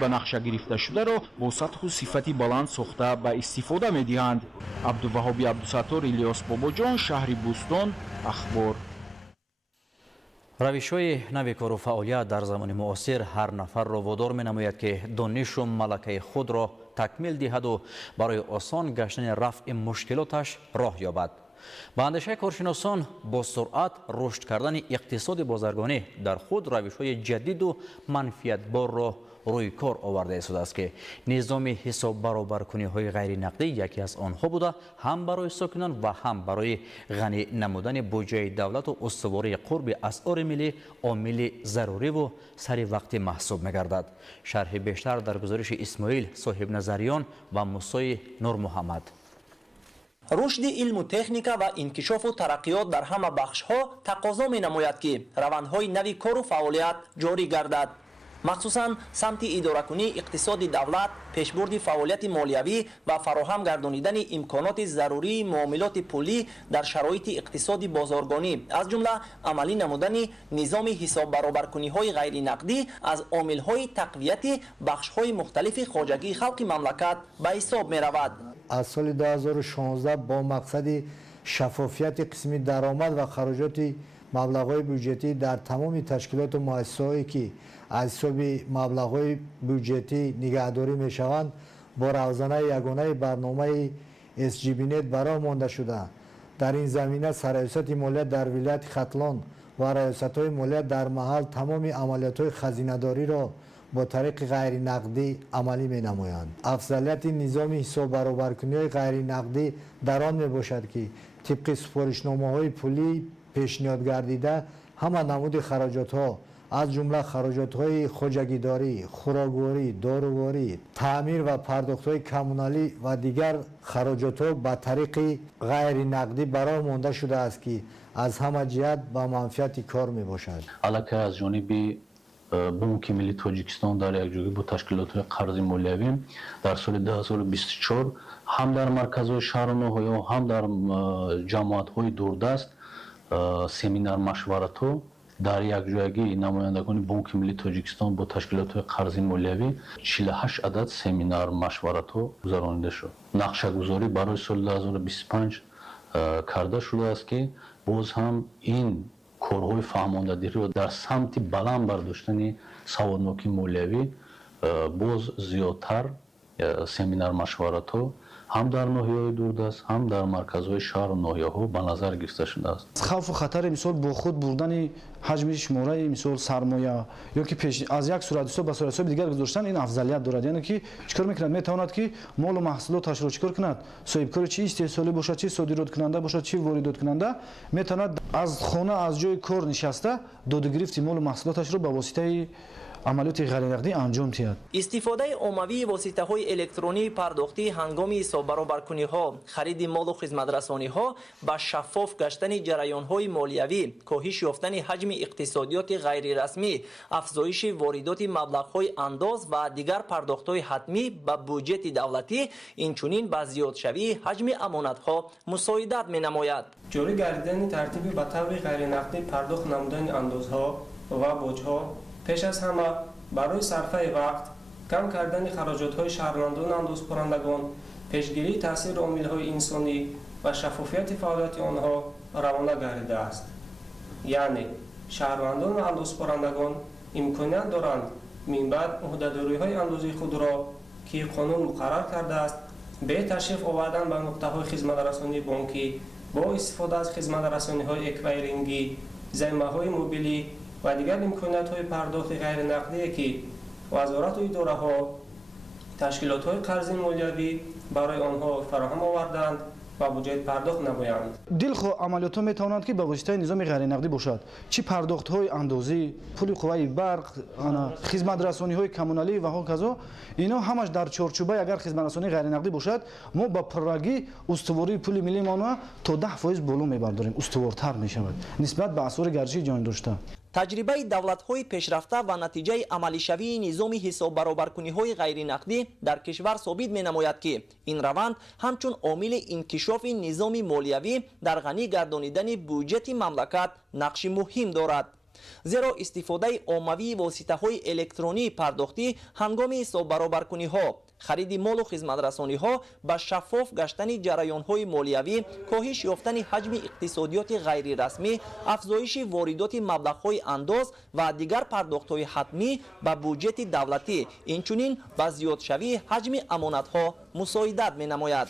ба нақша гирифта шударо бо сатҳу сифати баланд сохта ба истифода медиҳанд. абдуваҳоби абдусаттор, Илёс Бобоҷон, шаҳри Бӯстон, Ахбор. равишҳои нави кору фаъолият дар замони муосир ҳар нафарро водор менамояд ки донишу малакаи худро такмил диҳаду барои осон гаштани рафъи мушкилоташ роҳ ёбад. ба андешаи коршиносон бо суръат рушд кардани иқтисоди бозаргонӣ дар худ равишҳои ҷадиду манфиатборро рӯи кор оварда истодааст ки низоми ҳисоббаробаркуниҳои ғайринақдӣ яке аз онҳо буда ҳам барои сокинон ва ҳам барои ғанӣ намудани буҷаи давлату устувории қурби асъори миллӣ омили заруриву сари вақти маҳсуб мегардад. шарҳи бештар дар гузориши Исмоил соҳибназариён ва Мусои Нурмуҳаммад. рушди илму техника ва инкишофу тараққиёт дар ҳама бахшҳо тақозо менамояд ки равандҳои нави кору фаъолият ҷорӣ гардад. махсусан самти идоракунии иқтисоди давлат, пешбурди фаъолияти молиявӣ ва фароҳам гардонидани имконоти зарурии муомилоти пулӣ дар шароити иқтисоди бозоргонӣ, аз ҷумла амалӣ намудани низоми ҳисоббаробаркуниҳои ғайринақдӣ аз омилҳои тақвияти бахшҳои мухталифи хоҷагии халқи мамлакат ба ҳисоб меравад. аз соли 2016 бо мақсади шаффофияти қисми даромад ва хароҷоти маблағҳои бюджетӣ дар тамоми ташкилоту муассисаҳое ки аз ҳисоби маблағҳои бюджетӣ нигаҳдорӣ мешаванд, бо равзанаи ягонаи барномаи SGBNet бароҳ монда шуда, дар ин замина сарраёсати молият дар вилояти Хатлон ва раёсатҳои молият дар маҳал тамоми амалиётҳои хазинадориро бо тариқи ғайринақдӣ амалӣ менамоянд. афзалияти низоми ҳисоббаробаркуниҳои ғайринақдӣ дар он мебошад ки тибқи супоришномаҳои пулӣ пешниҳод гардида ҳама намуди хароҷотҳо аз ҷумла хароҷотҳои хоҷагидорӣ, хӯрокворӣ, доруворӣ, таъмир ва пардохтҳои коммуналӣ ва дигар хароҷотҳо ба тариқи ғайринақдӣ бароҳ монда шудааст ки аз ҳама ҷиҳат ба манфиати кор мебошад. аллакай аз ҷониби Банки Миллии Тоҷикистон дар якҷоягӣ бо ташкилотҳои қарзи молиявӣ дар соли 2024 ҳам дар марказҳои шаҳру ноҳияҳо ҳам дар ҷамоатҳои дурдаст семинар машваратҳо дар якҷоягӣ намояндагони Банки Миллии Тоҷикистон бо ташкилотҳои қарзи молиявӣ 48 адад семинар машваратҳо гузаронида шуд. нақшагузорӣ барои соли 2025 карда шудааст ки боз ҳам ин корҳои фаҳмондадириро дар самти баланд бардоштани саводнокии молиявӣ боз зиёдтар семинар машваратҳо ҳам дар ноҳияҳои дурдаст, ҳам дар марказҳои шаҳру ноҳияҳо ба назар гирифта шудааст. хавфу хатари мисол бо худ бурдани ҳаҷми шумораи мисол сармоя ё ки аз як сурати ба сурати дигар гузоштан ин афзалият дорад, яъне ки чикор мекунад, метавонад ки молу маҳсулоташро чикор кунад, соҳибкори чи истеҳсолӣ бошад, чи содироткунанда бошад, чи воридоткунанда, метавонад аз хона аз ҷои кор нишаста додугирифти молу маҳсулоташро ба воситаи амалиёти ғайринақдӣ анҷом диҳад. истифодаи оммавии воситаҳои электронии пардохтӣ ҳангоми ҳисоббаробаркуниҳо, хариди молу хизматрасониҳо ба шаффоф гаштани ҷараёнҳои молиявӣ, коҳиш ёфтани ҳаҷми иқтисодиёти ғайрирасмӣ, афзоиши воридоти маблағҳои андоз ва дигар пардохтҳои ҳатмӣ ба бюҷети давлатӣ, инчунин ба зиёдшавии ҳаҷми амонатҳо мусоидат менамояд. ҷорӣ гардидани тартиби ба таври ғайринақдӣ пардохт намудани андозҳо ва боҷҳо пеш аз ҳама барои сарфаи вақт, кам кардани хароҷотҳои шаҳрвандон андозкунандагон, пешгирии таъсири омилҳои инсонӣ ва шаффофияти фаъолияти онҳо равона гардидааст. яъне шаҳрвандон ва андозкунандагон имконият доранд минбаъд ӯҳдадориҳои андозии худро ки қонун муқаррар кардааст бе ташриф овардан ба нуқтаҳои хизматрасонии бонкӣ бо истифода аз хизматрасониҳои эквайрингӣ, займаҳои мобилӣ ва дигар имкониятҳои пардохти ғайринақдие ки вазорату идораҳо, ташкилотҳои қарзи молиявӣ барои онҳо фароҳам оварданд ва буҷет пардохт намоянд. дилхоҳ амалиётҳо метавонанд ки ба воситаи низоми ғайринақдӣ бошад, чи пардохтҳои андозӣ, пули қувваи барқ, хизматрасониҳои коммуналӣ ва ҳоказо, ино ҳамаш дар чорчӯбаи агар хизматрасонии ғайринақдӣ бошад, мо ба пуррагӣ устувории пули миллимона то 10% боло мебардорем, устувортар мешавад нисбат ба асъори гардиши ҷониндошта. таҷрибаи давлатҳои пешрафта ва натиҷаи амалишавии низоми ҳисоббаробаркуниҳои ғайринақдӣ дар кишвар собит менамояд ки ин раванд ҳамчун омили инкишофи низоми молиявӣ дар ғанӣ гардонидани бюҷети мамлакат нақши муҳим дорад. зеро истифодаи оммавии воситаҳои электронии пардохтӣ ҳангоми ҳисоббаробаркуниҳо, хариди молу хизматрасониҳо ба шаффоф гаштани ҷараёнҳои молиявӣ, коҳиш ёфтани ҳаҷми иқтисодиёти ғайрирасмӣ, афзоиши воридоти маблағҳои андоз ва дигар пардохтҳои ҳатмӣ ба бюджети давлатӣ, инчунин ба зиёдшавии ҳаҷми амонатҳо мусоидат менамояд.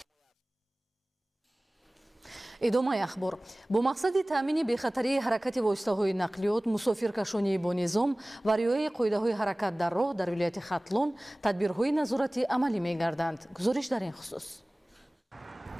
идомаи ахбор. бо мақсади таъмини бехатарии ҳаракати воситаҳои нақлиёт, мусофиркашонӣ бо низом ва риояи қоидаҳои ҳаракат дар роҳ дар вилояти Хатлон тадбирҳои назоратӣ амалӣ мегарданд. гузориш дар ин хусус.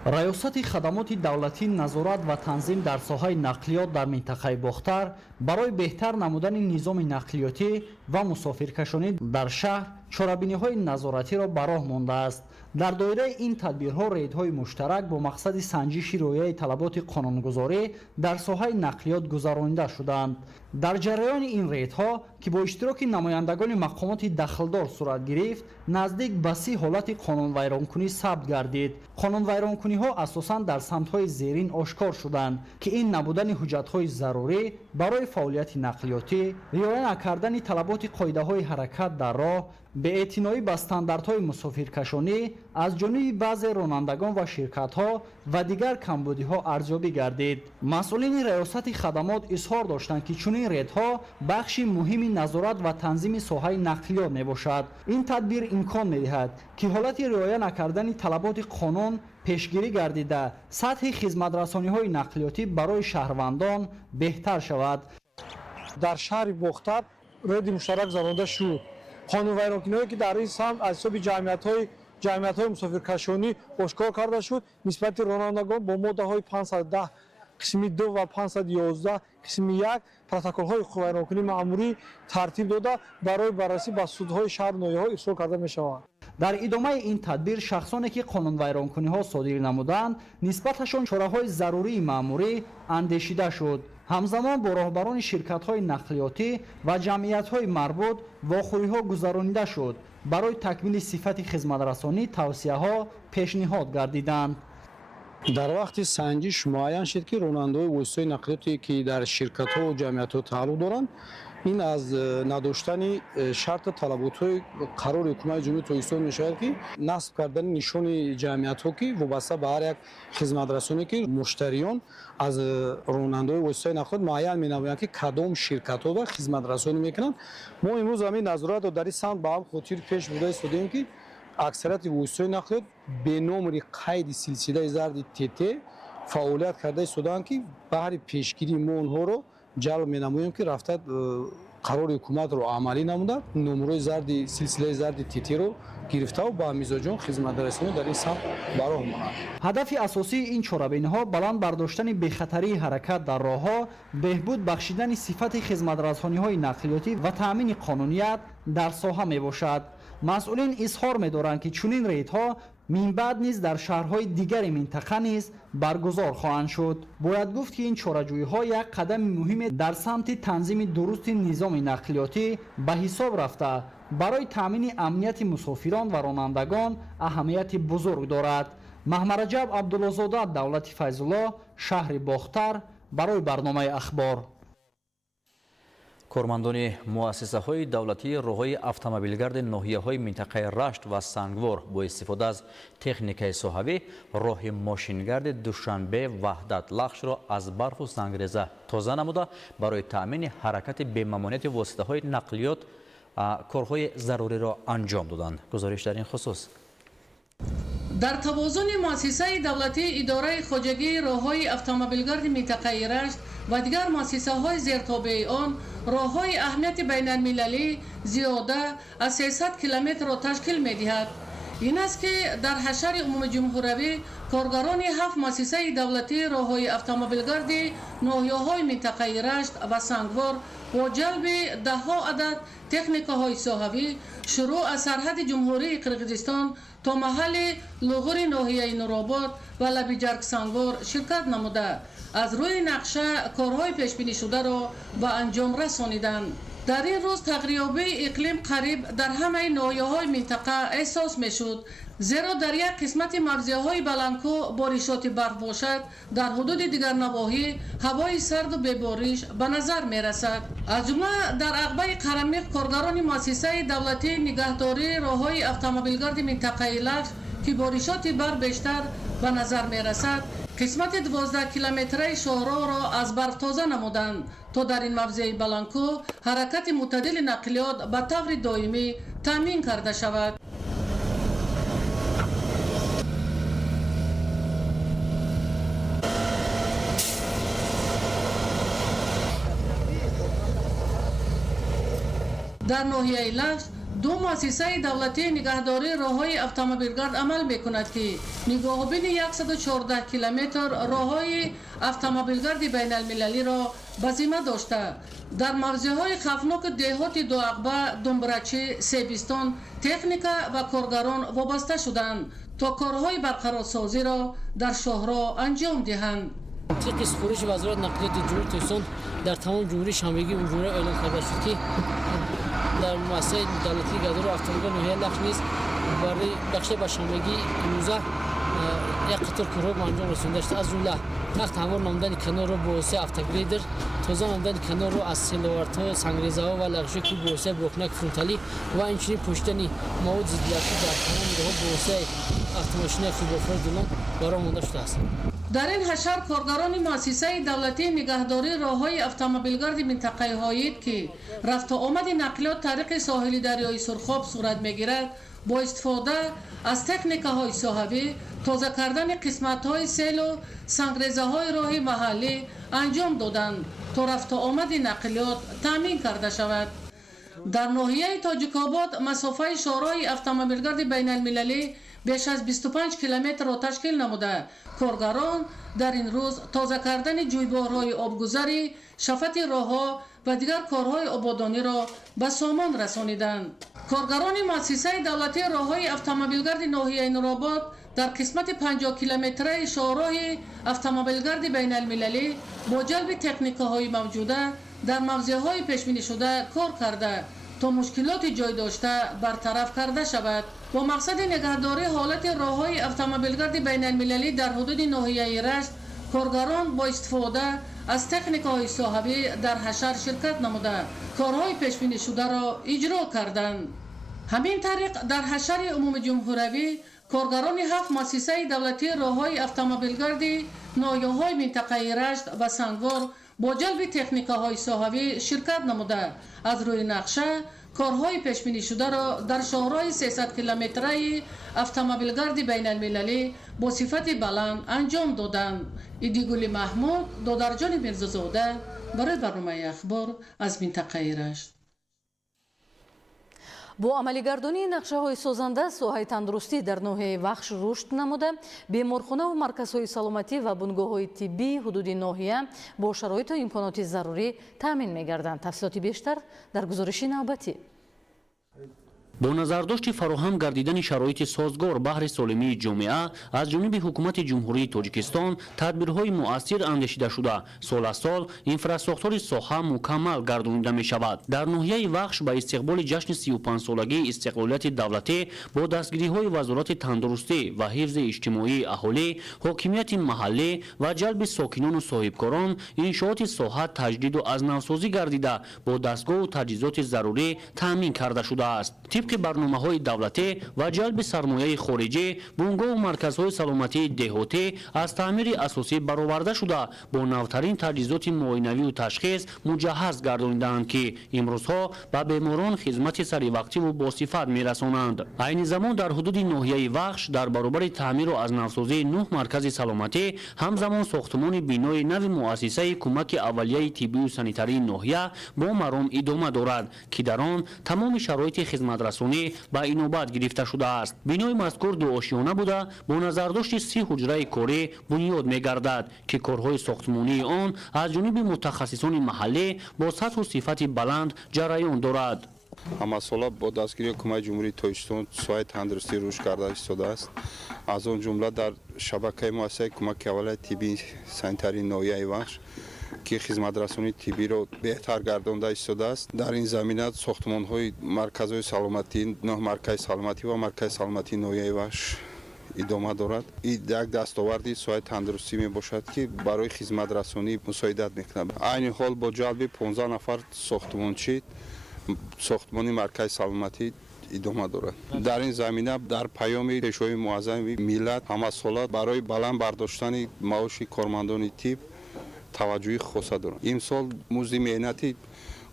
раёсати хадамоти давлатӣ назорат ва танзим дар соҳаи нақлиёт дар минтақаи Бохтар барои беҳтар намудани низоми нақлиётӣ ва мусофиркашонӣ дар шаҳр чорабиниҳои назоратиро ба роҳ мондааст. дар доираи ин тадбирҳо рейдҳои муштарак бо мақсади санҷиши риояи талаботи қонунгузорӣ дар соҳаи нақлиёт гузаронида шуданд. дар ҷараёни ин рейдҳо ки бо иштироки намояндагони мақомоти дахлдор сурат гирифт, наздик ба 30 ҳолати қонунвайронкунӣ сабт гардид. қонунвайронкуниҳо асосан дар самтҳои зерин ошкор шуданд ки ин набудани ҳуҷҷатҳои зарурӣ барои фаъолияти нақлиётӣ, риоя накардани талаботи қоидаҳои ҳаракат дар роҳ, беэътиноӣ ба стандартҳои мусофиркашонӣ аз ҷониби баъзе ронандагон ва ширкатҳо ва дигар камбудиҳо арзёбӣ гардид. масъулини раёсати хадамот изҳор доштанд ки чунин рейдҳо бахши муҳими назорат ва танзими соҳаи нақлиёт мебошад. ин тадбир имкон медиҳад ки ҳолати риоя накардани талаботи қонун пешгирӣ гардида сатҳи хизматрасониҳои нақлиётӣ барои шаҳрвандон беҳтар шавад. дар шаҳри Бохтар рейди муштарак заронда шуд. қонунвайронкуниҳое ки дар ин самт аз ҳисоби ҷамъиятҳои мусофиркашонӣ ошкор карда шуд, нисбати ронандагон бо моддаҳои 510 қисми 2 ва 511 қисми 1 протоколҳои вайронкунии маъмурӣ тартиб дода барои баррасӣ ба судҳои шаҳру ноҳияҳо ирсол карда мешавад. дар идомаи ин тадбир шахсоне ки қонунвайронкуниҳо содир намуданд, нисбаташон чораҳои зарурии маъмурӣ андешида шуд. ҳамзамон бо роҳбарони ширкатҳои нақлиётӣ ва ҷамъиятҳои марбут вохӯриҳо гузаронида шуд. барои такмили сифати хизматрасонӣ тавсияҳо пешниҳод гардиданд. дар вақти санҷиш муайян шуд ки ронандаҳои воситаҳои нақлиёте ки дар ширкатҳо ва ҷамъиятҳо тааллуқ доранд, ин аз надоштани шарта талаботҳои қарори ҳукумати ҷумҳурии Тоҷикистон мешавад ки насб кардани нишони ҷамъиятҳо ки вобаста ба ҳар як хизматрасоне ки муштариён аз ронандаҳои воситаҳои нақлиёт муайян менамоянд ки кадом ширкатҳо ва хизматрасонӣ мекунанд. мо имрӯз ҳамин назоратро дар ин самт ба ҳам хотир пеш бурда истодаем ки аксарияти воситаҳои нақлиёт беномри қайди силсилаи зарди ТТ фаъолият карда истоданд ки баҳри пешгирии мо онҳоро ҷалб менамоем ки рафта қарори ҳукуматро амалӣ намуда номерои зарди силсилаи зарди ТТ-ро гирифтаву ба мизоҷон хизматрасонӣ дар ин самт ба роҳ монанд. ҳадафи асосии ин чорабиниҳо баланд бардоштани бехатарии ҳаракат дар роҳҳо, беҳбуд бахшидани сифати хизматрасониҳои нақлиётӣ ва таъмини қонуният дар соҳа мебошад. масъулин изҳор медоранд ки чунин рейдҳо минбаъд низ дар шаҳрҳои дигари минтақа низ баргузор хоҳанд шуд. бояд гуфт ки ин чораҷӯиҳо як қадами муҳиме дар самти танзими дурусти низоми нақлиётӣ ба ҳисоб рафта барои таъмини амнияти мусофирон ва ронандагон аҳамияти бузург дорад. маҳмараҷаб абдуллозода давлати файзулло, шаҳри Бохтар, барои барномаи ахбор. кормандони муассисаҳои давлатии роҳҳои автомобилгарди ноҳияҳои минтақаи Рашт ва Сангвор бо истифода аз техникаи соҳавӣ роҳи мошингарди Душанбе Ваҳдат Лахшро аз барфу сангреза тоза намуда барои таъмини ҳаракати бемамонияти воситаҳои нақлиёт корҳои заруриро анҷом доданд. гузориш дар ин хусус. дар тавозуни муассисаи давлатии идораи хоҷагии роҳҳои автомобилгарди минтақаи Рашт ва дигар муассисаҳои зертобеи он роҳҳои аҳамияти байналмилалӣ зиёда аз 300 километрро ташкил медиҳад. ин аст ки дар ҳашари умумиҷумҳуравӣ коргарони 7 муассисаи давлатии роҳҳои автомобилгарди ноҳияҳои минтақаи Рашт ва Сангвор бо ҷалби даҳҳо адад техникаҳои соҳавӣ шурӯъ аз сарҳади ҷумҳурии Қирғизистон то маҳалли луғури ноҳияи Нуробод ва Лабиҷарг Сангвор ширкат намуда аз рӯи нақша корҳои пешбинишударо ба анҷом расониданд. در این روز تغییرابی اقلیم قریب در همه ناحیه‌های منطقه احساس می‌شد، زیرا در یک قسمت مرزیه‌های بلندکو بارشات برف باشد، در حدود دیگر نواحی هوای سرد و ببارش به نظر می‌رسد. از جمله در عقبه قرمیق کارگران مؤسسه دولتی نگهداری راه‌های اتومبیلگرد منطقه لخش که بارشات برف بیشتر به نظر می‌رسد، قسمت 12 کیلومتری شاهراه را از برف تازه نمودند تا در این موضع بلندکو حرکت معتدل نقلیات به طور دائمی تامین کرده شود. در ناحیه لخش دو مؤسسه دولتی نگهداری راه‌های اتومبیلگرد عمل می‌کند که نگاهبین 114 کیلومتر راه‌های اتومبیلگرد بین المللی را به ذمه داشته. در موضع‌های خفناک دهات دو عقبه، دنبرچی، سیبستان، تکنیکا و کارگران وابسته شدند تا کارهای برقرارسازی را در شاهراه انجام دهند. طبق سفارش وزارت نقلیات جمهوری تاجیکستان در تمام جمهوری شنبگی اونجوری اعلام کرده شد که در مؤسسه دولتی نگهداری اتومبیل ناحیه لخش نیز برای بخش به شنبگی امروزه یک قطار کارها به انجام رسانده شد. از جمله تخت هموار نامدن کنار را با واسطه автоگریدر، تازه نامدن کنار را از سیلوارت‌ها، سنگریزه‌ها و لغزش‌ها با واسطه بلاک‌نک فرونتالی و همچنین پوشیدن مواد ضدیتی در تمام راه‌ها با واسطه اتوماشین خوب‌افراد دولان برآمده مانده شده است. در این حشر کارگران مؤسسه دولتی نگهداری راه‌های اتومبیلگرد منطقه هایید که رفت و آمد نقلیات طریق ساحلی دریای سرخاب صورت می‌گیرد، با استفاده از تکنیک‌های صحوی تازه کردن قسمت‌های سیل و سنگریزه‌های راه محلی انجام دادند تا رفت و آمد نقلیات تامین کرده شود. در ناحیه تاجیک‌آباد مسافه شاهراه اتومبیلگرد بین المللی بیش از 25 کیلومتر را تشکیل نموده. کارگران در این روز تازه کردن جویبارهای آبگذری، شفط راه‌ها و دیگر کارهای آبادانی را به سامان رسانیدند. کارگران مؤسسه دولتی راه‌های اتومبیلگرد ناحیه نورآباد در قسمت 50 کیلومتری شاهراه اتومبیلگرد بین المللی با جلب تکنیک‌های موجوده در موضع‌های پیش‌بینی شده کار کرده تا مشکلات جای داشته برطرف کرده شود. با مقصد نگهداری حالت راه‌های اتومبیلگرد بین المللی در حدود ناحیه رشت، کارگران با استفاده از تکنیک‌های صحوی در حشر شرکت نموده کارهای پیش‌بینی شده را اجرا کردند. همین طریق در حشر عموم جمهوری کارگران 7 مؤسسه دولتی راه‌های اتومبیلگرد ناحیه‌های منطقه رشت و سنگوار با جلب تکنیک‌های صحوی شرکت نموده از روی نقشه کارهای پیش‌بینی شده را در شاهراه 300 کیلومتری اتومبیلگرد بین المللی با صفت بلند انجام دادند. ایدیگولی محمود، دادرجان میرزازاده برای برنامه اخبار از منطقه رشت. با عملیگردانی نقشه‌های سازنده سوهای تندرستی در ناحیه وخش رشد نموده، بیمارخانه و مرکزهای سلامتی و بنگاه‌های طبی حدود ناحیه با شرایط و امکانات ضروری تامین می‌گردند. تفصیلات بیشتر در گزارش نوبتی. با نظرداشت فراهم گردیدن شرایط سازگار بهر سالمی جامعه از جانب حکومت جمهوری تاجیکستان تدبیرهای مؤثر اندیشیده شده سال از سال اینفراستراکچور ساحه مکمل گردانیده می شود. در ناحیه وخش به استقبال جشن 35 سالگی استقلالیت دولتی با دستگیری های وزارت تندرستی و حفظ اجتماعی اهالی، حاکمیت محلی و جلب ساکنان و صاحبکاران، انشاءات ساحه تجدید و از نوسازی گردیده با دستگاه و تجهیزات ضروری تامین کرده شده است. طبق برنامه‌های دولتی و جلب سرمایه خارجی، بنگاه و مرکزهای سلامتی دهاتی از تعمیر اساسی برآورده شده با نوترین تجهیزات معاینوی و تشخیص مجهز گردانیدند که امروزها به بیماران خدمت سریع‌وقتی و باصفت می‌رسانند. عین زمان در حدود ناحیه وخش در برابر تعمیر و از نوسازی 9 مرکز سلامتی، همزمان ساختمان بینای نو مؤسسه کمک اولیه طبی و سانیتری ناحیه با مرام ادامه دارد که در آن تمام شرایط خدمترسانی به اینوبت گرفته شده است. بینای مذکور دو آشیانه بوده با نظرداشت 30 حجره کاری بنیاد می‌گردد که کارهای ساختمانی آن از جانب متخصصان محلی با سطح و صفت بلند جریان دارد. اما سالا با دستگیری حکومت جمهوری تاجیکستان سوهای تندرستی رشد کرده ایستاده است. از آن جمله در شبکه مؤسسه کمک اولیه طبی سانیتری ناحیه وخش که خدمترسانی طبی رو بهتر گردانده ایستاده است. در این زمینه ساختمان‌های مرکزهای سلامتی، نه مرکز سلامتی و مرکز سلامتی نوعی وحش ادامه دارد. این یک دستاوردی سایت تندرستی می باشد که برای خدمت رسانی مساعدت میکنه. عین حال با جلب 15 نفر ساختمانچی ساختمان مرکز سلامتی ادامه دارد. در این زمینه در پیام پیشوای معظم ملت همه سالات برای بلند برداشتن معاش کارمندان طب توجه خاص دارد. امسال مزد مهنتی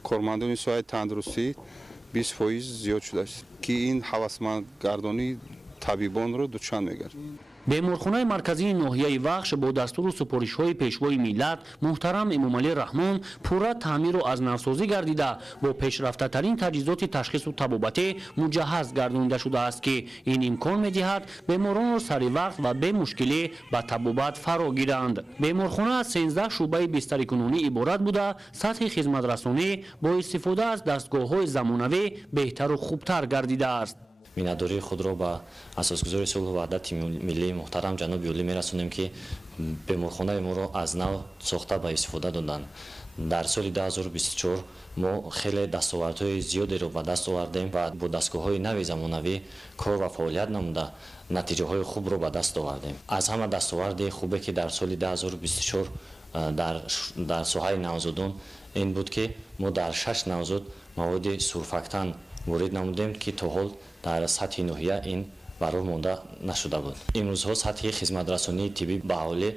کارمندان سایت تندرستی 20% زیاد شده است که این هوسمندگردانی طبیبان رو دوچند میگرد. بیمارخانه مرکزی ناحیه وخش با دستور و سپارش‌های پیشوای ملت محترم امامعلی رحمان پورا تعمیر و از نوسازی گردیده با پیشرفته‌ترین تجهیزات تشخیص و طبابتی مجهز گردانده شده است که این امکان می‌دهد بیماران را سر وقت و به مشکلی به طبابت فرا گیرند. بیمارخانه از 13 شعبه بستر کنونی عبارت بوده، سطح خدمت رسانی با استفاده از دستگاه‌های زمانوی بهتر و خوبتر گردیده است. میناداری خود را به اساسگذار صلح و وحدت ملی محترم جناب اولی میرسونیم که بیمارخانه ما را از نو ساخته به استفاده دادند. در سال 2024 ما خیلی دستاوردهای زیادی را به دست آوردیم و با دستگاه‌های نوی زمانوی کار و فعالیت نموده نتیجه‌های خوب را به دست آوردیم. از همه دستاورد خوبی که در سال 2024 در ساحه نوزادان این بود که ما در 6 نوزاد مواد سورفاکتن وارد نمودیم که تا حال در سطح ناحیه این برای مانده نشده بود. امروزها سطح خدمترسانی طبی به حال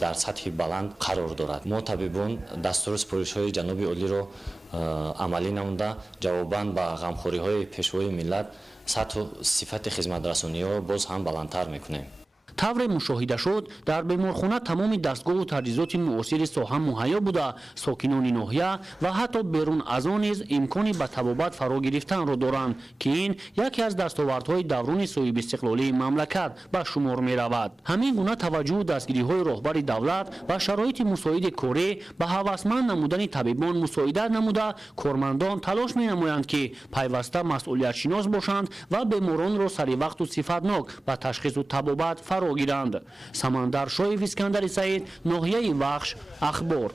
در سطح بلند قرار دارد. ما طبیبان دستور سپارش‌های جناب عالی را عملی نموده جواباً به غمخوری‌های پیشوای ملت سطح و صفت خدمترسانی را باز هم بلندتر می‌کنیم. طور مشاهده شد در بیمارخانه تمام دستگاه و تجهیزات معاصر ساحه مهیا بوده، ساکنان ناحیه و حتی بیرون از آن نیز امکانی به طبابت فرا گرفتن را دارند که این یکی از دستاوردهای دوران صاحب استقلالی مملکت به شمار می رود. همین گونه توجه و دستگیری‌های راهبر دولت و شرایط مساعد کاری به هوسمند نمودن طبیبان مساعدت نموده، کارمندان تلاش می نمایند که پیوسته مسئولیت شناس باشند و بیماران را سری وقت و صفتناک به تشخیص و طبابت فرا گیرند. سمندر شایف اسکندر سعید، ناحیه وخش، اخبار.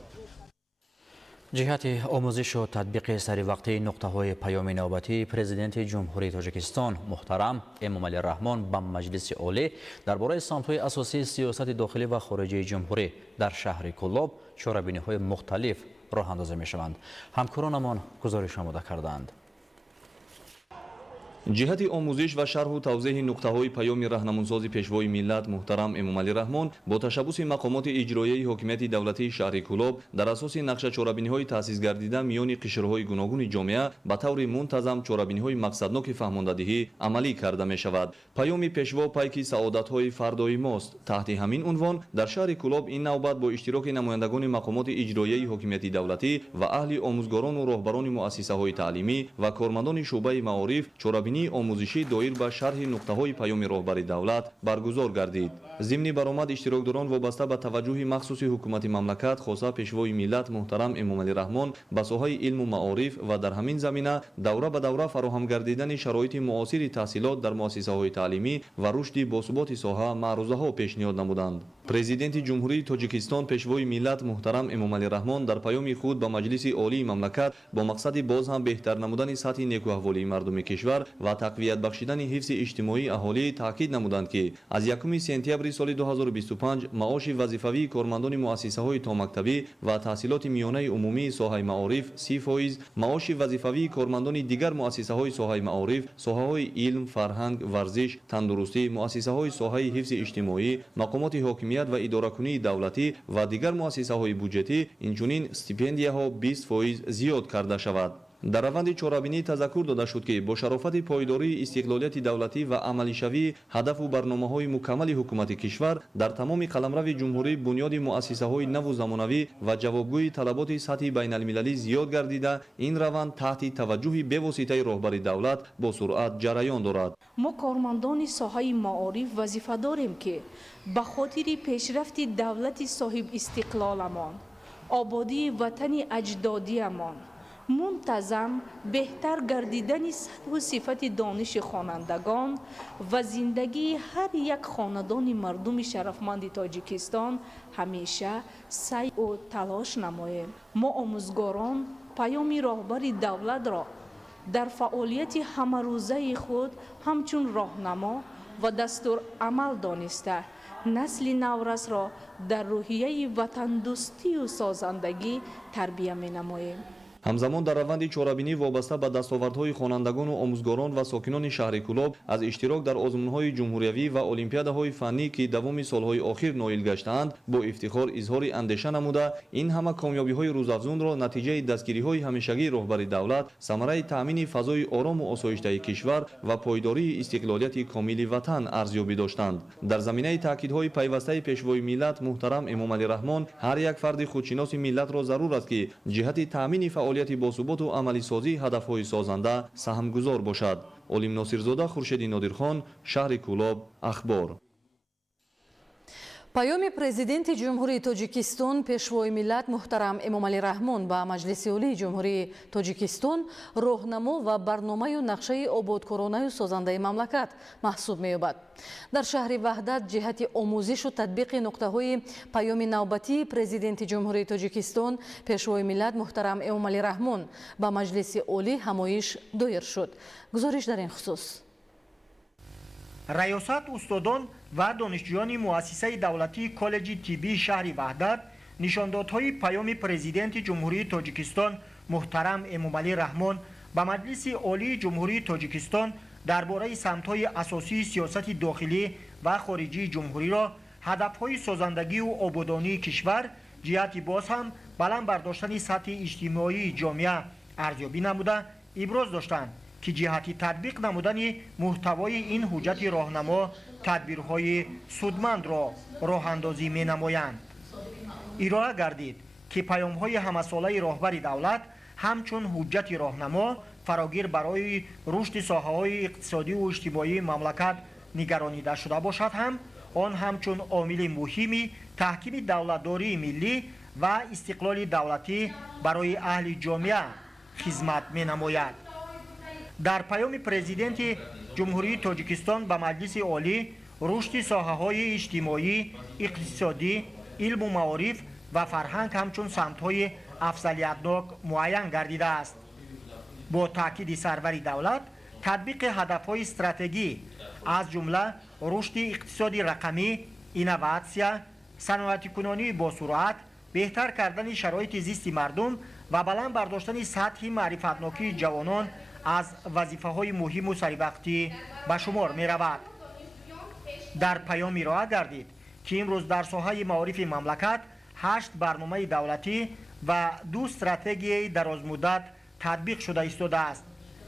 جهت آموزش و تطبیق سری وقتی نقطه‌های پیام نوبتی پرزیدنت جمهوری تاجیکستان محترم امامعلی رحمان به مجلس عالی درباره سمت‌های اساسی سیاست داخلی و خارجی جمهوری در شهر کلاب چاره‌بینی‌های مختلف راه اندازی می‌شوند. همکارانمان گزارش آماده کردند. جهت آموزش و شرح و توضیح نقطه‌های پیام راهنمونساز پیشوای ملت محترم امامعلی رحمان با تشبث مقامات اجرایی حاکمیت دولتی شهر کلاب در اساس نقشه چاره‌بینی‌های تأسیس گردیده میان قشرهای گوناگون جامعه به طور منتظم چاره‌بینی‌های مقصدناک فهماندهی عملی کرده می‌شود. پیام پیشوا پیک سعادت‌های فردای ماست. تحت همین عنوان در شهر کلاب این نوبت با اشتراک نمایندگان مقامات اجرایی حاکمیت دولتی و اهل آموزگاران و راهبران مؤسسه‌های تعلیمی و کارمندان شعبه معارف چاره‌بینی آموزشی دایر به شرح نقطه‌های پیام راهبر دولت برگزار گردید. ضمن برآمد اشتراکداران وابسته به توجه مخصوص حکومت مملکت خاصه پیشوای ملت محترم امامعلی رحمان به ساحه علم و معارف و در همین زمینه دوره به دوره فراهم گردیدن شرایط معاصر تحصیلات در مؤسسه‌های تعلیمی و رشد باثبات ساحه معروضه‌ها پیشنهاد نمودند. پرزیدنت جمهوری تاجیکستان پیشوای ملت محترم امامعلی رحمان در پیام خود به مجلس عالی مملکت با مقصد باز هم بهتر نمودن سطح نیکوحوالی مردم کشور و تقویت بخشیدن حفظ اجتماعی اهالی تاکید نمودند که از 1 سپتامبر سال 2025 معاش وظیفوی کارمندان مؤسسه‌های تا مکتبی و تحصیلات میانه عمومی ساحه معارف 30%، معاش وظیفوی کارمندان دیگر مؤسسه‌های ساحه معارف، ساحه‌های علم، فرهنگ، ورزش، تندرستی، مؤسسه‌های ساحه حفظ اجتماعی، مقامات حاکمیت و اداره‌کنی دولتی و دیگر مؤسسه‌های بودجتی اینچنین استیپندیه‌ها 20% زیاد کرده شود. در روند چاره‌بینی تذکر داده شد که با شرافت پایداری استقلالیت دولتی و عملی شوی هدف و برنامه‌های مکمل حکومت کشور در تمام قلمرو جمهوری بنیاد مؤسسه‌های نو و زمانوی و جوابگوی طلبات سطحی بین‌المللی زیاد گردیده این روند تحت توجه بواسطه راهبر دولت با سرعت جریان دارد. ما کارمندان ساحه معارف وظیفه داریم که به خاطر پیشرفت دولت صاحب استقلالمان، آبادی وطن اجدادیمان منتظم بهتر گردیدن سطح و صفت دانش خوانندگان و زندگی هر یک خاندان مردم شرفمند تاجیکستان همیشه سعی و تلاش نماییم. ما آموزگاران پیام راهبر دولت را در فعالیت همه‌روزه خود همچون راهنما و دستور عمل دانسته نسل نورس را در روحیه وطن دوستی و سازندگی تربیت می‌نماییم. ҳамзамон дар раванди чорабинӣ вобаста ба дастовардҳои хонандагону омӯзгорон ва сокинони шаҳри Кӯлоб аз иштирок дар озмунҳои ҷумҳуриявӣ ва олимпиадаҳои фаннӣ ки давоми солҳои охир ноил гаштаанд бо ифтихор изҳори андеша намуда ин ҳама комёбиҳои рӯзафзунро натиҷаи дастгириҳои ҳамешагии роҳбари давлат, самараи таъмини фазои орому осоиштаи кишвар ва пойдории истиқлолияти комили ватан арзёбӣ доштанд. Дар заминаи таъкидҳои пайвастаи пешвои миллат муҳтарам Эмомалӣ Раҳмон ҳар як фарди худшиноси миллатро зарур аст ки ҷиҳати таъмини фаъолияти босуботу амалисозии ҳадафҳои созанда саҳмгузор бошад. Олим Носирзода, Хуршеди Нодирхон, шаҳри Кӯлоб, Ахбор. پیام پرزیدنت جمهوری تاجیکستان پیشوای ملت محترم امامعلی رحمان با مجلس عالی جمهوری تاجیکستان راهنما و برنامه و نقشه آبادکارانه و سازنده مملکت محسوب می‌یابد. در شهر وحدت جهت آموزش و تطبیق نقطه‌های پیام نوبتی پرزیدنت جمهوری تاجیکستان پیشوای ملت محترم امامعلی رحمان با مجلس عالی همایش دایر شد. گزارش در این خصوص. ریاست استادان و دانشجویان مؤسسه دولتی کالج طبی شهر وحدت نشاندادهای پیام پرزیدنت جمهوری تاجیکستان محترم امامعلی رحمان به مجلس عالی جمهوری تاجیکستان درباره سمت‌های اساسی سیاست داخلی و خارجی جمهوری را هدف‌های سازندگی و آبادانی کشور جهت باز هم بلند برداشتن سطح اجتماعی جامعه ارزیابی نموده ابراز داشتند که جهت تطبیق نمودن محتوای این حجت راهنما تدبیرهای سودمند را راه اندازی می نمایند. ارائه گردید که پیام‌های همه‌ساله راهبر دولت همچون حجت راهنما فراگیر برای رشد ساحه‌های اقتصادی و اجتماعی مملکت نگرانیده شده باشد آن همچون عامل مهمی تحکیم دولتداری ملی و استقلال دولتی برای اهل جامعه خدمت می نماید. در پیام پرزیدنت جمهوری تاجیکستان به مجلس عالی رشد ساحه‌های اجتماعی، اقتصادی، علم و معارف و فرهنگ همچون سمت‌های افضلیتناک معین گردیده است. با تاکید سرور دولت تطبیق هدف‌های استراتژی از جمله رشد اقتصادی رقمی، اینوواسیا، صنعتی‌کنی با سرعت، بهتر کردن شرایط زیست مردم و بلند برداشتن سطح معرفت‌ناکی جوانان از وظیفه‌های مهم و سریوقتی به شمار می‌رود. در پیام ارائه گردید که امروز در ساحه معارف مملکت 8 برنامه دولتی و 2 استراتژی درازمدت تطبیق شده ایستاده است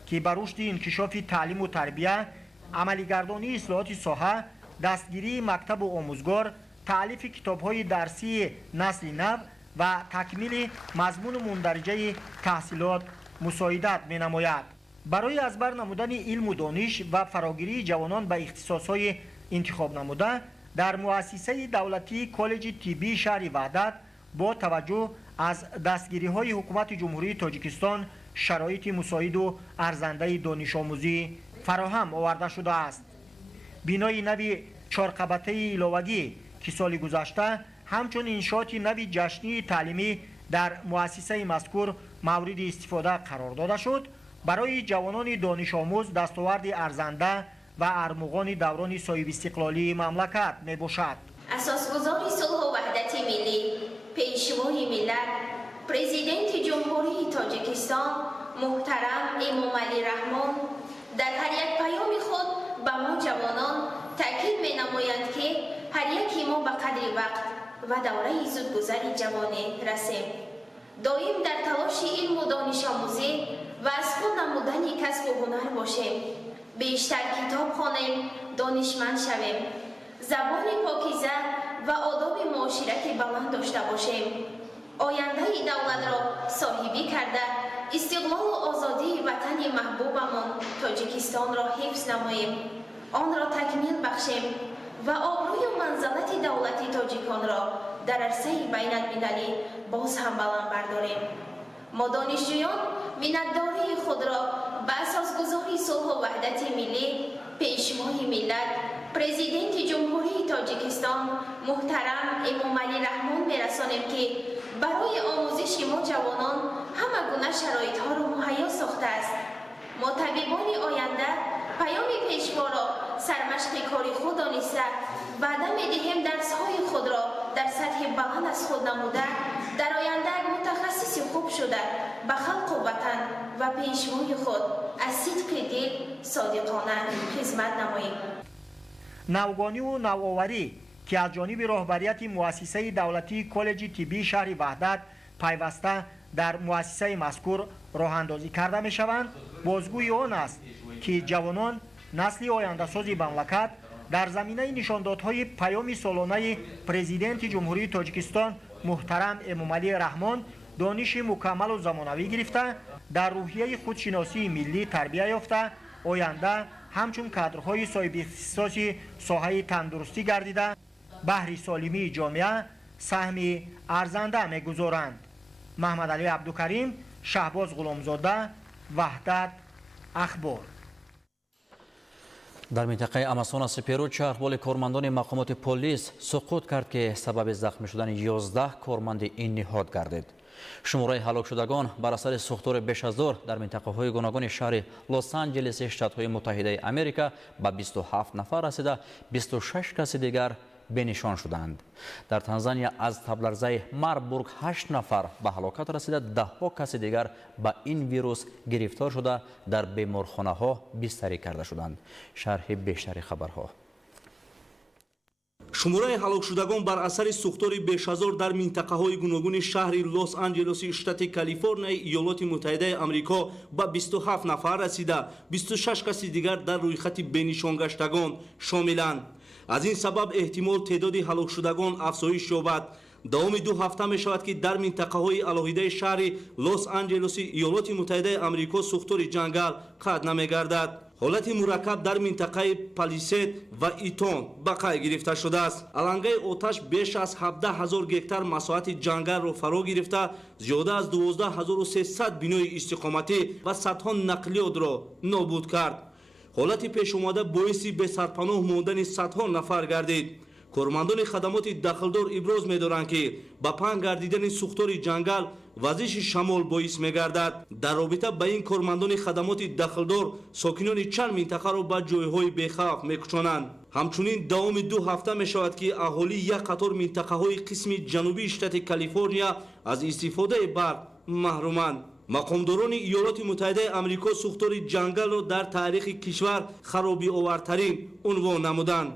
که به رشد انکشاف تعلیم و تربیت، عملی‌گردانی اصلاحات ساحه، دستگیری مکتب و آموزگار، تألیف کتاب‌های درسی نسل نو و تکمیل مضمون مندرجه تحصیلات مساعدت می‌نماید. برای از بر نمودن علم و دانش و فراگیری جوانان به اختصاص‌های انتخاب نموده در مؤسسه دولتی کالج طبی شهر وحدت با توجه از دستگیری‌های حکومت جمهوری تاجیکستان شرایط مساعد و ارزنده دانش آموزی فراهم آورده شده است. بنای نوی چهارقبته علاوگی که سال گذشته همچون انشاءات نوی جشنی تعلیمی در مؤسسه مذکور مورد استفاده قرار داده شد، برای جوانان دانش آموز دستاورد ارزنده و ارمغان دوران صاحب استقلالی مملکت می باشد. اساسگزار صلح و وحدت ملی، پیشوای ملت، پرزیدنت جمهوری تاجیکستان محترم امامعلی رحمان در هر یک پیام خود به ما جوانان تاکید می نمایند که هر یکی ما به قدر وقت و دوره زودگذر جوانی رسیم. دائم در تلاش علم و دانش آموزی و از خود نمودن کسب و هنر باشیم. بیشتر کتاب خوانیم، دانشمند شویم. زبان پاکیزه و آداب معاشرتی بلند داشته باشیم. آینده دولت را صاحبی کرده استقلال و آزادی وطن محبوبمان تاجیکستان را حفظ نماییم. آن را تکمیل بخشیم و آبروی و منزلت دولت تاجیکان را در عرصه بین المللی باز هم بلند برداریم. ما دانشجویان منتداری خود را به اساسگذاری صلح و وحدت ملی پیشوای ملت پرزیدنت جمهوری تاجیکستان محترم امامعلی رحمان میرسانیم که برای آموزش ما جوانان همه گونه شرایط ها را مهیا ساخته است. ما طبیبان آینده پیام پیشوا را سرمشق کاری خود دانسته وعده می‌دهیم درس‌های خود را در سطح بلند از خود نموده در آینده متخصص خوب شده به خلق و وطن و پیشوای خود از صدق دل صادقانه خدمت نماییم. نوگانی و نوآوری که از جانب رهبریت مؤسسه دولتی کالج طبی شهر وحدت پیوسته در مؤسسه مذکور راه اندازی کرده می شوند بازگوی آن است که جوانان نسل آینده سازی مملکت در زمینه نشاندادهای پیام سالانه پرزیدنت جمهوری تاجیکستان محترم امامعلی رحمان دانش مکمل و زمانوی گرفته در روحیه خودشناسی ملی تربیت یافته آینده همچون کادرهای صاحب اختصاصی ساحه تندرستی گردیده بهر سالمی جامعه سهم ارزنده می‌گذارند. محمد علی عبدالکریم، شهباز غلامزاده، وحدت اخبار. در منطقه اماسون سپیرو چرخبال کارمندان مقامات پلیس سقوط کرد که سبب زخمی شدن 11 کارمند این نهاد گردید. شماره هلاک شدگان بر اثر سوختور بیش از دور در منطقه های گوناگون شهر لس آنجلس شتات های متحده امریکا به 27 نفر رسیده 26 کس دیگر بنشان شدند. در تانزانیا از تبلرزه ماربورگ 8 نفر به هلاکت رسیده 10 کس دیگر به این ویروس گرفتار شده در بیمارخانه ها بستری کرده شدند. شرح بیشتر خبرها. шумораи ҳалокшудагон бар асари сӯхтори бешазор дар минтақаҳои гуногуни шаҳри лос анҷелоси штати калифорнияи иёлоти муттаҳидаи амрико ба 27 нафар расида 26 каси дигар дар рӯйхати бенишонгаштагон шомиланд. аз ин сабаб эҳтимол теъдоди ҳалокшудагон афзоиш ёбад. давоми 2 ҳафта мешавад ки дар минтақаҳои алоҳидаи шаҳри лос анҷелоси иёлоти муттаҳидаи амрико сӯхтори ҷангал қатъ намегардад. ҳолати мураккаб дар минтақаи палисед ва итон ба қайд гирифта шудааст. алангаи оташ беш аз 17 000 гектар масоҳати ҷангалро фаро гирифта зиёда аз 12 300 бинои истиқоматӣ ва садҳо нақлиётро нобуд кард. ҳолати пешомада боиси бесарпаноҳ мондани садҳо нафар гардид. кормандони хадамоти дахлдор иброз медоранд ки ба паҳн гардидани сӯхтори ҷангал вазиши шамол боис мегардад. дар робита ба ин кормандони хадамоти дахлдор сокинони чанд минтақаро ба ҷойҳои бехавф мекушонанд. ҳамчунин давоми 2 ҳафта мешавад ки аҳолии як қатор минтақаҳои қисми ҷанубии штати калифорния аз истифодаи барқ маҳруманд. мақомдорони иёлоти муттаҳидаи амрико сӯхтори ҷангалро дар таърихи кишвар харобиовартарин унвон намуданд.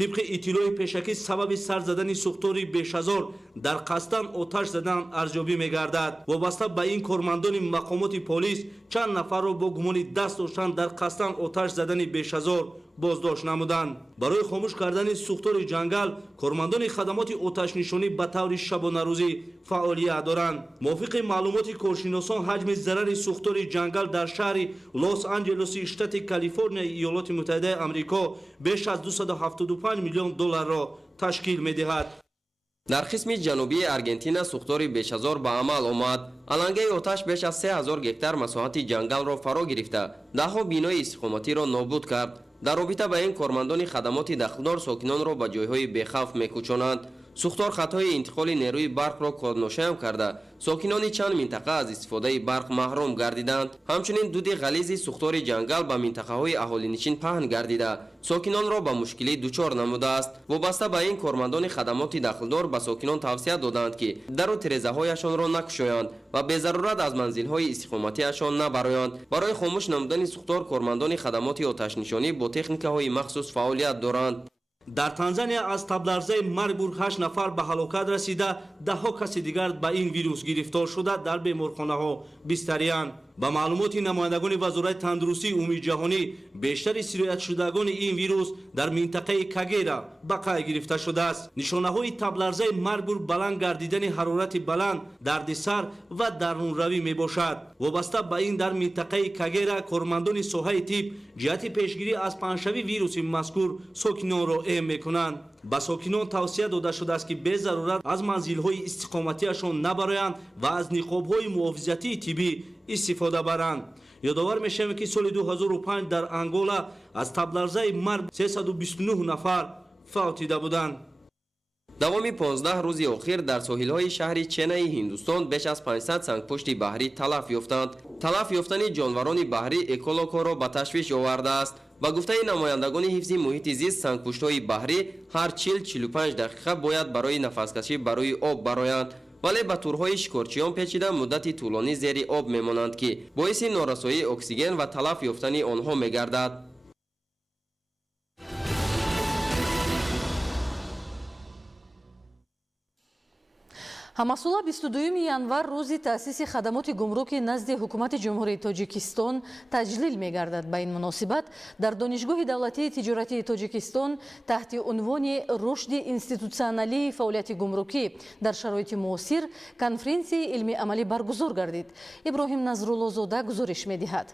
طبق اطلاع پیشکی سبب سر زدن سوختوری بیش‌ازار در قصدن آتش زدن ارزیابی می‌گردد. وابسته به این کارمندان مقامات پلیس چند نفر را با گمان دست داشتن در قصدن آتش زدن بیش‌ازار بازداشت نمودند. برای خاموش کردن سوختور جنگل کارمندان خدمات آتش نشانی به طور شبانه روزی فعالیت دارند. موافق معلومات کارشناسان حجم ضرر سوختور جنگل در شهر لس آنجلس شتات کالیفرنیا ایالات متحده آمریکا بیش از 275 میلیون دلار را تشکیل می‌دهد. در قسم جنوبی ارژانتین سوختوری بیش از 1000 به عمل آمد. علنگه آتش بیش از 3000 گکتار مساحت جنگل را فرا گرفته دهها بینای استقامتی را نابود کرد. در رابطه با این کارمندان خدمات دخلدار ساکنان را به جایهای بی‌خوف می‌کوشانند. سوختار خطای انتقال نیروی برق را کارنشین کرده ساکنان چند منطقه از استفاده برق محروم گردیدند. همچنین دود غلیظ سوختار جنگل به منطقه‌های اهالی‌نشین پهن گردیده ساکنان را به مشکلی دچار نموده است. وابسته به این کارمندان خدمات دخلدار به ساکنان توصیه دادند که در و ترزه‌هایشان را نکشایند و به ضرورت از منزل‌های استقامتیشان نبرایند. برای خاموش نمودن سوختار کارمندان خدمات آتش نشانی با تکنیک‌های مخصوص فعالیت دارند. در تانزانیا از تبلرزه ماربورگ 8 نفر به هلاکت رسیده 10 کس دیگر به این ویروس گرفتار شده در بیمارخانه‌ها بستری‌اند. با معلومات نمایندگان وزارت تندرستی عمومی جهانی بیشتر سرایت شدگان این ویروس در منطقه کاگیرا به قید گرفته شده است. نشانه‌های تبلرزه ماربورگ بلند گردیدن حرارت بلند، دردسر و درونروی میباشد. وابسته به این در منطقه کاگیرا کارمندان ساحه طب جهت پیشگیری از پنه‌شوی ویروس مذکور ساکنان را اعلام میکنند. ба сокинон тавсия дода шудааст ки без зарурат аз манзилҳои истиқоматиашон набароянд ва аз ниқобҳои муҳофизатии тиббӣ истифода баранд. ёдовар мешавем ки соли 2005 дар Ангола аз табларзаи марг 329 нафар фавтида буданд. давоми 15 рӯзи охир дар соҳилҳои шаҳри Ченаи Ҳиндустон беш аз 500 сангпушти баҳрӣ талаф ёфтанд. Талаф ёфтани ҷонварони баҳрӣ экологҳоро ба ташвиш овардааст. ба гуфтаи намояндагони ҳифзи муҳити зист, сангпуштҳои баҳрӣ ҳар 40-45 дақиқа бояд барои нафаскашӣ ба рӯи об бароянд, вале ба турҳои шикорчиён печида муддати тӯлонӣ зери об мемонанд, ки боиси норасоии оксиген ва талаф ёфтани онҳо мегардад. ҳамасола 22 январ рӯзи таъсиси хадамоти гумруки назди ҳукумати ҷумҳурии Тоҷикистон таҷлил мегардад. Ба ин муносибат дар Донишгоҳи давлатии тиҷоратии Тоҷикистон таҳти унвони рушди институтсионалии фаъолияти гумрукӣ дар шароити муосир конференсияи илми амалӣ баргузор гардид. Иброҳим Назруллозода гузориш медиҳад.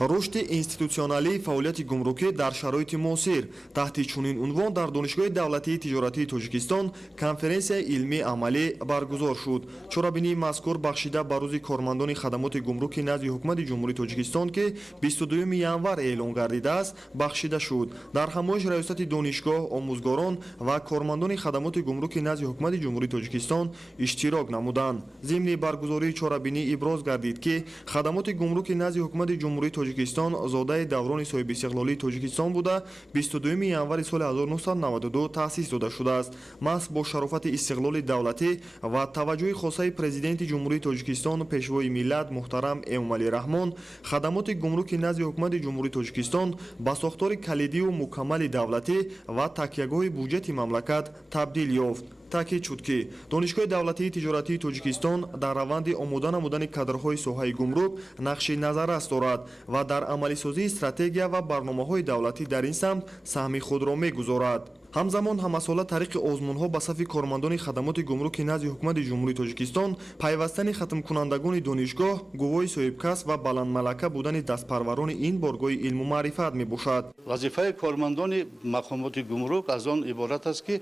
рушди институтсионалии фаъолияти гумрукӣ дар шароити муосир таҳти чунин унвон дар Донишгоҳи давлатии тиҷоратии Тоҷикистон конференсияи илмии амалӣ баргузор шуд. чорабинии мазкур бахшида ба рӯзи кормандони хадамоти гумруки назди ҳукумати ҷумҳурии Тоҷикистон ки 22 январ эълон гардидааст бахшида шуд. дар ҳамоиш раёсати донишгоҳ, омӯзгорон ва кормандони хадамоти гумруки назди ҳукумати ҷумҳурии Тоҷикистон иштирок намуданд. зимни баргузории чорабинӣ иброз гардид ки хадамоти гумруки назди ҳукумати ҷумҳурии Тоҷикистон зодаи даврони соҳибистиқлолии Тоҷикистон буда 22 январи соли 1992 таъсис дода шудааст. маҳз бо шарофати истиқлоли давлатӣ ва таваҷҷуҳи хосаи президенти ҷумҳурии Тоҷикистон пешвои миллат муҳтарам Эмомалӣ Раҳмон, хадамоти гумруки назди ҳукумати ҷумҳурии Тоҷикистон ба сохтори калидию мукаммали давлатӣ ва такягоҳи буҷети мамлакат табдил ёфт. таъкид шуд ки Донишгоҳи давлатии тиҷоратии Тоҷикистон дар раванди омода намудани кадрҳои соҳаи гумрук нақши назаррас дорад ва дар амалисозии стратегия ва барномаҳои давлатӣ дар ин самт саҳми худро мегузорад. ҳамзамон ҳамасола тариқи озмунҳо ба сафи кормандони хадамоти гумруки назди ҳукумати ҷумҳурии Тоҷикистон пайвастани хатмкунандагони донишгоҳ, гувоҳи соҳибкасб ва баландмалака будани дастпарварони ин боргоҳи илму маърифат мебошад. вазифаи кормандони мақомоти гумрук аз он иборат аст ки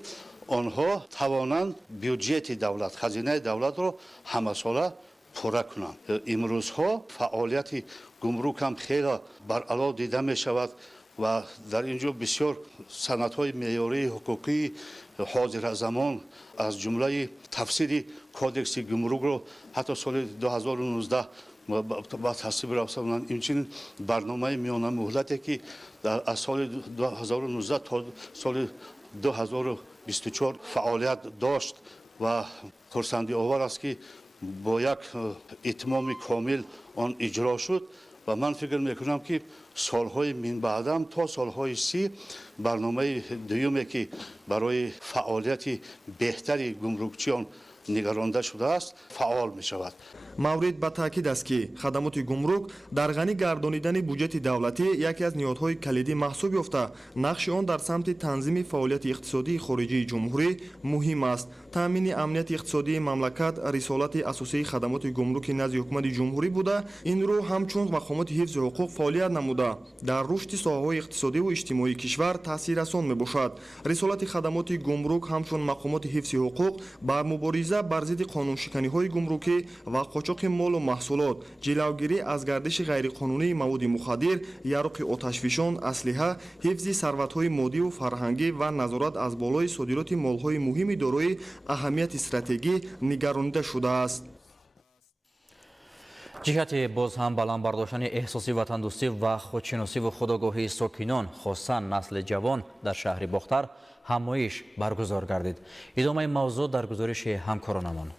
онҳо тавонанд бюджети давлат, хазинаи давлатро ҳамасола пурра кунанд. имрӯзҳо фаъолияти гумрук ҳам хеле баръало дида мешавад ва дар ин ҷо бисёр санадҳои меъёрии ҳуқуқии ҳозиразамон аз ҷумлаи тафсири кодекси гумрукро ҳатто соли 2019 ба тасвиб рафтанд. инчунин барномаи миёна муҳлате ки аз соли 2019 то соли 2024 фаъолият дошт ва хурсандиовар аст ки бо як итмоми комил он иҷро шуд ва ман фикр мекунам ки солҳои минбаъдам то солҳои 30 барномаи дуюме ки барои фаъолияти беҳтари гумрукчиён нигаронда шудааст фаъол мешавад. маврид ба таъкид аст ки хадамоти гумрук дар ғанӣ гардонидани буҷети давлатӣ яке аз ниҳодҳои калидӣ маҳсуб ёфта нақши он дар самти танзими фаъолияти иқтисодии хориҷии ҷумҳурӣ муҳим аст. таъмини амнияти иқтисодии мамлакат рисолати асосии хадамоти гумруки назди ҳукумати ҷумҳурӣ буда ин рӯ ҳамчун мақомоти ҳифзи ҳуқуқ фаъолият намуда дар рушди соҳаҳои иқтисодиву иҷтимоии кишвар таъсиррасон мебошад. рисолати хадамоти гумрук ҳамчун мақомоти ҳифзи ҳуқуқ бар мубориза бар зидди қонуншиканиҳои гумрукӣ ва қочоқи молу маҳсулот, ҷилавгирӣ аз гардиши ғайриқонунии маводи мухаддир, яруқи оташфишон, аслиҳа, ҳифзи сарватҳои моддиву фарҳангӣ ва назорат аз болои содироти молҳои муҳими дорои аҳамияти стратегӣ нигаронида шудааст. ҷиҳати боз ҳам баланд бардоштани эҳсоси ватандӯстӣ ва худшиносиву худогоҳии сокинон хоссан насли ҷавон дар шаҳри Бохтар ҳамоиш баргузор гардид. идомаи мавзӯъ дар гузориши ҳамкоронамон.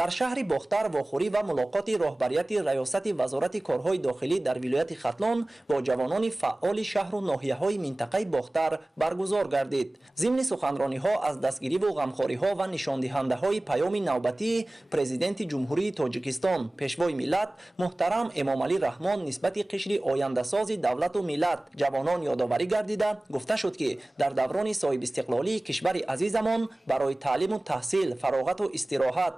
дар шаҳри Бохтар вохӯрӣ ва мулоқоти роҳбарияти раёсати вазорати корҳои дохилӣ дар вилояти Хатлон бо ҷавонони фаъоли шаҳру ноҳияҳои минтақаи Бохтар баргузор гардид. зимни суханрониҳо аз дастгириву ғамхориҳо ва нишондиҳандаҳои паёми навбатии президенти ҷумҳурии Тоҷикистон пешвои миллат муҳтарам Эмомалӣ Раҳмон нисбати қишри ояндасози давлату миллат ҷавонон ёдоварӣ гардида гуфта шуд ки дар даврони соҳибистиқлолии кишвари азизамон барои таълиму таҳсил, фароғату истироҳат,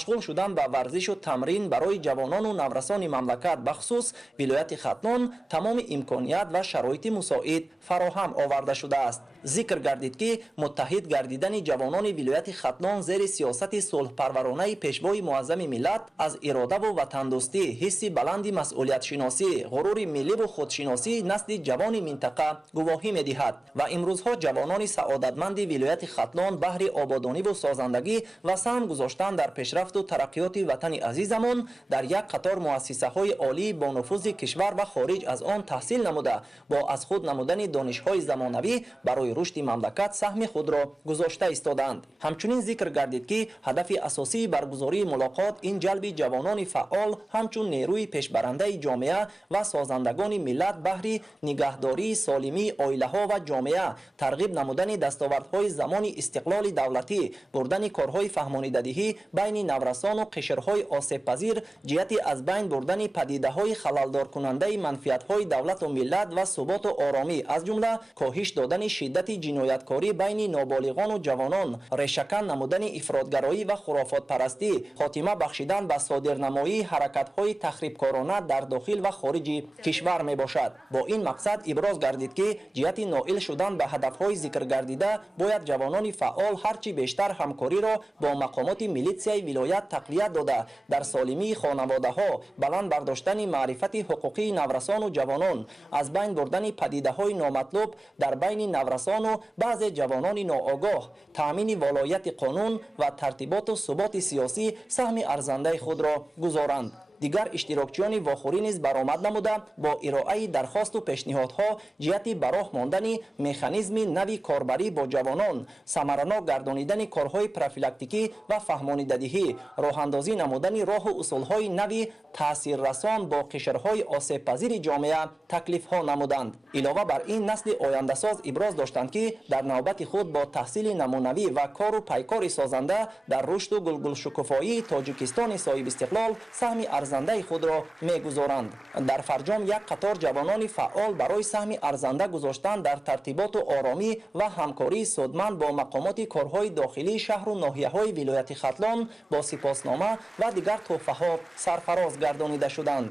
машғул шудан ба варзишу тамрин барои ҷавонону наврасони мамлакат бахусус вилояти Хатлон тамоми имконият ва шароити мусоид фароҳам оварда шудааст. зикр гардид ки муттаҳид гардидани ҷавонони вилояти Хатлон зери сиёсати сулҳпарваронаи пешвои муаззами миллат аз иродаvu ватандӯстӣ, ҳисси баланди масъулиятшиносӣ, ғурури милливу худшиносӣ насди ҷавони минтақа гувоҳӣ медиҳад ва имрӯзҳо ҷавонони саодатманди вилояти Хатлон баҳри ободониву созандагӣ ва саҳм гузоштан дар пешрафту тараққиёти ватани азизамон дар як қатор муассисаҳои олии бонуфузи кишвар ва хориҷ аз он таҳсил намуда бо аз худ намудани донишҳои замонавӣ барои рушди мамлакат саҳми худро гузошта истоданд. ҳамчунин зикр гардид ки ҳадафи асосии баргузории мулоқот ин ҷалби ҷавонони фаъол ҳамчун нерӯи пешбарандаи ҷомеа ва созандагони миллат баҳри нигаҳдории солимии оилаҳо ва ҷомеа, тарғиб намудани дастовардҳои замони истиқлоли давлатӣ, бурдани корҳои фаҳмонидадиҳӣ байни наврасону қишрҳои осебпазир ҷиҳати аз байн бурдани падидаҳои халалдоркунандаи манфиатҳои давлату миллат ва суботу оромӣ, аз ҷумла коҳиш додани шиддати ҷинояткорӣ байни ноболиғону ҷавонон, решакан намудани ифротгароӣ ва хурофотпарастӣ, хотима бахшидан ба содирнамоии ҳаракатҳои тахрибкорона дар дохил ва хориҷи кишвар мебошад. бо ин мақсад иброз гардид ки ҷиҳати ноил шудан ба ҳадафҳои зикргардида бояд ҷавонони фаъол ҳарчи бештар ҳамкориро бо мақомоти милитсияи вилоят тақвият дода дар солимии хонаводаҳо, баланд бардоштани маърифати ҳуқуқии наврасону ҷавонон, аз байн бурдани падидаҳои номатлуб дар байни наврасону баъзе ҷавонони ноогоҳ, таъмини волояти қонун ва тартиботу суботи сиёсӣ саҳми арзандаи худро гузоранд. дигар иштирокчиёни вохӯрӣ низ баромад намуда бо ироаи дархосту пешниҳодҳо ҷиҳати ба роҳ мондани механизми нави корбарӣ бо ҷавонон, самаранок гардонидани корҳои профилактикӣ ва фаҳмонидадиҳӣ, роҳандозӣ намудани роҳу усулҳои нави таъсиррасон бо қишрҳои осебпазири ҷомеа таклифҳо намуданд. илова бар ин насли ояндасоз иброз доштанд ки дар навбати худ бо таҳсили намунавӣ ва кору пайкори созанда дар рушду гулгулшукуфоии Тоҷикистони соҳибистиқлол саҳми арзандаи худро мегузоранд. дар фарҷом як қатор ҷавонони фаъол барои саҳми арзанда гузоштан дар тартиботу оромӣ ва ҳамкории судманд бо мақомоти корҳои дохилии шаҳру ноҳияҳои вилояти Хатлон бо сипоснома ва дигар тӯҳфаҳо сарфароз гардонида шуданд.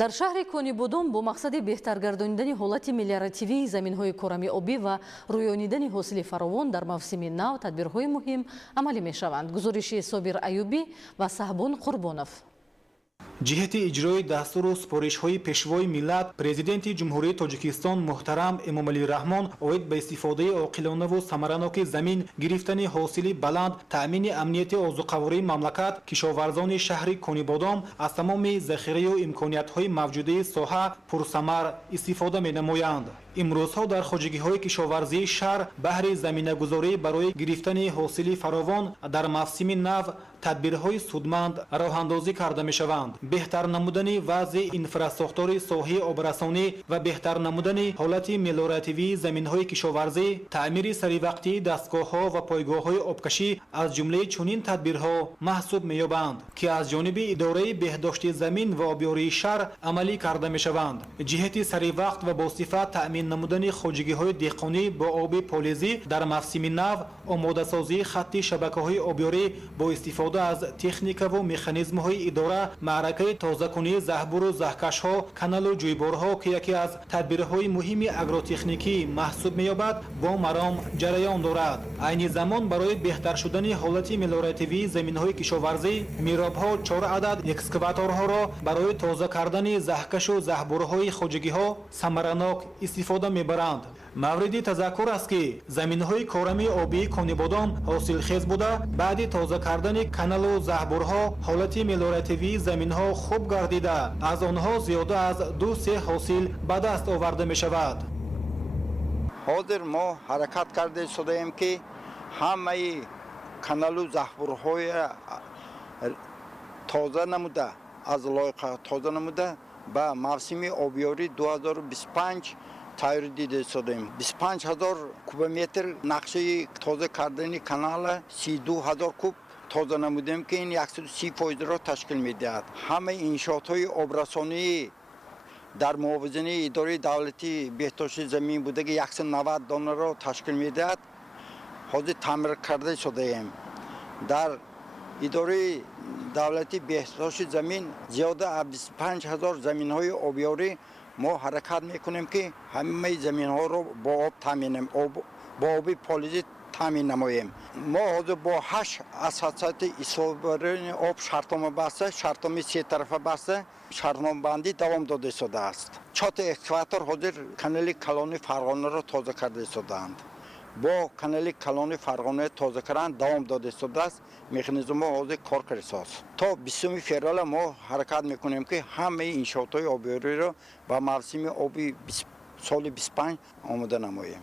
дар шаҳри Конибодон бо мақсади беҳтар гардонидани ҳолати мелиоративии заминҳои корами обӣ ва рӯёнидани ҳосили фаровон дар мавсими нав тадбирҳои муҳим амалӣ мешаванд. гузориши Собир Аюбӣ ва Саҳбон Қурбонов. ҷиҳати иҷрои дастуру супоришҳои пешвои миллат, президенти ҷумҳурии Тоҷикистон муҳтарам Эмомалӣ Раҳмон оид ба истифодаи оқилонаву самараноки замин, гирифтани ҳосили баланд, таъмини амнияти озуқавории мамлакат, кишоварзони шаҳри Конибодон аз тамоми захираю имкониятҳои мавҷудаи соҳа пурсамар истифода менамоянд. имрӯзҳо дар хоҷагиҳои кишоварзии шаҳр баҳри заминагузорӣ барои гирифтани ҳосили фаровон дар мавсими нав тадбирҳои судманд роҳандозӣ карда мешаванд. беҳтар намудани вазъи инфраструктури соҳаи обрасонӣ ва беҳтар намудани ҳолати мелиоративии заминҳои кишоварзӣ, таъмири саривақтии дастгоҳҳо ва пойгоҳҳои обкашӣ аз ҷумлаи чунин тадбирҳо маҳсуб меёбанд, ки аз ҷониби идораи беҳдошти замин ва обёрии шаҳр амалӣ карда мешаванд. ҷиҳати саривақт ва босифат таъмин намудани хоҷагиҳои деҳқонӣ бо оби полизӣ дар мавсими нав, омодасозии хатти шабакаҳои обёрӣ бо истифода аз техникаву механизмҳои идора, маъракаи тозакунии заҳбуру заҳкашҳо, каналу ҷӯйборҳо ки яке аз тадбирҳои муҳими агротехникӣ маҳсуб меёбад, бо маром ҷараён дорад. айни замон барои беҳтар шудани ҳолати мелиоративии заминҳои кишоварзӣ, миробҳо 4 адад экскаваторҳоро барои тоза кардани заҳкашу заҳбурҳои хоҷагиҳо самаранок истифода мебаранд. мавриди тазаккур аст ки заминҳои корами обии Конибодон ҳосилхез буда, баъди тоза кардани каналу заҳбурҳо ҳолати мелиоративии заминҳо хуб гардида, аз онҳо зиёда аз 2-3 ҳосил ба даст оварда мешавад. ҳозир мо ҳаракат карда истодаем ки ҳамаи каналу заҳбурҳои тоза намуда, аз лойқа тоза намуда ба мавсими обёрӣ 2025 тайёрӣ дида истодаем. 25000 кубометр нақшаи тоза кардани канала 32000 куб тоза намудем ки ин 130%-ро ташкил медиҳад. ҳамаи иншоотҳои обрасонии дар муовизани идораи давлатии беҳдошти замин будаги 190 донаро ташкил медиҳад. ҳозир таъмир карда истодаем. در اداره دولتی بهداشت زمین زیاده از 25000 زمین های آبیاری ما حرکت میکنیم که همه زمین ها رو با آب تامین با آب پالیزی تامین نماییم. ما حاضر با 8 اساسات ایسوبرین آب شرطنامه بسته، شرطنامه سه طرفه بسته، شرطنامه بندی دوام داده شده است. 4 اکسکاواتور حاضر کانال کلانی فرغانه را تازه کرده شدند. با کانال کلانی فرغانه تازه کردن دوام داده شده است. مکانیزم حاضر کار کرده است. تا 20 فوریه ما حرکت میکنیم که همه انشاءات های آبیاری را با موسم آبی سال 25 آماده نماییم.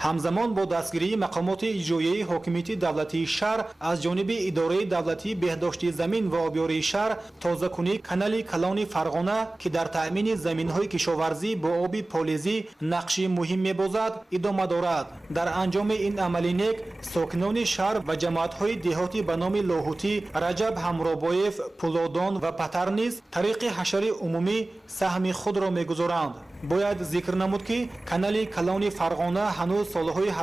همزمان با دستگیری مقامات اجرایی حاکمیت دولتی شهر از جانب اداره دولتی بهداشت زمین و آبیاری شهر تازه‌کنی کانال کلان فرغانه که در تأمین زمین‌های کشاورزی با آب پالیزی نقش مهم می‌بازد ادامه دارد. در انجام این عمل نیک ساکنان شهر و جماعت‌های دهاتی به نام لاهوتی، رجب همرابایف، پولادان و پتر نیز طریق حشر عمومی سهم خود را می‌گذارند. باید ذکر نمود که کانال کلان فرغانه هنوز سالهای 1939-1940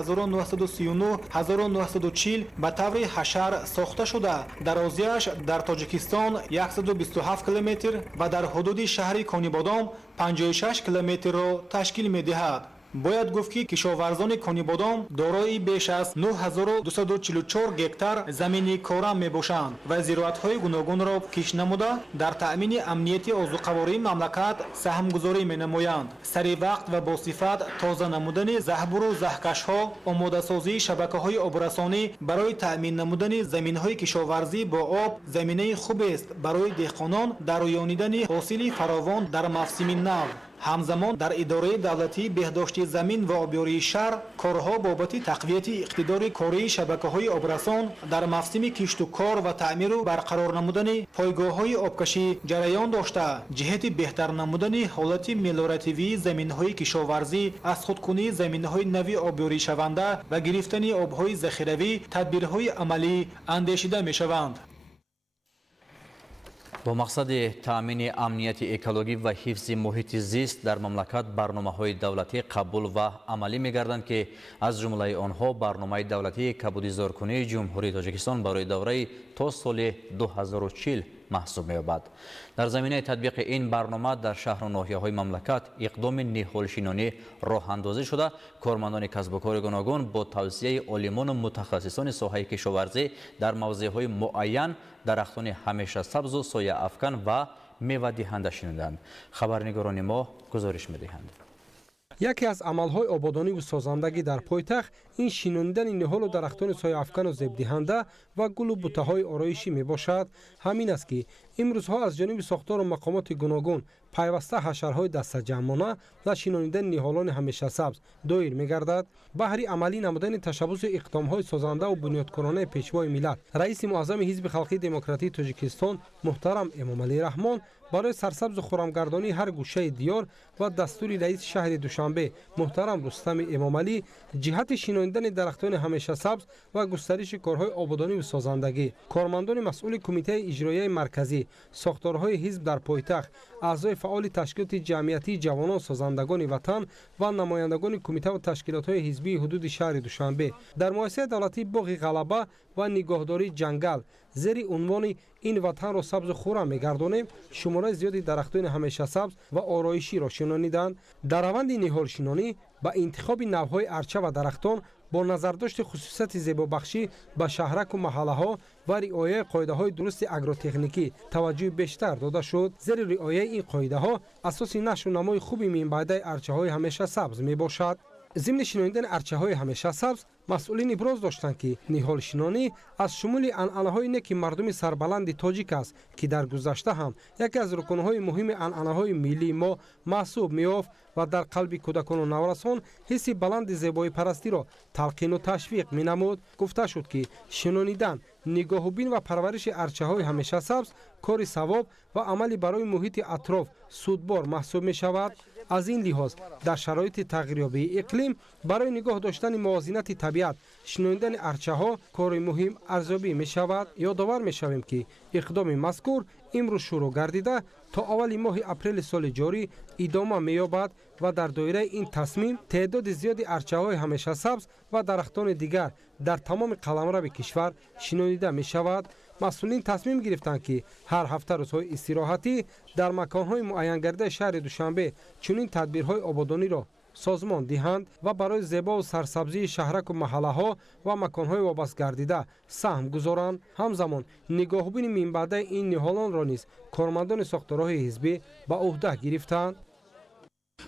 به طور حشر ساخته شده. درازیش در تاجیکستان 127 کیلومتر و در حدود شهر کانیبادام 56 کیلومتر را تشکیل می‌دهد. باید گفت که کشاورزان کانیبادام دارای بیش از 9244 گکتار زمین کارم میباشند و زراعت‌های گوناگون را کش نموده در تأمین امنیت آذوقه‌واری مملکت سهمگذاری می‌نمایند. سری وقت و با صفت تازه نمودن زهبور و زهکش‌ها، آماده سازی شبکه‌های آبرسانی برای تأمین نمودن زمین‌های کشاورزی با آب زمینه خوب است برای دهقانان در رویانیدن حاصل فراوان در موسم نو. همزمان در اداره دولتی بهداشت زمین و آبیاری شهر کارها بابت تقویت اقتدار کاری شبکه‌های آبرسان در موسم کشت و کار و تعمیر و برقرار نمودن پایگاه‌های آبکشی جریان داشته جهت بهتر نمودن حالت ملوراتیوی زمین‌های کشاورزی از خودکنی زمین‌های نوی آبیاری شونده و گرفتن آب‌های ذخیروی تدبیرهای عملی اندیشیده می‌شوند. با مقصد تأمین امنیت اکولوژی و حفظ محیط زیست در مملکت برنامه‌های دولتی قبول و عملی می‌گردند که از جمله آنها برنامه دولتی کبودیزارکنی جمهوری تاجیکستان برای دوره تا سال 2040 محسوب می‌یابد. در زمینه تطبیق این برنامه در شهر و ناحیه‌های مملکت اقدام نهالشینانه راه اندازی شده. کارمندان کسب و کار گوناگون با توصیه عالمان و متخصصان ساحه کشاورزی در موضع‌های معین درختان همیشه سبز و سایه افکن و میوه دهنده شنیدند. خبرنگاران ما گزارش می‌دهند. یکی از عملهای آبادانی و سازندگی در پایتخت این شیناندن نهال و درختان سایه افکن و زیب دهنده و گل و بوته‌های آرایشی می باشد. همین است که امروزها از جانب ساختار و مقامات گوناگون پیوسته حشرهای دسته جمعانه و شیناندن نهالان همیشه سبز دایر می گردد. بهر عملی نمودن تشبث اقدام‌های سازنده و بنیادکارانه پیشوای ملت رئیس معظم حزب خلقی دموکراتی تاجیکستان محترم امامعلی رحمان برای سرسبز و خرمگردانی هر گوشه دیار و دستور رئیس شهر دوشنبه محترم رستم امامعلی جهت شیناندن درختان همیشه سبز و گسترش کارهای آبادانی و سازندگی کارمندان مسئول کمیته اجرایی مرکزی ساختارهای حزب در پایتخت اعضای فعال تشکیلات جمعیتی جوانان سازندگان وطن و نمایندگان کمیته و تشکیلات‌های حزبی حدود شهر دوشنبه در مؤسسه دولتی باغ غلبه و نگهداری جنگل زیر عنوان این وطن را سبز و خرم می‌گردانیم شماره زیادی درختان همیشه سبز و آرایشی را شناندند. در روند نهال شینانی با انتخاب نوع‌های ارچه و درختان با نظرداشت خصوصیت زیبابخشی به شهرک و محله‌ها و رعایت قاعده‌های درست آگروتکنیکی توجه بیشتر داده شد. زیر رعایت این قاعده‌ها اساس نشو و نمای خوبی منبعد ارچه‌های همیشه سبز میباشد. ضمن شناندن ارچه‌های همیشه سبز مسئولین ابراز داشتند که نهال شینانی از شمول عنعنه‌های نیک مردم سربلند تاجیک است که در گذشته هم یکی از رکن‌های مهم عنعنه‌های ملی ما محسوب می‌یافت و در قلب کودکان و نورسان حس بلند زیبایی پرستی را تلقین و تشویق می‌نمود. گفته شد که شنانیدن نگاه و بین و پرورش ارچه‌های همیشه سبز کار ثواب و عملی برای محیط اطراف سودبار محسوب می‌شود. از این لحاظ در شرایط تغییریابی اقلیم برای نگاه داشتن موازنت طبیعی табиат шиноидани арчаҳо кори муҳим арзёбӣ мешавад. ёдовар мешавем ки иқдоми мазкур имрӯз шурӯъ гардида то аввали моҳи апрели соли ҷорӣ идома меёбад ва дар доираи ин тасмим теъдоди зиёди арчаҳои ҳамешасабз ва дарахтони дигар дар тамоми қаламрави кишвар шинонида мешавад. масъулин тасмим гирифтанд ки ҳар ҳафта рӯзҳои истироҳатӣ дар маконҳои муайян гардидаи шаҳри душанбе чунин тадбирҳои ободониро созмон диҳанд ва барои зебову сарсабзии шаҳраку маҳаллаҳо ва маконҳои вобаста гардида саҳм гузоранд. ҳамзамон нигоҳубини минбаъдаи ин ниҳолонро низ кормандони сохтороҳи ҳизбӣ ба уҳда гирифтанд.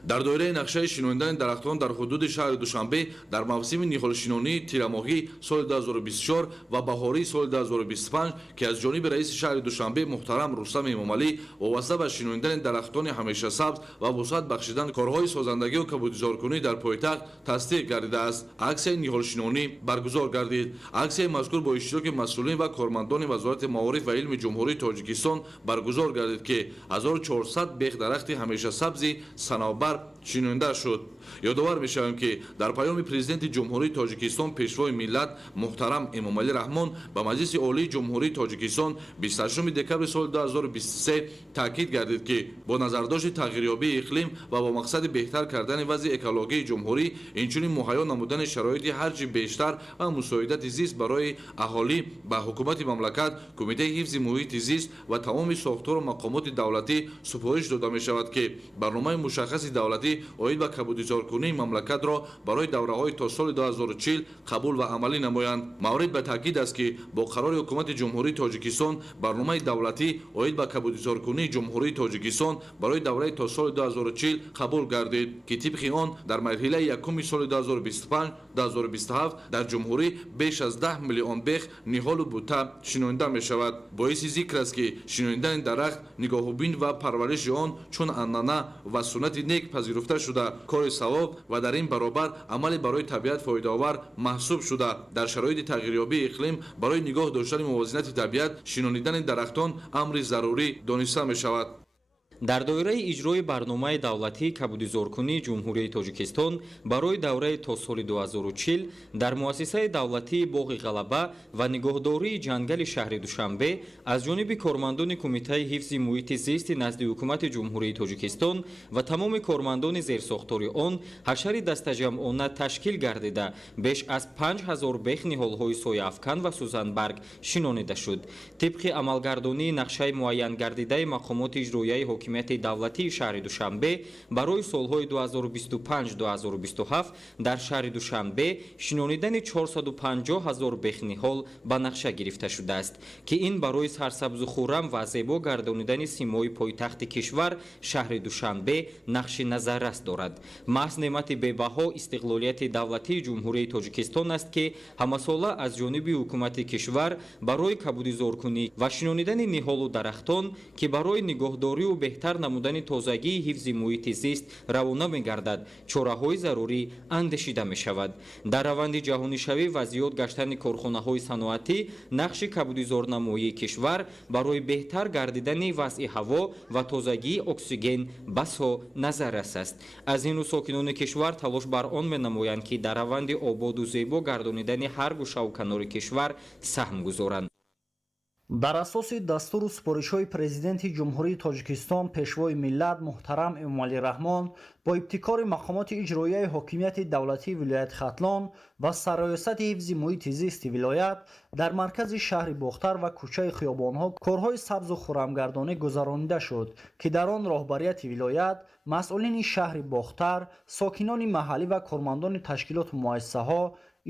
дар доираи нақшаи шинонидани дарахтон дар ҳудуди шаҳри душанбе дар мавсими ниҳолшинонии тирамоҳӣ соли 2024 ва баҳории соли 2025 ки аз ҷониби раиси шаҳри душанбе муҳтарам рустам эмомалӣ вобаста ба шинонидани дарахтони ҳамешасабз ва вусъат бахшидан корҳои созандагию кабудизоркунӣ дар пойтахт тасдиқ гардидааст. аксияи ниҳолшинонӣ баргузор гардид. аксияи мазкур бо иштироки масъулин ва кормандони вазорати маориф ва илми ҷумҳурии тоҷикистон баргузор гардид ки 1400 бех дарахти ҳамешасабзи санобар шинонида шуд. ёдовар мешавем ки дар паёми президенти ҷумҳурии тоҷикистон пешвои миллат муҳтарам эмомалӣ раҳмон ба маҷлиси олии ҷумҳурии тоҷикистон 28 декабри соли 2023 таъкид гардид ки бо назардошти тағйирёбии иқлим ва бо мақсади беҳтар кардани вазъи экологии ҷумҳурӣ инчунин муҳайё намудани шароити ҳарчи бештар ва мусоидати зист барои аҳолӣ ба ҳукумати мамлакат, кумитаи ҳифзи муҳити зист ва тамоми сохтору мақомоти давлатӣ супориш дода мешавад ки барномаи мушаххаси давлатӣ оид ба кабудизоркунии мамлакатро барои давраҳои то соли 2040 қабул ва амалӣ намоянд. маврид ба таъкид аст ки бо қарори ҳукумати ҷумҳурии тоҷикистон барномаи давлатӣ оид ба кабудизоркунии ҷумҳурии тоҷикистон барои давраи то соли 2040 қабул гардид ки тибқи он дар марҳилаи якуми соли 2025-2027 дар ҷумҳурӣ беш аз 10 миллион бех ниҳолу бута шинонида мешавад. боиси зикр аст ки шинонидани дарахт нигоҳубин ва парвариши он чун анъана ва суннати нек пазируфта шуда кори савоб ва дар ин баробар амале барои табиат фоидаовар маҳсуб шуда дар шароити тағйирёбии иқлим барои нигоҳ доштани мувозинати табиат шинонидани дарахтон амри зарурӣ дониста мешавад. дар доираи иҷрои барномаи давлатии кабудизоркунии ҷумҳурии тоҷикистон барои давраи то соли 2040 дар муассисаи давлатии боғи ғалаба ва нигоҳдории ҷангали шаҳри душанбе аз ҷониби кормандони кумитаи ҳифзи муҳити зисти назди ҳукумати ҷумҳурии тоҷикистон ва тамоми кормандони зерсохтори он ҳашари дастаҷамъона ташкил гардида беш аз 5000 бех ниҳолҳои сояафкан ва сӯзанбарг шинонида шуд. тибқи амалгардонии нақшаи муайян гардидаи мақомоти иҷроияи ҳокимияти давлатии шаҳри душанбе барои солҳои 2025-2027 дар шаҳри душанбе шинонидани 450 000 бех ниҳол ба нақша гирифта шудааст ки ин барои сарсабзу хуррам ва зебо гардонидани симои пойтахти кишвар шаҳри душанбе нақши назаррас дорад. маҳз неъмати бебаҳо истиқлолияти давлатии ҷумҳурии тоҷикистон аст ки ҳамасола аз ҷониби ҳукумати кишвар барои кабудизоркунӣ ва шинонидани ниҳолу дарахтон ки барои нигоҳдорию беҳтар намудани тозагии ҳифзи муҳити зист равона мегардад чораҳои зарурӣ андешида мешавад. дар раванди ҷаҳонишавӣ ва зиёд гаштани корхонаҳои саноатӣ нақши кабудизорнамоии кишвар барои беҳтар гардидани вазъи ҳаво ва тозагии оксиген басо назаррас аст. аз ину сокинони кишвар талош бар он менамоянд ки дар раванди ободу зебо гардонидани ҳар гӯшаву канори кишвар саҳм гузоранд. дар асоси дастуру супоришҳои президенти ҷумҳурии тоҷикистон пешвои миллат муҳтарам эмомалӣ раҳмон бо ибтикори мақомоти иҷроияи ҳокимияти давлатии вилояти хатлон ва сарроясати ҳифзи муҳити зисти вилоят дар маркази шаҳри бохтар ва кӯчаи хиёбонҳо корҳои сабзу хуррамгардонӣ гузаронида шуд ки дар он роҳбарияти вилоят масъулини шаҳри бохтар сокинони маҳаллӣ ва кормандони ташкилоту муассисаҳо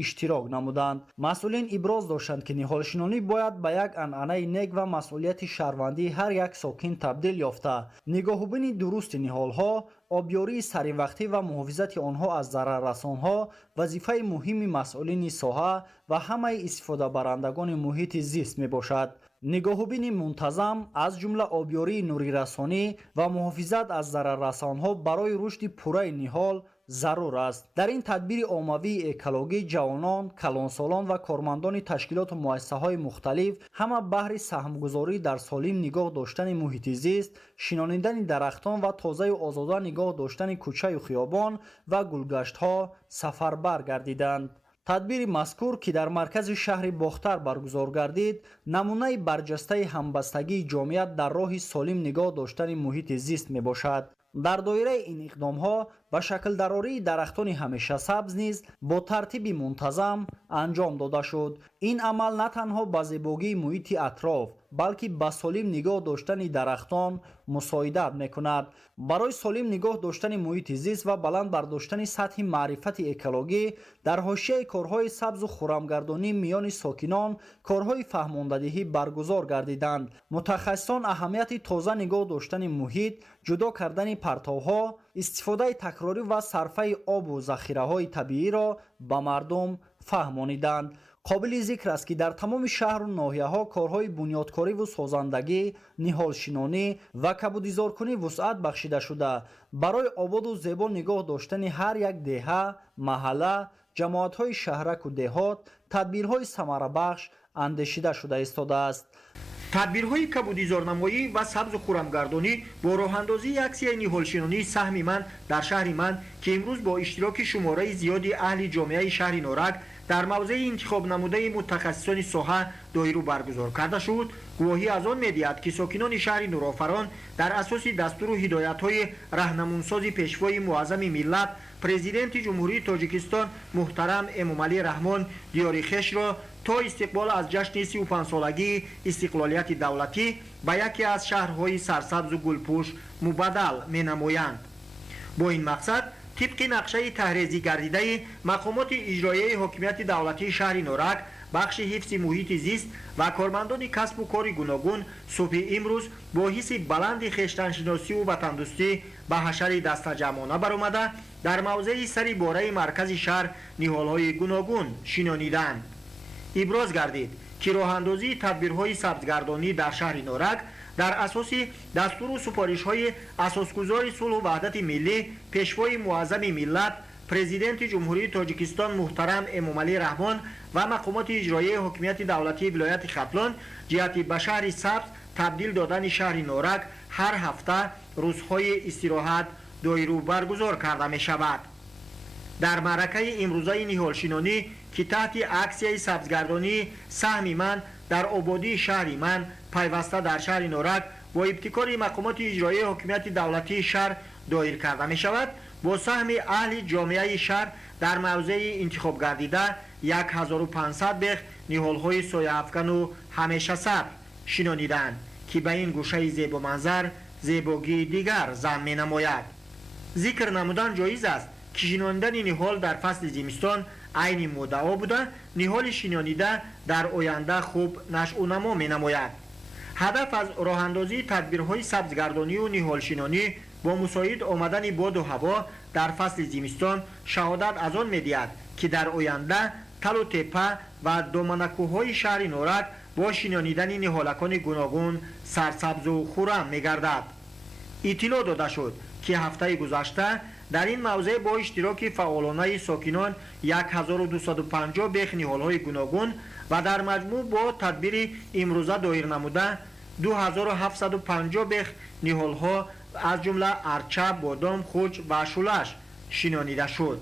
иштирок намуданд. масъулин иброз доштанд ки ниҳолшинонӣ бояд ба як анъанаи нек ва масъулияти шаҳрвандии ҳар як сокин табдил ёфта нигоҳубини дурусти ниҳолҳо обёрии саривақтӣ ва муҳофизати онҳо аз зараррасонҳо вазифаи муҳими масъулини соҳа ва ҳамаи истифодабарандагони муҳити зист мебошад. нигоҳубини мунтазам аз ҷумла обёрии нурирасонӣ ва муҳофизат аз зараррасонҳо барои рушди пурраи ниҳол зарур аст. дар ин тадбири оммавии экологӣ ҷавонон, калонсолон ва кормандони ташкилоту муассисаҳои мухталиф ҳама баҳри саҳмгузорӣ дар солим нигоҳ доштани муҳити зист, шинонидани дарахтон ва тозаю озода нигоҳ доштани кӯчаю хиёбон ва гулгаштҳо сафарбар гардиданд. тадбири мазкур ки дар маркази шаҳри бохтар баргузор гардид намунаи барҷастаи ҳамбастагии ҷомеат дар роҳи солим нигоҳ доштани муҳити зист мебошад. дар доираи ин иқдомҳо ба шаклдарории дарахтони ҳамешасабз низ бо тартиби мунтазам анҷом дода шуд. ин амал на танҳо ба зебогии муҳити атроф балки ба солим нигоҳ доштани дарахтон мусоидат мекунад. барои солим нигоҳ доштани муҳити зист ва баланд бардоштани сатҳи маърифати экологӣ дар ҳошияи корҳои сабзу хуррамгардонӣ миёни сокинон корҳои фаҳмондадиҳӣ баргузор гардиданд. мутахассисон аҳамияти тоза нигоҳ доштани муҳит, ҷудо кардани партовҳо, истифодаи такрорӣ ва сарфаи обу захираҳои табииро ба мардум фаҳмониданд. қобили зикр аст ки дар тамоми шаҳру ноҳияҳо корҳои бунёдкориву созандагӣ, ниҳолшинонӣ ва кабудизоркунӣ вусъат бахшида шуда барои ободу зебо нигоҳ доштани ҳар як деҳа, маҳалла, ҷамоатҳои шаҳраку деҳот тадбирҳои самарабахш андешида шуда истодааст. тадбирҳои кабудизорнамоӣ ва сабзу хуррамгардонӣ бо роҳандозии аксияи ниҳолшинонии саҳми ман дар шаҳри ман ки имрӯз бо иштироки шумораи зиёди аҳли ҷомеаи шаҳри норак дар мавзеи интихобнамудаи мутахассисони соҳа доиру баргузор карда шуд, гувоҳӣ аз он медиҳад ки сокинони шаҳри нурофарон дар асоси дастуру ҳидоятҳои раҳнамунсози пешвои муаззами миллат президенти ҷумҳурии тоҷикистон муҳтарам Эмомалӣ Раҳмон диёри хешро то истиқбол аз ҷашни 35-солагии истиқлолияти давлатӣ ба яке аз шаҳрҳои сарсабзу гулпӯш мубаддал менамоянд. бо ин мақсад тибқи нақшаи таҳрезӣ гардидаи мақомоти иҷроияи ҳокимияти давлатии шаҳри норак, бахши ҳифзи муҳити зист ва кормандони касбу кори гуногун субҳи имрӯз бо ҳисси баланди хештаншиносиву ватандӯстӣ ба ҳашари дастаҷамъона баромада дар мавзеи сари бораи маркази шаҳр ниҳолҳои гуногун шинониданд. иброз гардид ки роҳандозии тадбирҳои сабзгардонӣ дар шаҳри норак дар асоси дастуру супоришҳои асосгузори сулҳу ваҳдати миллӣ пешвои муаззами миллат президенти ҷумҳурии тоҷикистон муҳтарам Эмомалӣ Раҳмон ва мақомоти иҷроияи ҳокимияти давлатии вилояти Хатлон ҷиҳати ба шаҳри сабз табдил додани шаҳри норак ҳар ҳафта рӯзҳои истироҳат доиру баргузор карда мешавад. дар маъракаи имрӯзаи ниҳолшинонӣ ки таҳти аксияи сабзгардонии саҳми ман дар ободии шаҳри ман пайваста дар шаҳри норак бо ибтикори мақомоти иҷроияи ҳокимияти давлатии шаҳр доир карда мешавад, бо саҳми аҳли ҷомеаи шаҳр дар мавзеи интихоб гардида 1500 бех ниҳолҳои сояафкану ҳамешасабз шинониданд ки ба ин гӯшаи зебоманзар зебогии дигар зам менамояд. зикр намудан ҷоиз аст ки шинонидани ниҳол дар фасли зимистон айни муддао буда, ниҳоли шинонида дар оянда хуб нашъунамо менамояд. ҳадаф аз роҳандозии тадбирҳои сабзгардонию ниҳолшинонӣ бо мусоид омадани боду ҳаво дар фасли зимистон шаҳодат аз он медиҳад ки дар оянда талу теппа ва доманакӯҳҳои шаҳри норак бо шинонидани ниҳолакони гуногун сарсабзу хуррам мегардад. иттилоъ дода шуд ки ҳафтаи гузашта дар ин мавзеъ бо иштироки фаъолонаи сокинон 1250 бех ниҳолҳои гуногун ва дар маҷмӯъ бо тадбири имрӯза доир намуда 2750 бех ниҳолҳо аз ҷумла арча, бодом, хурҷ ва шулаш шинонида шуд.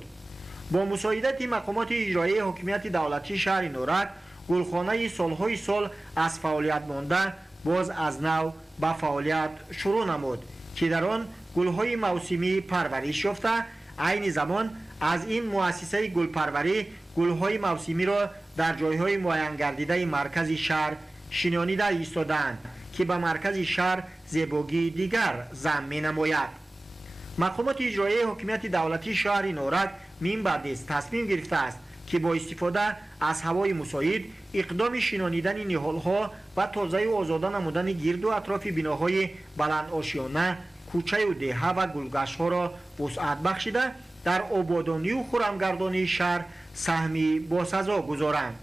бо мусоидати мақомоти иҷроияи ҳокимияти давлатии шаҳри норак гулхонаи солҳои сол аз фаъолият монда боз аз нав ба фаъолият шурӯъ намуд ки дар он гулҳои мавсимӣ парвариш ёфта, айни замон аз ин муассисаи гулпарварӣ гулҳои мавсимиро дар ҷойҳои муайянгардидаи маркази шаҳр шинонида истодаанд ки ба маркази шаҳр зебогии дигар зам менамояд. мақомоти иҷроияи ҳокимияти давлатии шаҳри норак мин баъдиз тасмим гирифтааст ки бо истифода аз ҳавои мусоид иқдоми шинонидани ниҳолҳо ва тозаю озода намудани гирду атрофи биноҳои баландошиёна, кӯчаю деҳа ва гулгаштҳоро вусъат бахшида дар ободонию хуррамгардонии шаҳр саҳми босазо гузоранд.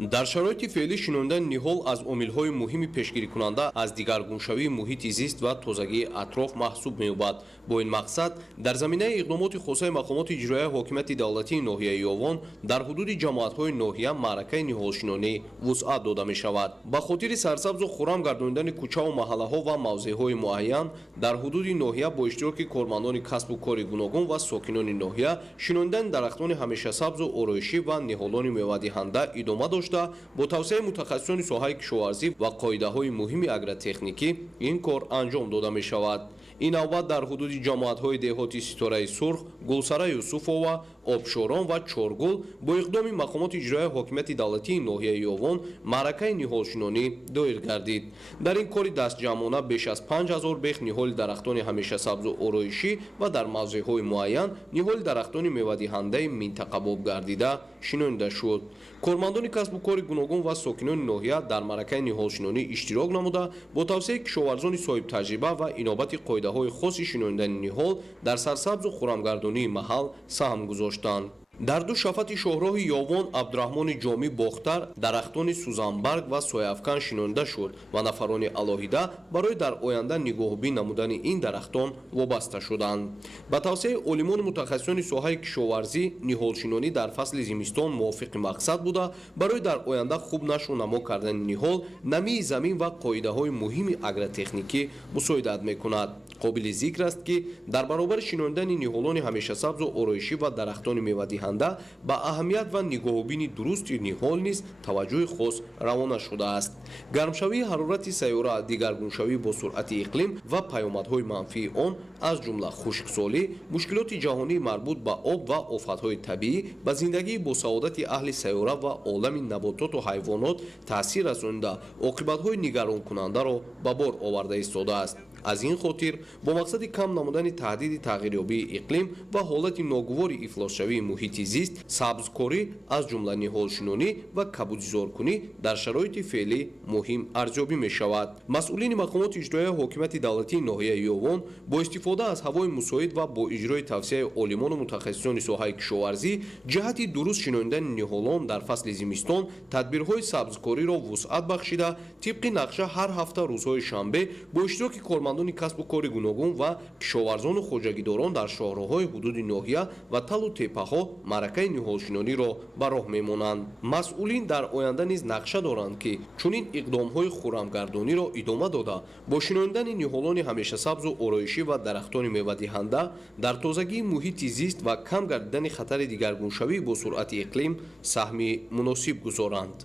дар шароити феълӣ шинондани ниҳол аз омилҳои муҳими пешгирикунанда аз дигаргуншавии муҳити зист ва тозагии атроф маҳсуб меёбад. Бо ин мақсад дар заминаи иқдомоти хосаи мақомоти иҷроияи ҳокимияти давлатии ноҳияи Ёвон дар ҳудуди ҷамоатҳои ноҳия маъракаи ниҳолшинонӣ вусъат дода мешавад. Ба хотири сарсабзу хуррам гардонидани кӯчаву маҳаллаҳо ва мавзеъҳои муайян дар ҳудуди ноҳия бо иштироки кормандони касбу кори гуногун ва сокинони ноҳия шинондани дарахтони ҳамешасабзу ороишӣ ва ниҳолони мевадиҳанда идома дошта, бо тавсеяи мутахассисони соҳаи кишоварзӣ ва қоидаҳои муҳими агротехникӣ ин кор анҷом дода мешавад. ин навбат дар ҳудуди ҷамоатҳои деҳоти Ситораи Сурх, Гулсара Юсуфова, Обшорон ва Чоргул бо иқдоми мақомоти иҷроияи ҳокимияти давлатии ноҳияи Ёвон маъракаи ниҳолшинонӣ доир гардид. дар ин кори дастҷамъона беш аз 5000 бех ниҳоли дарахтони ҳамешасабзу ороишӣ ва дар мавзеъҳои муайян ниҳоли дарахтони мевадиҳандаи минтақабоб гардида шинонида шуд. кормандони касбу кори гуногун ва сокинони ноҳия дар маъракаи ниҳолшинонӣ иштирок намуда, бо тавсеяи кишоварзони соҳибтаҷриба ва инобати қоидаҳои хоси шинонидани ниҳол дар сарсабзу хуррамгардонии маҳал саҳм гузоштанд. дар ду шафати шоҳроҳи Ёвон Абдурахмони Ҷомӣ Бохтар дарахтони сузанбарг ва сояафкан шинонида шуд ва нафарони алоҳида барои дар оянда нигоҳубин намудани ин дарахтон вобаста шуданд. ба тавсеяи олимони мутахассисони соҳаи кишоварзӣ, ниҳолшинонӣ дар фасли зимистон мувофиқи мақсад буда, барои дар оянда хуб нашу намо кардани ниҳол, намии замин ва қоидаҳои муҳими агротехникӣ мусоидат мекунад. қобили зикр аст ки дар баробари шинонидани ниҳолони ҳамешасабзу ороишӣ ва дарахтони мевадиҳанда ба аҳамият ва нигоҳубини дурусти ниҳол низ таваҷҷӯҳи хос равона шудааст. гармшавии ҳарорати сайёра, дигаргуншавӣ бо суръати иқлим ва паёмадҳои манфии он, аз ҷумла хушксолӣ, мушкилоти ҷаҳонии марбут ба об ва офатҳои табиӣ ба зиндагии босаодати аҳли сайёра ва олами набототу ҳайвонот таъсир расонида, оқибатҳои нигаронкунандаро ба бор оварда истодааст. аз ин хотир бо мақсади кам намудани таҳдиди тағйирёбии иқлим ва ҳолати ногувори ифлосшавии муҳити зист, сабзкорӣ аз ҷумла ниҳолшинонӣ ва кабудизоркунӣ дар шароити феълӣ муҳим арзёбӣ мешавад. масъулини мақомоти иҷроияи ҳокимияти давлатии ноҳияи Ёвон бо истифода аз ҳавои мусоид ва бо иҷрои тавсеяи олимону мутахассисони соҳаи кишоварзӣ ҷиҳати дуруст шинонидани ниҳолон дар фасли зимистон тадбирҳои сабзкориро вусъат бахшида, тибқи нақша ҳар ҳафта рӯзҳои шанбе бо иштироки кормандони касбу кори гуногун ва кишоварзону хоҷагидорон дар шоҳроҳҳои ҳудуди ноҳия ва талу теппаҳо маъракаи ниҳолшинониро ба роҳ мемонанд. масъулин дар оянда низ нақша доранд ки чунин иқдомҳои хуррамгардониро идома дода, бо шинонидани ниҳолони ҳамешасабзу ороишӣ ва дарахтони мевадиҳанда дар тозагии муҳити зист ва кам гардидани хатари дигаргуншавӣ бо суръати иқлим саҳми муносиб гузоранд.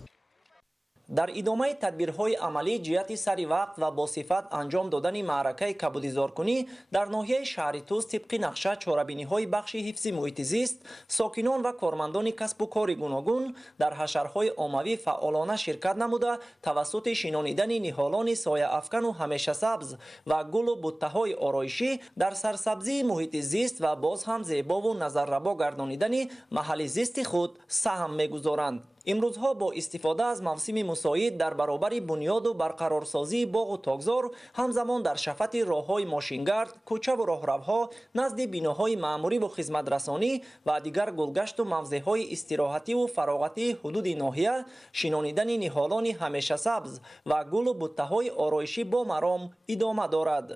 дар идомаи тадбирҳои амалӣ ҷиҳати сари вақт ва босифат анҷом додани маъракаи кабудизоркунӣ дар ноҳияи шаҳри Туз тибқи нақша чорабиниҳои бахши ҳифзи муҳити зист, сокинон ва кормандони касбу кори гуногун дар ҳашарҳои оммавӣ фаъолона ширкат намуда тавассути шинонидани ниҳолони сояафкану ҳамешасабз ва гулу буттаҳои ороишӣ дар сарсабзии муҳити зист ва боз ҳам зебову назаррабо гардонидани маҳалли зисти худ саҳм мегузоранд. имрӯзҳо бо истифода аз мавсими мусоид дар баробари бунёду барқарорсозии боғу тогзор ҳамзамон дар шафати роҳҳои мошингард, кӯчаву роҳравҳо, назди биноҳои маъмуриву хизматрасонӣ ва дигар гулгашту мавзеъҳои истироҳативу фароғатии ҳудуди ноҳия шинонидани ниҳолони ҳамешасабз ва гулу буттаҳои ороишӣ бо маром идома дорад.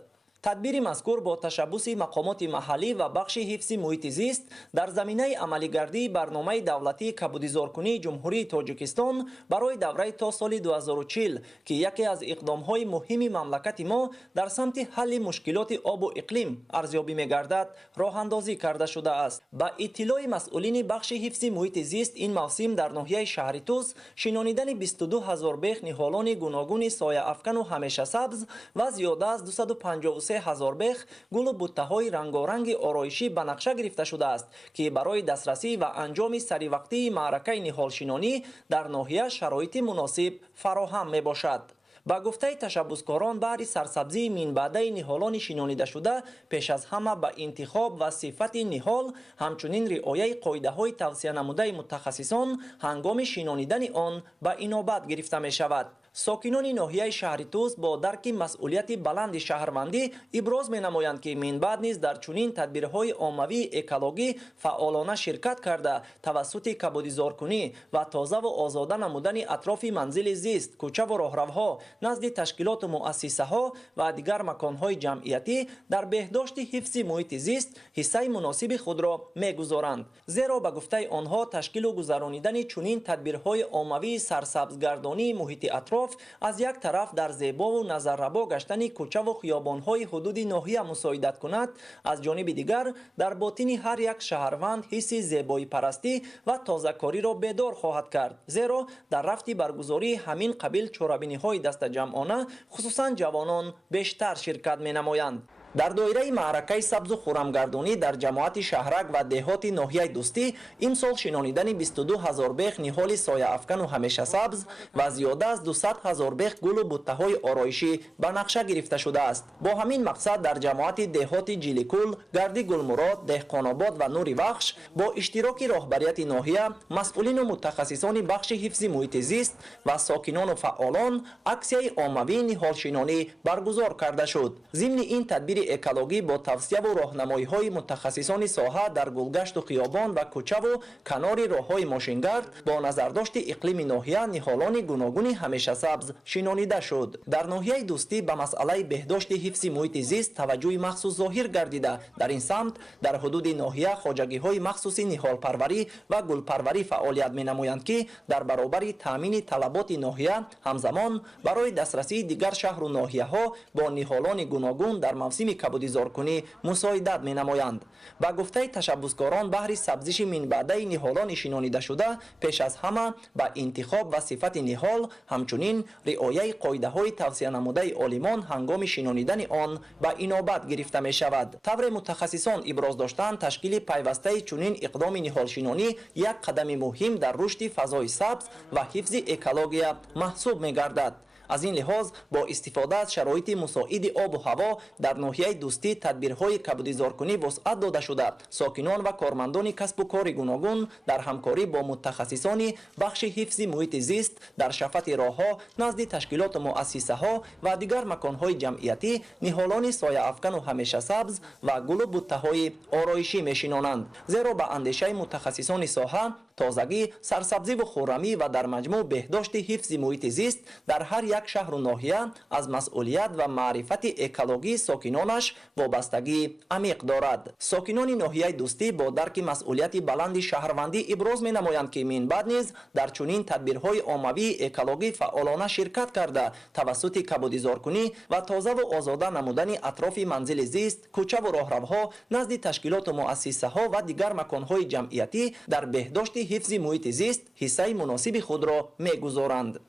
тадбири мазкур бо ташаббуси мақомоти маҳаллӣ ва бахши ҳифзи муҳити зист дар заминаи амалигардии барномаи давлатии кабудизоркунии ҷумҳурии Тоҷикистон барои давраи то соли 2040 ки яке аз иқдомҳои муҳими мамлакати мо дар самти ҳалли мушкилоти обу иқлим арзёбӣ мегардад, роҳандозӣ карда шудааст. ба иттилои масъулини бахши ҳифзи муҳити зист, ин мавсим дар ноҳияи шаҳри Туз шинонидани 22 000 бех ниҳолони гуногуни сояафкану ҳамешасабз ва зиёда аз 253 000 бех гулу буттаҳои рангоранги ороишӣ ба нақша гирифта шудааст, ки барои дастрасӣ ва анҷоми саривақтии маъракаи ниҳолшинонӣ дар ноҳия шароити муносиб фароҳам мебошад. ба гуфтаи ташаббускорон баҳри сарсабзии минбаъдаи ниҳолони шинонидашуда пеш аз ҳама ба интихоб ва сифати ниҳол ҳамчунин риояи қоидаҳои тавсия намудаи мутахассисон ҳангоми шинонидани он ба инобат гирифта мешавад. ساکنان ناحیه شهر توس با درک مسئولیت بلند شهروندی ابراز می‌نمایند که من بعد نیز در چنین تدبیرهای عمومی اکولوژی فعالانه شرکت کرده توسط کبودیزارکنی و تازه و آزاده نمودن اطراف منزل زیست، کوچه و راهروها نزد تشکیلات و مؤسسه‌ها و دیگر مکان‌های جمعیتی در بهداشت حفظ محیط زیست حصه مناسب خود را می‌گذارند. زیرا به گفته آنها تشکیل و گذرانیدن چنین تدبیرهای عمومی سرسبزگردانی محیط اطراف از یک طرف در زیبا و نظرربا گشتن کوچه و خیابان‌های حدود ناحیه مساعدت کند، از جانب دیگر در باطن هر یک شهروند حس زیبایی پرستی و تازه‌کاری را بیدار خواهد کرد. زیرا در رفت برگزاری همین قبیل چورابینی‌های دست جمعانه خصوصا جوانان بیشتر شرکت می‌نمایند. در دایره معرکه سبز و خرمگردانی در جماعت شهرک و دهات ناحیه دوستی امسال شنانیدن 22,000 بیخ نهال سایه افکن و همیشه سبز و زیاده از 200,000 بیخ گل و بوته‌های آرایشی به نقشه گرفته شده است. با همین مقصد در جماعت دهات جیلیکول، گردی گلمراد، دهقان‌آباد و نوری بخش با اشتراک رهبریت ناحیه، مسئولین و متخصصان بخش حفظ محیط زیست و ساکنان و فعالان اکسیه عمومی نهال شنانی برگزار کرده شد. ضمن این تدبیر اکولوژی با توصیه و راهنمایی‌های متخصصان ساحه در گلگشت و خیابان و کوچه و کنار راه‌های ماشینگرد با نظرداشت اقلیم ناحیه نهالان گوناگون همیشه سبز شنانیده شد. در ناحیه دوستی به مسئله بهداشت حفظ محیط زیست توجه مخصوص ظاهر گردیده در این سمت در حدود ناحیه خواجگی‌های مخصوصی نهال پروری و گل پروری فعالیت می‌نمایند که در برابر تامین طلبات ناحیه همزمان برای دسترسی دیگر شهر و ناحیه‌ها با نهالان گوناگون در موسم کبودیزارکنی مساعدت می‌نمایند. با گفته تشبسکاران بهر سبزش منبعده نهالان شنانیده شده پیش از همه با انتخاب و صفت نهال همچنین رعایت قاعده‌های توصیه نموده عالمان هنگام شنانیدن آن به اینابت گرفته می‌شود. طور متخصصان ابراز داشتند تشکیل پیوسته چنین اقدام نهال شنانی یک قدم مهم در رشد فضای سبز و حفظ اکولوژی محسوب می‌گردد. از این لحاظ با استفاده از شرایط مساعد آب و هوا در ناحیه دوستی تدبیرهای کبودیزارکنی وسعت داده شده. ساکنان و کارمندان کسب و کار گوناگون در همکاری با متخصصان بخش حفظ محیط زیست در شفت راهها نزد تشکیلات و مؤسسه‌ها و دیگر مکان‌های جمعیتی نهالان سایه افکن و همیشه سبز و گل و بوته‌های آرایشی می‌شنانند. زیرا به اندیشه متخصصان ساحه تازگی، سرسبزی و خرمی و در مجموع بهداشت حفظ محیط زیست در هر یک شهر و ناحیه از مسئولیت و معرفت اکولوژی ساکنانش وابستگی عمیق دارد. ساکنان ناحیه دوستی با درک مسئولیت بلند شهروندی ابراز می‌نمایند که من بعد نیز در چنین تدبیرهای عمومی اکولوژی فعالانه شرکت کرده توسط کبودیزارکنی و تازه و آزاده نمودن اطراف منزل زیست، کوچه و راهروها نزد تشکیلات و مؤسسه‌ها و دیگر مکان‌های جمعیتی در بهداشت حفظ محیط زیست حصه مناسب خود را می‌گذارند.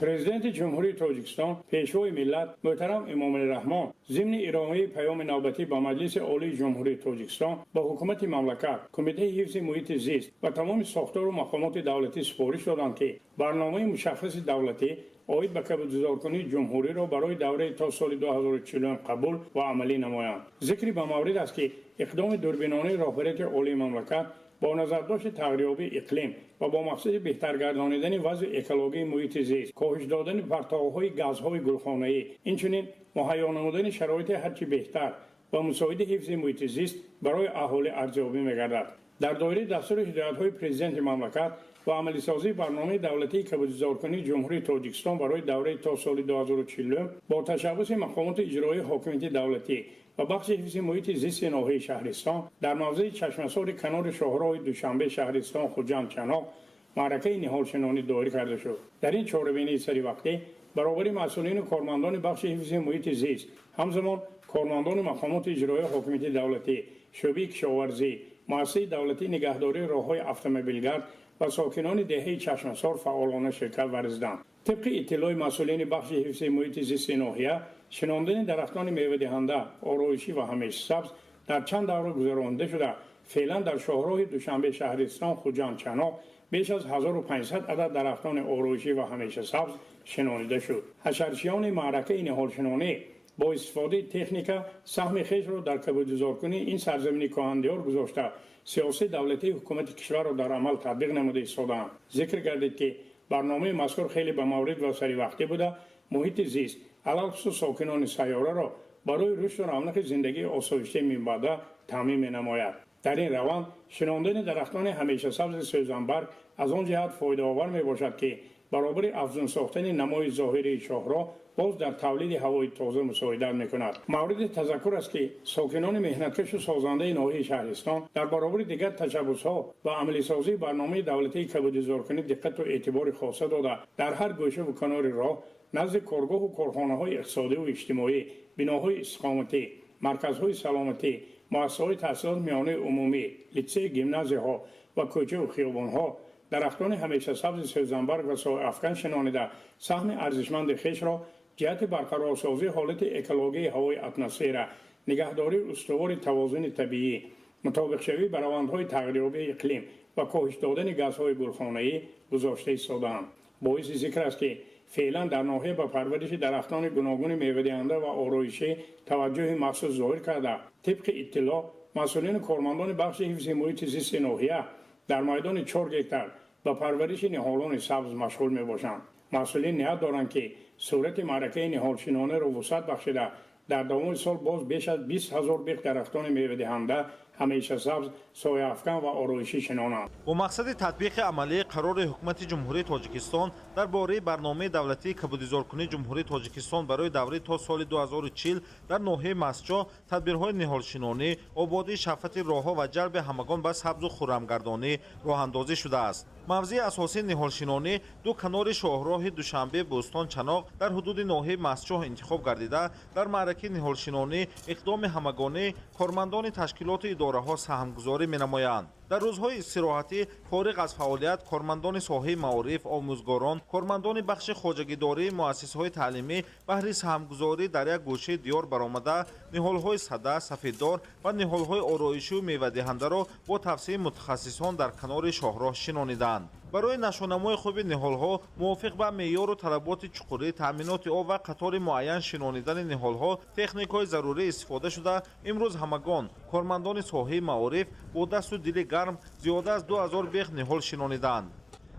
پرزیدنت جمهوری تاجیکستان پیشوای ملت محترم امامعلی رحمان ضمن ارائه پیام نوبتی با مجلس عالی جمهوری تاجیکستان با حکومت مملکت، کمیته حفظ محیط زیست و تمام ساختار و مقامات دولتی سپارش دادند که برنامه مشخص دولتی آید به کبودیزارکنی جمهوری را برای دوره تا سال 2040 قبول و عملی نمایند. ذکری به مورد است که اقدام دوربینانه رهبریت عالی مملکت با نظرداشت تغییریابی اقلیم و با مقصد بهتر گردانیدن وضع اکولوژی محیط زیست، کاهش دادن پرتاب‌های گازهای گلخانه‌ای، اینچنین مهیا نمودن شرایط هرچی بهتر و مساعد حفظ محیط زیست برای اهالی ارزیابی می‌گردد. در دایره دستور هدایت‌های پرزیدنت مملکت و عملی سازی برنامه دولتی کبودیزارکنی جمهوری تاجیکستان برای دوره تا سال 2040 با تشبث مقامات اجرایی حاکمیت دولتی و بخش حفظ محیط زیست ناحیه شهرستان در موضع چشمسار کنار شاهراه دوشنبه شهرستان خوجند چناق معرکه نهال شنانی دایر کرده شد. در این چهاربینی سری وقتی برابر مسئولین و کارمندان بخش حفظ محیط زیست، همزمان کارمندان مقامات اجرایی حاکمیت دولتی، شعبه کشاورزی، مؤسسه دولتی نگهداری راههای اتومبیلگرد و ساکنان دهه چشمسار فعالانه شرکت ورزیدند. طبق اطلاع مسئولین بخش حفظ محیط زیست ناحیه، شناندن درختان میوه دهنده، آرایشی و همیشه سبز در چند دوره گذرانده شده. فعلا در شاهراه دوشنبه شهرستان خوجند چناق بیش از 1500 عدد درختان آرایشی و همیشه سبز شنانیده شد. حشرچیان معرکه نهال شنانی با استفاده تکنیک سهم خویش را در کبودیزارکنی این سرزمین کاهندیار گذاشته، سیاست دولتی حکومت کشور را در عمل تطبیق نموده ایستادند. ذکر گردید که برنامه مذکور خیلی به مورد و سریوقتی بوده محیط زیست علاوه ساکنان سیاره را برای رشد و رونق زندگی آسایشته می‌باشد تامین می‌نماید. در این روند شناندن درختان همیشه سبز سوزنبرگ از آن جهت فایده‌آور می‌باشد که برابر افزون ساختن نمای ظاهری شهرها باز در تولید هوای تازه مساعدت می‌کند. مورد تذکر است که ساکنان مهنتکش و سازنده ناحیه شهرستان در برابر دیگر تشبس‌ها و عملی سازی برنامه دولتی کبودزارکنی دقت و اعتبار خاصه داده در هر گوشه و کنار راه نزد کارگاه و کارخانه‌های اقتصادی و اجتماعی، بناهای استقامتی، مرکزهای سلامتی، مؤسسه‌های تحصیلات میانه عمومی، لیسه، گیمنازی‌ها و کوچه و خیابان‌ها درختان همیشه سبز سوزنبرگ و سایه‌افکن شنانیده سهم ارزشمند خویش را جهت برقرارسازی حالت اکولوژی هوای اتمسفر، نگهداری استوار توازن طبیعی، مطابق شوی به روندهای تغییریابی اقلیم و کاهش دادن گازهای گلخانه‌ای گذاشته ایستاده‌اند. باعث ذکر است که فعلا در ناحیه به پرورش درختان گوناگون میوه‌دهنده و آرایشی توجه مخصوص ظاهر کرده. طبق اطلاع مسئولین کارمندان بخش حفظ محیط زیست ناحیه در میدان 4 هکتار به پرورش نهالان سبز مشغول میباشند. مسئولین نیت دارند که صورت معرکه نهالشینانه را وسعت بخشیده در دوام سال باز بیش از 20,000 بیخ درختان میوه‌دهنده همیشه سبز سایه افکن و آرایشی شنانند. با مقصد تطبیق عملی قرار حکومت جمهوری تاجیکستان درباره برنامه دولتی کبودزارکنی جمهوری تاجیکستان برای دوره تا سال 2040 در ناحیه مسجد تدبیرهای نهالشینانی، آبادی شفافیت راهها و جلب همگان به سبز و خرمگردانی راه اندازی شده است. موضوع اساسی نهالشینانی دو کنار شاهراه دوشنبه بوستان چناق در حدود ناحیه مسجد انتخاب گردیده در معرکه نهالشینانی اقدام همگانی کارمندان تشکیلات اداره‌ها سهمگذاری می‌نمایند. در روزهای استراحتی فارغ از فعالیت کارمندان ساحه معارف، آموزگاران، کارمندان بخش خواجگیداری مؤسسه‌های تعلیمی بهر سهمگذاری در یک گوشه دیار برآمده نهال‌های سده، سفیددار و نهال‌های آرایشی و میوه‌دهنده را با توصیه متخصصان در کنار شاهراه شنانیدند. برای نشانمای خوب نهال‌ها موافق به معیار و طلبات چقوری تامینات آب و قطار معین شنانیدن نهال‌ها تکنیک‌های ضروری استفاده شده امروز همگان کارمندان ساحه معارف با دست و دل گرم زیاده از 2000 بیخ نهال شنانیدند.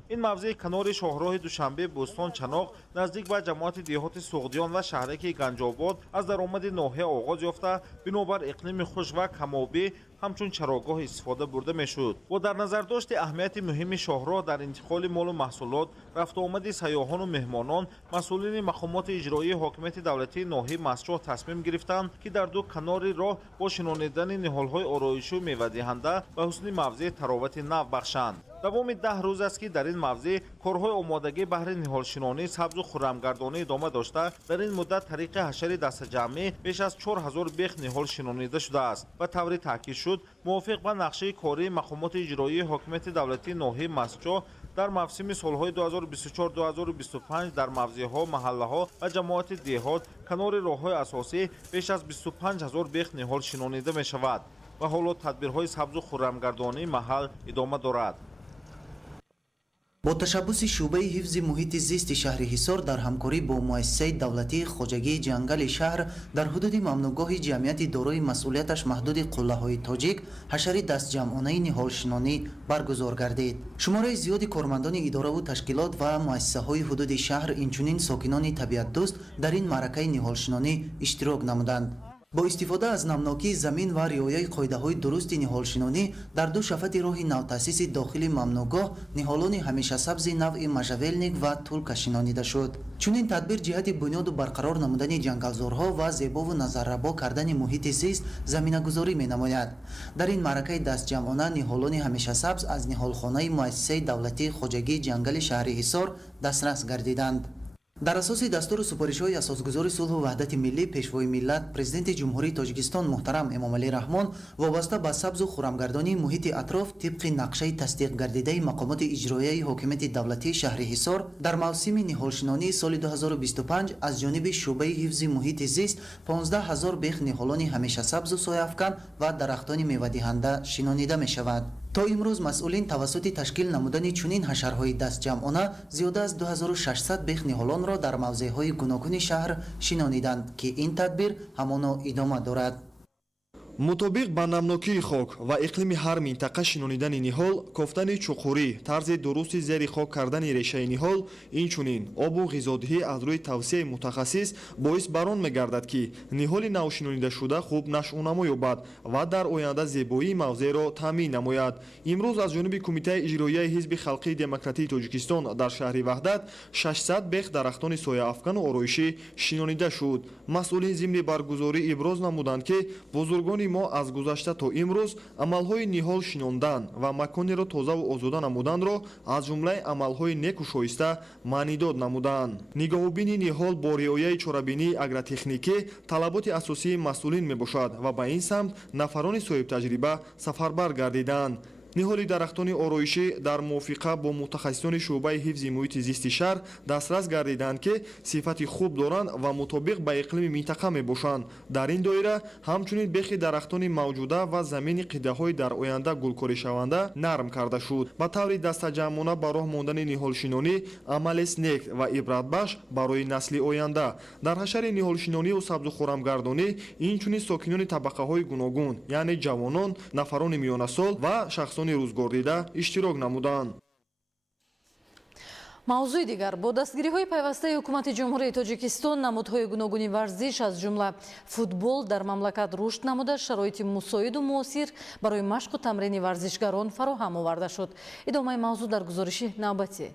این موضع کنار شاهراه دوشنبه بوستان چناق نزدیک به جماعت دیهات سوغدیان و شهرک گنج‌آباد از درآمد ناحیه آغاز یافته بنابر اقلیم خشک و کم‌آبی همچون چراگاه استفاده برده میشد. و در نظر داشت اهمیت مهم شاهراه در انتقال مال و محصولات، رفت و آمد سیاحان و مهمانان، مسئولین مقامات اجرایی حاکمیت دولتی ناحیه مسجد تصمیم گرفتند که در دو کنار راه با شنانیدن نهال‌های آرایشی و میوه‌دهنده به حسن موضع تراوت نو بخشند. دوام 10 روز است که در این موضع کارهای آمادگی بهر نهالشینانی سبز و خرمگردانی ادامه داشته در این مدت طریق حشر دست جمعی بیش از 4000 بیخ نهال شنانیده شده است و طوری تاکید شد موافق به نقشه کاری مقامات اجرایی حاکمیت دولتی ناحیه مسجد در موسم سالهای 2024-2025 در موضع‌ها، محله‌ها و جماعت دیهات کنار راه‌های اساسی بیش از 25000 بیخ نهال شنانیده می‌شود و حالا تدبیرهای سبز و خرمگردانی محل ادامه دارد. با تشبث شعبه حفظ محیط زیست شهر حصار در همکاری با مؤسسه دولتی خواجگی جنگل شهر در حدود ممنوعگاه جمعیت دارای مسئولیتش محدود قله‌های تاجیک حشر دست جمعانه نهالشنانی برگزار گردید. شماره زیادی کارمندان اداره و تشکیلات و مؤسسه‌های حدود شهر اینچنین ساکنان طبیعت دوست در این معرکه نهالشنانی اشتراک نمودند. با استفاده از نمناکی زمین و رعایت قاعده‌های درست نهالشنانی در دو شفت راه نوتاسیس داخل ممنوعگاه نهالان همیشه سبز نوع مژاولنیک و تولکا شنانیده شد. چنین تدبیر جهت بنیاد و برقرار نمودن جنگلزارها و زیبا و نظرربا کردن محیط زیست زمینه‌گذاری می‌نماید. در این معرکه دست جمعانه نهالان همیشه سبز از نهالخانه مؤسسه دولتی خواجگی جنگل شهر حصار دسترس گردیدند. در اساس دستور سپارش‌های اساسگذار صلح و وحدت ملی پیشوای ملت پرزیدنت جمهوری تاجیکستان محترم امامعلی رحمان وابسته به سبز و خرمگردانی محیط اطراف طبق نقشه تصدیق گردیده مقامات اجرایی حاکمیت دولتی شهر حصار در موسم نهالشنانی سال 2025 از جانب شعبه حفظ محیط زیست 15000 بیخ نهالان همیشه سبز و سایه‌افکن و درختان میوه‌دهنده شنانیده می‌شود. تا امروز مسئولین توسط تشکیل نمودن چنین حشرهای دست جمعانه زیاده از 2600 بیخ نهالان را در موضع‌های گوناگون شهر شنانیدند که این تدبیر همانا ادامه دارد. мутобиқ ба намнокии хок ва иқлими ҳар минтақа шинонидани ниҳол, кофтани чуқурӣ, тарзи дурусти зери хок кардани решаи ниҳол, инчунин обу ғизодиҳӣ аз рӯи тавсеяи мутахассис боис бар он мегардад ки ниҳоли навшинонидашуда хуб нашъунамо ёбад ва дар оянда зебоии мавзеъро таъмин намояд. имрӯз аз ҷониби кумитаи иҷроияи ҳизби халқии демократии тоҷикистон дар шаҳри ваҳдат 600 бех дарахтони сояафкану ороишӣ шинонида шуд. масъулин зимни баргузорӣ иброз намуданд ки бузургони мо аз гузашта то имрӯз амалҳои ниҳол шинондан ва маконеро тозаву озода намуданро аз ҷумлаи амалҳои неку шоиста маънидод намуданд. нигоҳубини ниҳол бо риояи чорабинии агротехникӣ талаботи асосии масъулин мебошад ва ба ин самт нафарони соҳибтаҷриба сафарбар гардиданд. ниҳоли дарахтони ороишӣ дар мувофиқа бо мутахассисони шуъбаи ҳифзи муҳити зисти шаҳр дастрас гардиданд ки сифати хуб доранд ва мутобиқ ба иқлими минтақа мебошанд. дар ин доира ҳамчунин бехи дарахтони мавҷуда ва замини қиддаҳои дар оянда гулкоришаванда нарм карда шуд. ба таври дастаҷамъона ба роҳ мондани ниҳолшинонӣ амалест нек ва ибратбахш барои насли оянда. дар ҳашари ниҳолшинониву сабзухӯрамгардонӣ инчунин сокинони табақаҳои гуногун, яъне ҷавонон, нафарони миёнасол ва шахсони рӯзгордида иштирок намуданд. мавзӯи дигар, бо дастгириҳои пайвастаи ҳукумати ҷумҳурии тоҷикистон намудҳои гуногуни варзиш аз ҷумла футбол дар мамлакат рушд намуда, шароити мусоиду муосир барои машқу тамрини варзишгарон фароҳам оварда шуд. идомаи мавзӯъ дар гузориши навбатӣ.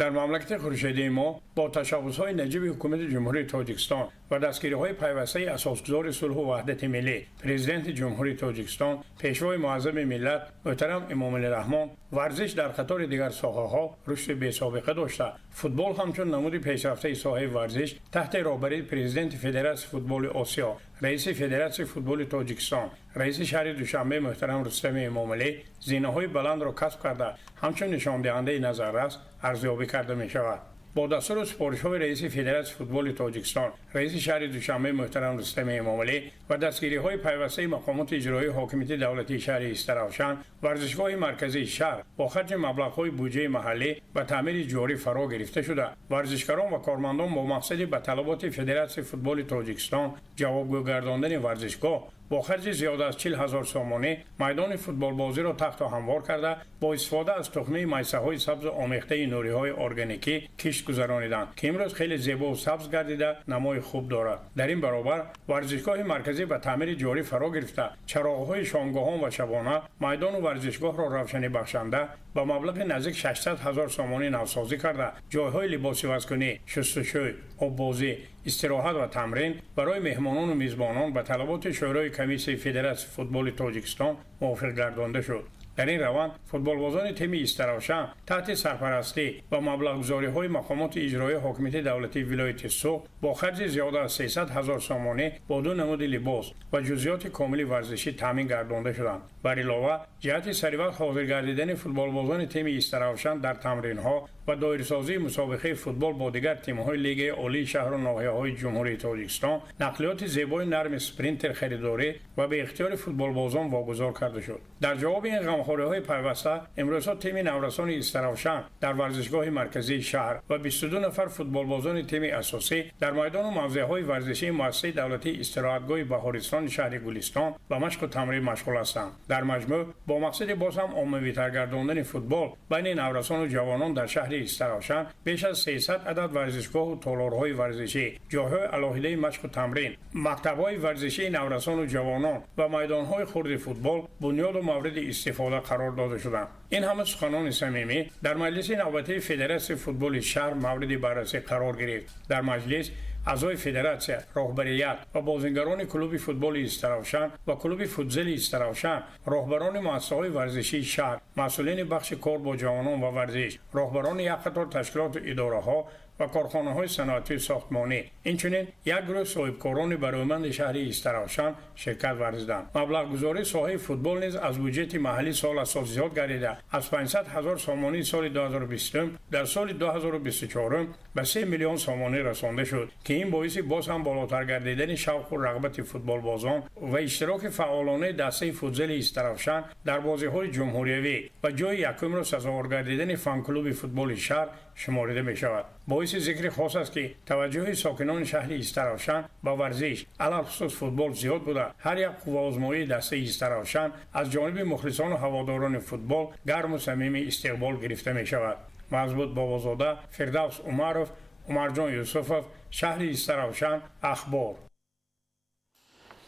дар мамлакати хуршедии мо бо ташаббусҳои наҷиби ҳукумати ҷумҳурии тоҷикистон ва дастгириҳои пайвастаи асосгузори сулҳу ваҳдати миллӣ, президенти ҷумҳурии тоҷикистон, пешвои муаззами миллат муҳтарам Эмомалӣ Раҳмон, варзиш дар қатори дигар соҳаҳо рушди бесобиқа дошта. футбол ҳамчун намуди пешрафтаи соҳаи варзиш таҳти роҳбарии президенти федератсияи футболи Осиё, раиси федератсияи футболи тоҷикистон, раиси шаҳри Душанбе муҳтарам Рустами Эмомалӣ зинаҳои баландро касб карда, ҳамчун нишондиҳандаи назаррас арзёбӣ карда мешавад. бо дастуру супоришҳои раиси федератсияи футболи тоҷикистон, раиси шаҳри Душанбе муҳтарам Рустами Эмомалӣ ва дастгириҳои пайвастаи мақомоти иҷроии ҳокимияти давлатии шаҳри Истаравшан, варзишгоҳи марказии шаҳр бо харҷи маблағҳои буҷаи маҳаллӣ ба таъмири ҷорӣ фаро гирифта шуда, варзишгарон ва кормандон бо мақсади ба талаботи федератсияи футболи тоҷикистон ҷавобгӯ гардондани варзишгоҳ бо харҷи зиёда аз 40 000 сомонӣ майдони футболбозиро тахту ҳамвор карда, бо истифода аз тухмии майсаҳои сабзу омехтаи нуриҳои органикӣ кишт гузарониданд, ки имрӯз хеле зебову сабз гардида намои хуб дорад. дар ин баробар варзишгоҳи марказӣ ба таъмири ҷорӣ фаро гирифта, чароғҳои шомгоҳон ва шабона майдону варзишгоҳро равшанибахшанда ба маблағи наздик 600 000 сомонӣ навсозӣ карда, ҷойҳои либосивазкунӣ, шустушӯй, оббозӣ, истироҳат ва тамрин барои меҳмонону мизбонон ба талаботи шӯрои комиссияи федератсияи футболи тоҷикистон мувофиқ гардонда шуд. дар ин раванд футболбозони тими Истаравшан таҳти сарпарастӣ ва маблағгузориҳои мақомоти иҷроии ҳокимияти давлатии вилояти Суғд бо харҷи зиёда аз 300 000 сомонӣ бо ду намуди либос ва ҷузъиёти комили варзишӣ таъмин гардонда шуданд. бар илова ҷиҳати саривақт ҳозир гардидани футболбозони тими Истаравшан дар тамринҳо ва доирасозии мусобиқаи футбол бо дигар тимҳои лигаи олии шаҳру ноҳияҳои ҷумҳурии тоҷикистон, нақлиёти зебои нарми спринтер харидорӣ ва ба ихтиёри футболбозон вогузор карда шуд. дар ҷавоби ин ғамхориҳои пайваста, имрӯзҳо тими наврасони Истаравшан дар варзишгоҳи марказии шаҳр ва 22 нафар футболбозони тими асосӣ дар майдону мавзеъҳои варзишии муассисаи давлатии истироҳатгоҳи Баҳористони шаҳри Гулистон ба машқу тамрин машғул ҳастанд. дар маҷмӯъ бо мақсади боз ҳам оммавитар гардондани футбол байни наврасону ҷавонон дар шаҳри Истаравшан беш аз 300 адад варзишгоҳу толорҳои варзишӣ, ҷойҳои алоҳидаи машқу тамрин, мактабҳои варзишии наврасону ҷавонон ва майдонҳои хурди футбол бунёду мавриди истифода қарор дода шуданд. ин ҳама суханони самимӣ дар маҷлиси навбатии федератсияи футболи шаҳр мавриди баррасӣ қарор гирифт. дар маҷлис аъзои федератсия, роҳбарият ва бозингарони клуби футболи Истаравшан ва клуби футзали Истаравшан, роҳбарони муассисаҳои варзишии шаҳр, масъулини бахши кор бо ҷавонон ва варзиш, роҳбарони як қатор ташкилоту идораҳо ва корхонаҳои саноатию сохтмонӣ, инчунин як гурӯҳ соҳибкорони бароиманди шаҳри Истаравшан ширкат варзиданд. маблағгузории соҳаи футбол низ аз буҷети маҳаллӣ сол аз сол зиёд гардида, аз 500 000 сомонии соли 2020 дар соли 2024 ба 3 миллион сомонӣ расонда шуд, ки ин боиси боз ҳам болотар гардидани шавқу рағбати футболбозон ва иштироки фаъолонаи дастаи футзали Истаравшан дар бозиҳои ҷумҳуриявӣ ва ҷойи якумро сазовор гардидани фан-клуби футболи шаҳр шуморида мешавад. боиси боиси зикри хос аст ки таваҷҷӯҳи сокинони шаҳри Истаравшан ба варзиш алахусус футбол зиёд буда ҳар як қувваозмоии дастаи Истаравшан аз ҷониби мухлисону ҳаводорони футбол гарму самимӣ истиқбол гирифта мешавад. Мазбут Бобозода, Фирдавс Умаров, Умарҷон Юсуфов, шаҳри Истаравшан, Ахбор.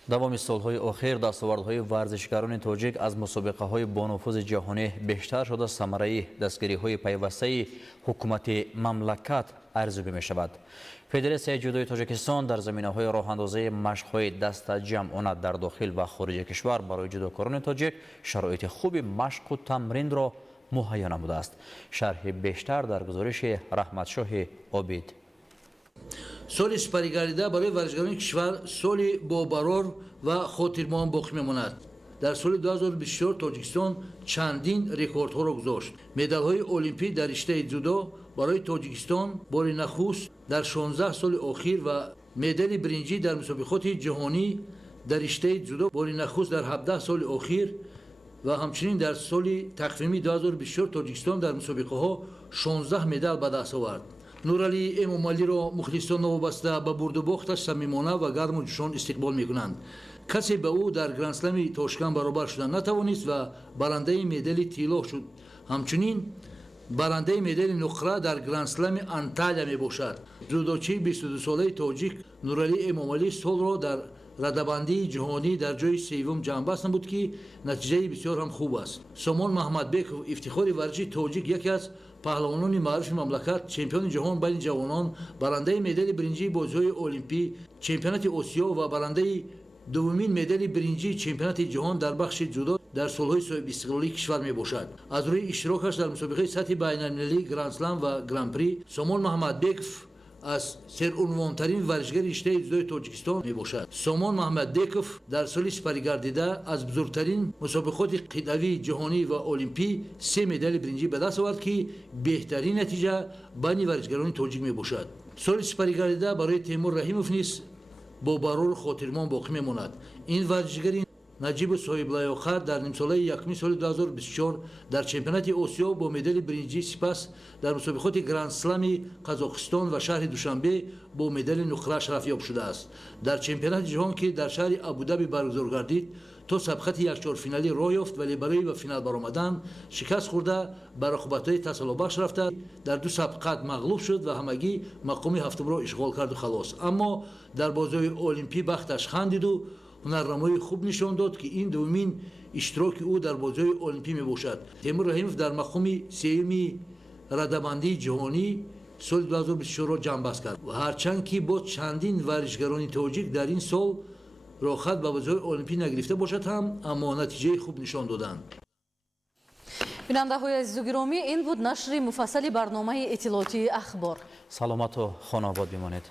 давоми солҳои охир дастовардҳои варзишгарони тоҷик аз мусобиқаҳои бонуфузи ҷаҳонӣ бештар шуда самараи дастгириҳои пайвастаи ҳукумати мамлакат арзёбӣ мешавад. Федератсияи ҷудои Тоҷикистон дар заминаҳои роҳандозии машқҳои дастаҷамъона дар дохил ва хориҷи кишвар барои ҷудокорони тоҷик шароити хуби машқу тамринро муҳайё намудааст. шарҳи бештар дар гузориши Раҳматшоҳи Обид. соли сипаригарида барои варзишгарони кишвар соли бобарор ва хотирмон боқӣ мемонад. дар соли 2024 Тоҷикистон чандин рекордҳоро гузошт. медалҳои олимпӣ дар риштаи дзюдо барои Тоҷикистон бори нахуст дар 16 соли охир ва медали биринҷӣ дар мусобиқоти ҷаҳонӣ дар риштаи дзюдо бори нахуст дар 17 соли охир ва ҳамчунин дар соли тақвимӣ 2024 Тоҷикистон дар мусобиқаҳо 16 медал ба даст овард. Нуралӣ Эмомалиро мухлисон новобаста ба бурдубохташ самимона ва гарму ҷӯшон истиқбол мекунанд. касе ба ӯ дар грандслами Тошкан баробар шудан натавонист ва барандаи медали тилло шуд. ҳамчунин барандаи медали нуқра дар грандслами Анталия мебошад. дзюдочии 22-солаи тоҷик Нуралӣ Эмомалӣ солро дар радабандии ҷаҳонӣ дар ҷои севум ҷамъбаст намуд ки натиҷаи бисёр ҳам хуб аст. Сомон Маҳмадбеков ифтихори варзиши тоҷик яке аз паҳлавонони маъруфи мамлакат, чемпиони ҷаҳон байни ҷавонон, барандаи медали биринҷии бозиҳои олимпӣ, чемпионати Осиё ва барандаи дуввумин медали биринҷии чемпионати ҷаҳон дар бахши ҷудо дар солҳои соҳиби истиқлолии кишвар мебошад. аз рӯи иштирокаш дар мусобиқаи сатҳи байналмилалӣ Гранд-слам ва Гран-при, Сомон Маҳмадбеков аз серунвонтарин варзишгари риштаи ҷудои Тоҷикистон мебошад. Сомон Маҳмадбеков дар соли сипаригардида аз бузургтарин мусобиқоти қитъавӣ, ҷаҳонӣ ва олимпӣ 3 медали биринҷӣ ба даст овард ки беҳтарин натиҷа байни варзишгарони тоҷик мебошад. соли сипаригардида барои Теймур Раҳимов низ бо барор хотирмон боқӣ мемонад. ин варзишгари Наҷибу соҳиблаёқат дар нимсолаи якуми соли 2024 дар чемпионати Осиё бо медали биринҷӣ, сипас дар мусобиқоти Гранд-слами Қазоқистон ва шаҳри Душанбе бо медали нуқра шарафёб шудааст. дар чемпионати ҷаҳон ки дар шаҳри Абу-Даби баргузор гардид, то сабқати якчорфиналӣ роҳ ёфт, вале барои ба финал баромадан шикаст хӯрда ба рақобатҳои тасаллобахш рафта, дар ду сабқат мағлуб шуд ва ҳамагӣ мақоми ҳафтумро ишғол карду халос. аммо дар бозиҳои олимпӣ бахташ хандиду ҳунарнамои хуб нишон дод ки ин дуввумин иштироки ӯ дар бозиҳои олимпӣ мебошад. Теймур Раҳимов дар мақоми сеюми радабандии ҷаҳонӣ соли 2024-ро ҷамъбаст кард. ҳарчанд ки бо чандин варзишгарони тоҷик дар ин сол рохат ба бозиҳои олимпӣ нагирифта бошад ҳам, аммо натиҷаи хуб нишон доданд. бинандаҳои азизу гиромӣ, ин буд нашри муфассали барномаи иттилоотии ахбор. саломату хонобод бимонед.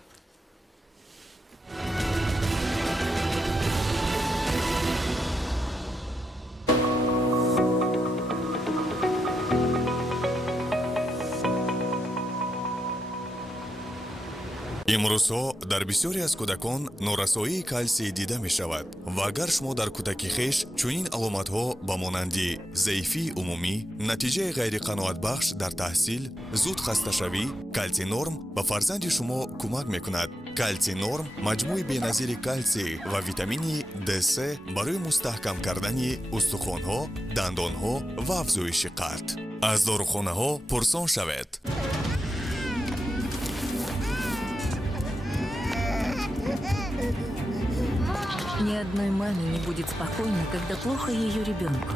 имрӯзҳо дар бисёре аз кӯдакон норасоии калсий дида мешавад ва агар шумо дар кӯдаки хеш чунин аломатҳо ба монанди заифии умумӣ, натиҷаи ғайриқаноатбахш дар таҳсил, зуд хасташавӣ, калтинорм ба фарзанди шумо кӯмак мекунад. калтинорм маҷмӯи беназири калсий ва витамини D3 барои мустаҳкам кардани устухонҳо, дандонҳо ва афзоиши қад. аз дорухонаҳо пурсон шавед. Ни одной маме не будет спокойно, когда плохо ее ребенку.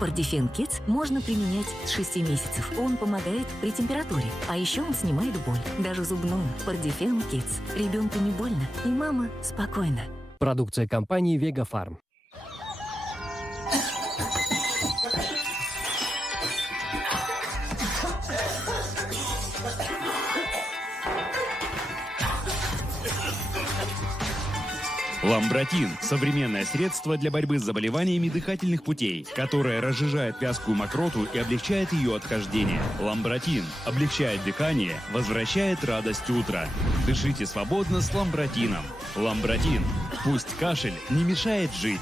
Пардифен Kids можно применять с 6 месяцев. Он помогает при температуре, а еще он снимает боль, даже зубную. Пардифен Kids. Ребенку не больно, и мама спокойна. Продукция компании Вегафарм. Ламбротин – современное средство для борьбы с заболеваниями дыхательных путей, которое разжижает вязкую мокроту и облегчает ее отхождение. Ламбротин облегчает дыхание, возвращает радость утра. Дышите свободно с ламбротином. Ламбротин. Пусть кашель не мешает жить.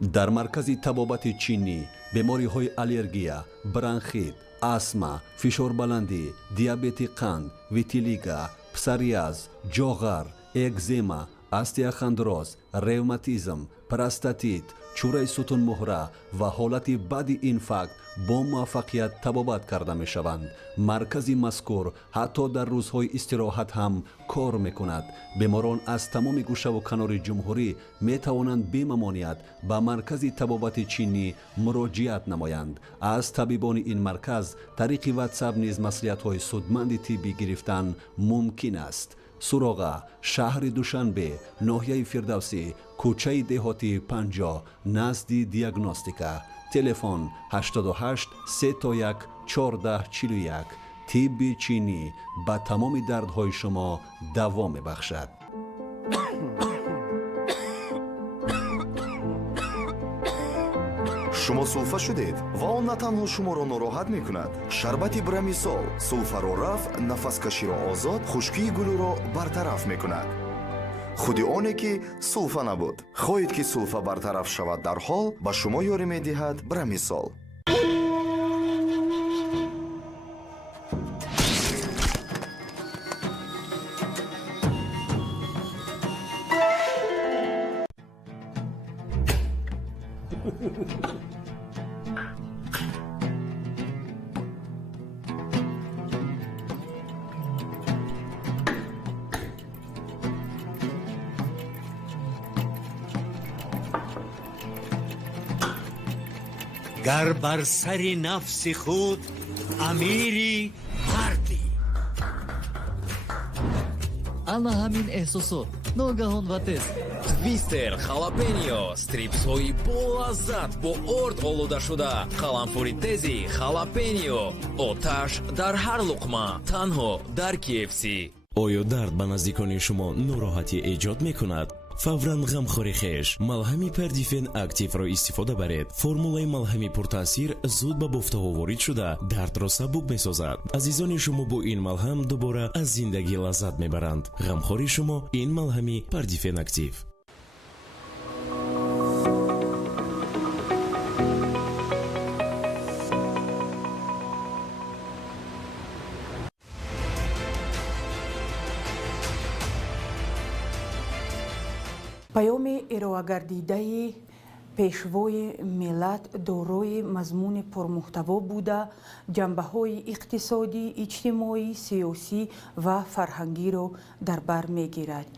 дар маркази табобати чинӣ бемориҳои аллергия, бронхит, астма, фишорбаландӣ, диабети қанд, витилиго, псориаз, ҷоғар, экзема, остеохондроз, ревматизм, простатит, чураи сутунмуҳра ва ҳолати баъди инфаркт бо муваффақият табобат карда мешаванд. маркази мазкур ҳатто дар рӯзҳои истироҳат ҳам кор мекунад. беморон аз тамоми гӯшаву канори ҷумҳурӣ метавонанд бемамоният ба маркази табобати чинӣ муроҷиат намоянд. аз табибони ин марказ тариқи ватсап низ маслиҳатҳои судманди тиббӣ гирифтан мумкин аст. суроға шаҳри душанбе, ноҳияи фирдавсӣ, кӯчаи деҳотӣ 50 назди диагностика. телефон 88 31 14 41. тибби чинӣ ба тамоми дардҳои шумо даво мебахшад. шумо сулфа шудед ва он на танҳо шуморо нороҳат мекунад. шарбати брамисол сулфаро рафъ, нафаскаширо озод, хушкии гулӯро бартараф мекунад. худи оне ки сулфа набуд. хоҳед ки сулфа бартараф шавад дарҳол, ба шумо ёрӣ медиҳад брамисол. گر بر سر نفس خود امیری مردی. ана ҳамин эҳсосот ногаҳон ва тез. твистер халапеньо, стрипсҳои болаззат бо орд олуда шуда, қаламфури тези халапеньо, оташ дар ҳар луқма, танҳо дар KFC. оё дард ба наздикони шумо нороҳатӣ эҷод мекунад? фавран ғамхори хеш малҳами пердифен активро истифода баред. формулаи малҳами пуртаъсир зуд ба бофтаҳо ворид шуда дардро сабук месозад. азизони шумо бо ин малҳам дубора аз зиндагӣ лаззат мебаранд. ғамхори шумо ин малҳами пердифен актив. паёми ироагардидаи пешвои миллат дорои мазмуни пурмуҳтаво буда ҷанбаҳои иқтисодӣ, иҷтимоӣ, сиёсӣ ва фарҳангиро дар бар мегирад.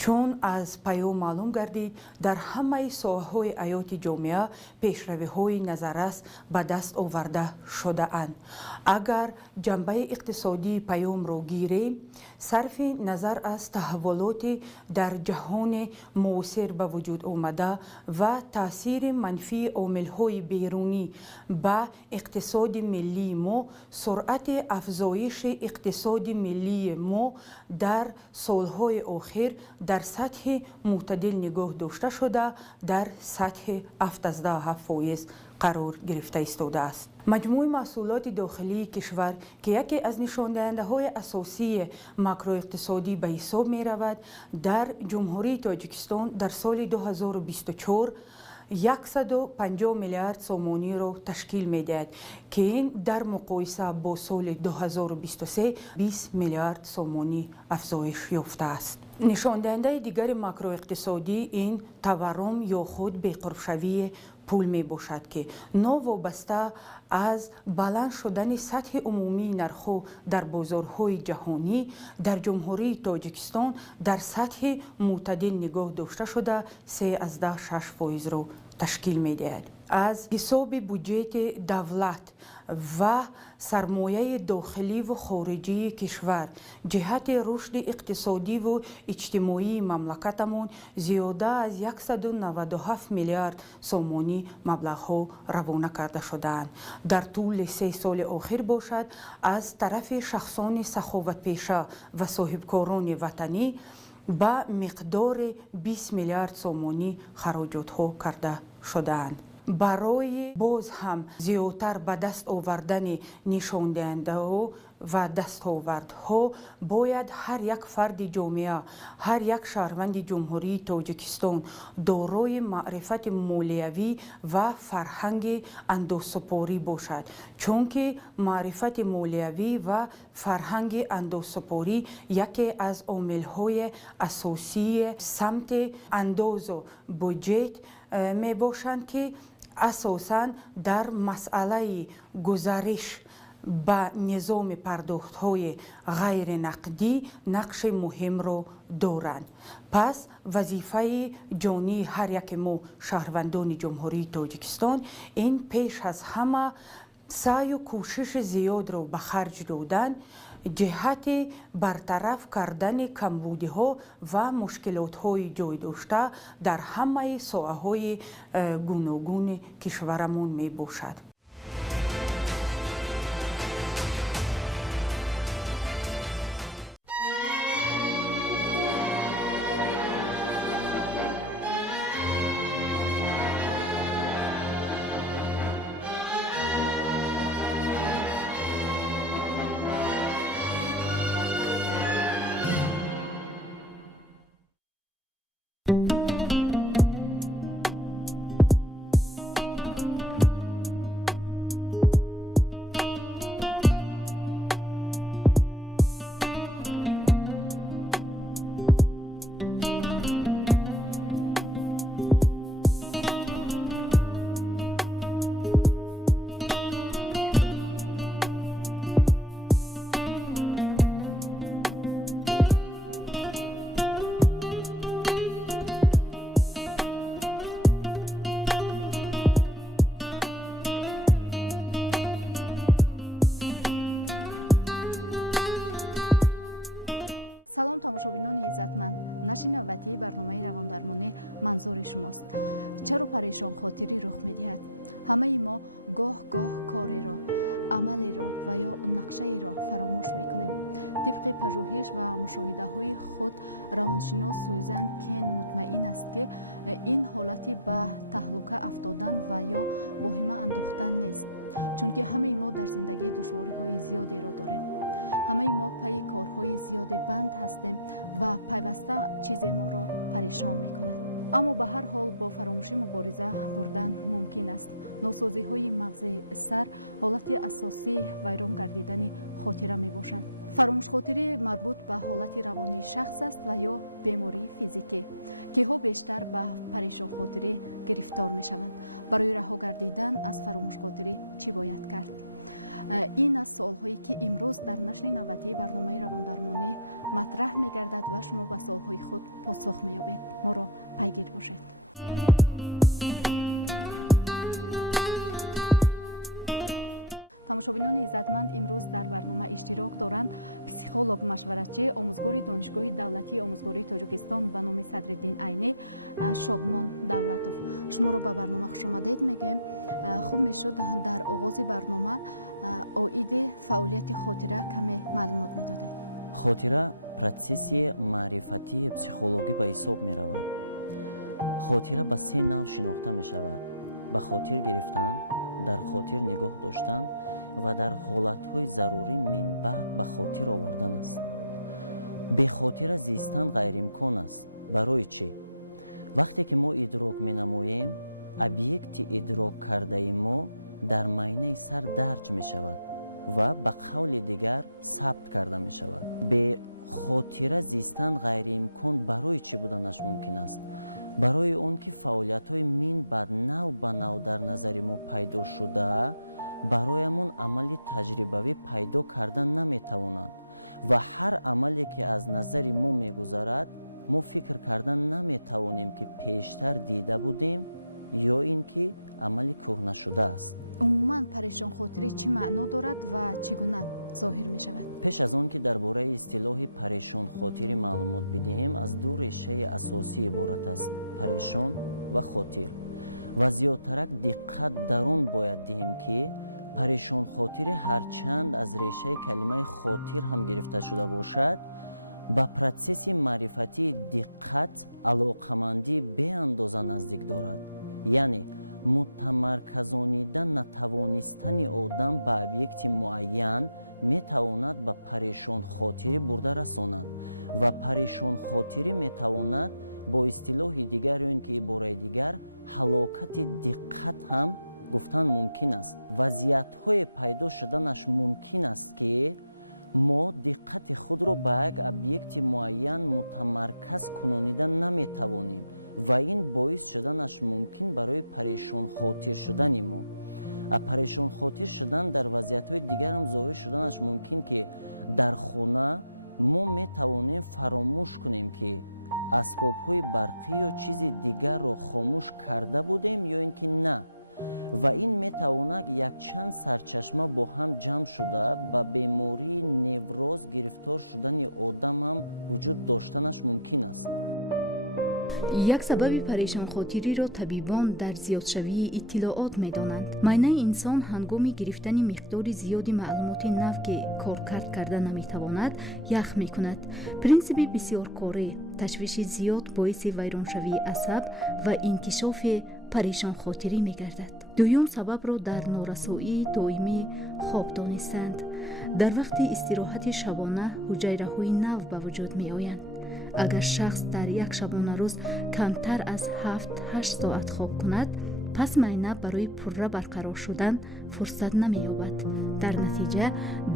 чун аз паём маълум гардид, дар ҳамаи соҳаҳои ҳаёти ҷомеа пешравиҳои назаррас ба даст оварда шудаанд. агар ҷанбаи иқтисодии паёмро гирем, сарфи назар аз таҳаввулоти дар ҷаҳони муосир ба вуҷуд омада ва таъсири манфии омилҳои берунӣ ба иқтисоди миллии мо, суръати афзоиши иқтисоди миллии мо дар солҳои охир дар сатҳи мӯътадил нигоҳ дошта шуда дар сатҳи 17% қарор гирифта истодааст. маҷмӯи маҳсулоти дохилии кишвар ки яке аз нишондиҳандаҳои асосии макроиқтисодӣ ба ҳисоб меравад, дар ҷумҳурии Тоҷикистон дар соли 2024 150 миллиард сомониро ташкил медиҳад ки ин дар муқоиса бо соли 2023 20 миллиард сомонӣ афзоиш ёфтааст. нишондиҳандаи дигари макроиқтисодӣ ин таворум ё худ беқурбшавии пул мебошад ки новобаста аз баланд шудани сатҳи умумии нархҳо дар бозорҳои ҷаҳонӣ дар ҷумҳурии Тоҷикистон дар сатҳи мӯътадил нигоҳ дошта шуда 3,6%-ро ташкил медиҳад. аз ҳисоби буҷети давлат ва сармояи дохиливу хориҷии кишвар ҷиҳати рушди иқтисодиву иҷтимоии мамлакатамон зиёда аз 197 миллиард сомонӣ маблағҳо равона карда шудаанд. дар тӯли 3 соли охир бошад аз тарафи шахсони саховатпеша ва соҳибкорони ватанӣ ба миқдори 20 миллиард сомонӣ хароҷотҳо карда шудаанд. برای باز هم زیادتر به دست آوردن نشان دهنده و دستاوردها باید هر یک فرد جامعه، هر یک شهروند جمهوری تاجیکستان دارای معرفت مالیوی و فرهنگ اندوسپاری باشد، چون که معرفت مالیوی و فرهنگ اندوسپاری یکی از عامل‌های اساسی سمت انداز و بودجت می باشند که اساساً در مسئله گزارش با نظام پرداخت‌های غیر نقدی نقش مهم را دارند. پس وظیفه جانی هر یک ما شهروندان جمهوری تاجیکستان این پیش از همه سعی و کوشش زیاد را به خرج دادن جهت برطرف کردن کمبودی‌ها و مشکلات‌های جای داشته در همه ساحه‌های گوناگون کشورمون می باشد. سلام تماشابینان عزتمند، نشر نوبتی برنامه رواندرمانی منظور شماست. چرا پریشان خاطری رخ می‌دهد؟ همه ما گاه کاری را، عملی را و یا نقشه را فراموش می‌کنیم. طبق پژوهش و مشاهده‌های خود روانشناس سوزان کین مطمئن است که این حالتی به تهلکه افتادن و یا واهمه انداختن نیست، چون که همه ما در زندگی دشواری‌های زیادی را داریم. همه ما پی کارهای زیاد بند هستیم و پیوسته چیز ما را پریشان می کند. اما به هر حال با فراموشی مبارزه بردن ممکن است. ناسازی های مغزی سر حالت اساسی ویران گردیدن خاطره می باشند. فراموش خاطری مربوط به حالت روانی شخص است و یا بیماری فیزیکی که ها بیشتر به پریشان خاطری گرفتار می شوند. برای رها گردیدن از فراموش خاطری چی باید کرد؟ این از سوال‌هایی که امروز در نشر نوبتی برنامه رواندرمانی مطرح می‌گردد و شما به سوال‌های خود پاسخ می‌یابید. ما را پیگیر باشید. تماشابینان عزتمند، امروز در برنامه اشتراک دارند پسیخولوگ مشورتچی آموزگاری دانشگاه دولتی آموزگاری تاجیکستان به نام صدرالدین عینی شادمان دولتوف. شما را به برنامه خوش آمدید میگیم. خوب میشد در آغاز برنامه اوید فعالیت خاطره کمی معلومات میدادید. خاطره پروسسی معرفتی پسیخولوژی به حساب می رود. خاطره به سه نوع شناخته می شود: به خاطر گرفتن، در خاطر نگاه داشتن و در حالتهای ضروری من بعد به خاطر آوردن است. به خاطر زیستن غیر امکان است. برای چی؟ وقتی که ما ادراک می نماییم، ابیکت ادراک کرده ما در معینه سر درج می شود و به قول دیگر ثبت کرده می شود. به خاطر زیستن غیر امکان برای چی بودنش ممکن است؟ برای اون که فعالیت‌های من بعد نو به نو در نظر ما پیدا شده، برایمون عملی تجربوی پیدا کردن نمیتوانند و هر عملی که از نظر ما میگذرد ما فکر کردن نمیتوانیم که پیشتر دیده بودیم یا اینکه عملی کهنه شده است. عموماً پریشان خاطری چی معنا دارد و چگونه ظاهر می شود؟ پیش از آن که درباره اصطلاح پریشان خاطری معلومات بدهیم، از دو ریشه اساسی عبارت است: پریشان و خاطر. و زیادترک دقت در آن باید دهیم که پریشان خاطری هرچند از ریشه کلمه خاطر هم گرفته شده باشد، با پروسس معرفتی دقت علاقمندی به اندازه نزدیک دارد. یعنی мутамарказонида натавонистани одам ба объекти муайян метавонад ба парешонхотирӣ бурда расонад ва парешонхотирӣ метавонад бо истилоҳи дигар ё ин ки ибораи дигар ҳалокати диққат ҳам гуфтан мумкин аст. вазъиятҳое пайдо шуданаш мумкин аст ки мо диққати худро ба як объекти муайян мутамарказ кунонида наметавонем ва ин боис шуданаш мумкин барои парешонхотир шудани мо. парешонхотир шудан дар вазъиятҳои дигар ҳам зоҳир шуданаш мумкин ки дар хона мо метавонем фаромӯш кунем ки асбобҳои барқӣ ё чизи дигарро хомӯш карда будем ё ин ки на, ва ин метавонад якчанд сарчашма бо ҳам ҷамъ шуда ба бемории невроз гирифтор шудани одам ҳам вуҷуд доштанаш мумкин аст. як сабаби парешонхотириро табибон дар зиёдшавии иттилоот медонанд. майнаи инсон ҳангоми гирифтани миқдори зиёди маълумоти нав ки коркард карда наметавонад ях мекунад. принсипи бисёркорӣ, ташвиши зиёд боиси вайроншавии асаб ва инкишофи парешонхотирӣ мегардад. дуюм сабабро дар норасоии доимӣ хоб донистанд. дар вақти истироҳати шабона ҳуҷайраҳои нав ба вуҷуд меоянд. агар шахс дар як шабонарӯз камтар аз 7-8 соат хоб кунад, пас майна барои пурра барқарор шудан фурсат намеёбад. дар натиҷа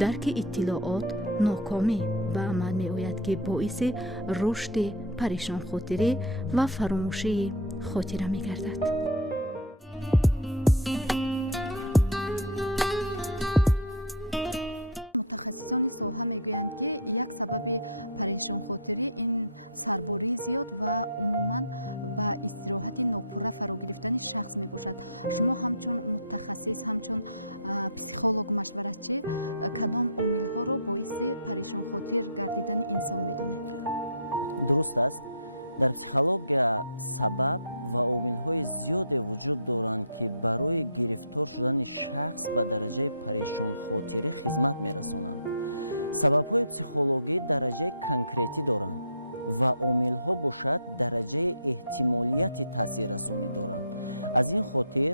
дарки иттилоот нокомӣ ба амал меояд ки боиси рушди парешонхотирӣ ва фаромӯшии хотира мегардад. мутахассисони соҳа мегӯянд ки як сабаби парешонхотирӣ ин сарбории зиёд ва умуман ба истироҳати нопурра фаро гирифтани шахс мебошад. шумо ҳамчун мутахассис, ҳамчун психолог машваратчӣ, кадом омилҳоро боиси парешонхотир гардидани инсон медонед? дуруст аст. дар психология сабаб ва омилҳои зиёде вуҷуд доранд ки барои гирифтор шудани шахс ба дараҷаи парешонхотирӣ хизмат мерасонанд. сабабҳои психологӣ дараҷаи конкретӣ доранд ва омилҳо бошад дараҷаи эҳтимолияти таъсиррасонӣ доранд. аз ин хотир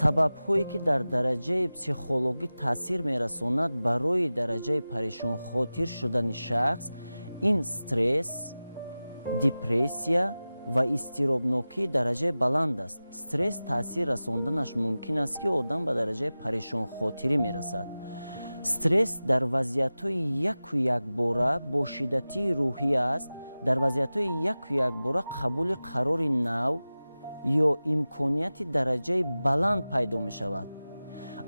сабабҳое ки дар дараҷаи психологӣ таъсир мерасонад барои дараҷаи парешонхотир шудани шахс ин стресс, депрессия ва изтиробнокии дараҷаи баланд аст. стресс таъсир расонданаш мумкин аст ки одам ба дараҷаи парешонхотирӣ мерасад. стресс дар вазъиятҳои яку якбора бо шиддатии рӯҳӣ аст. дар вазъиятҳои яку якбора қабули қарори нав ё имконияти дараҷаи баланд пайдо мешавад.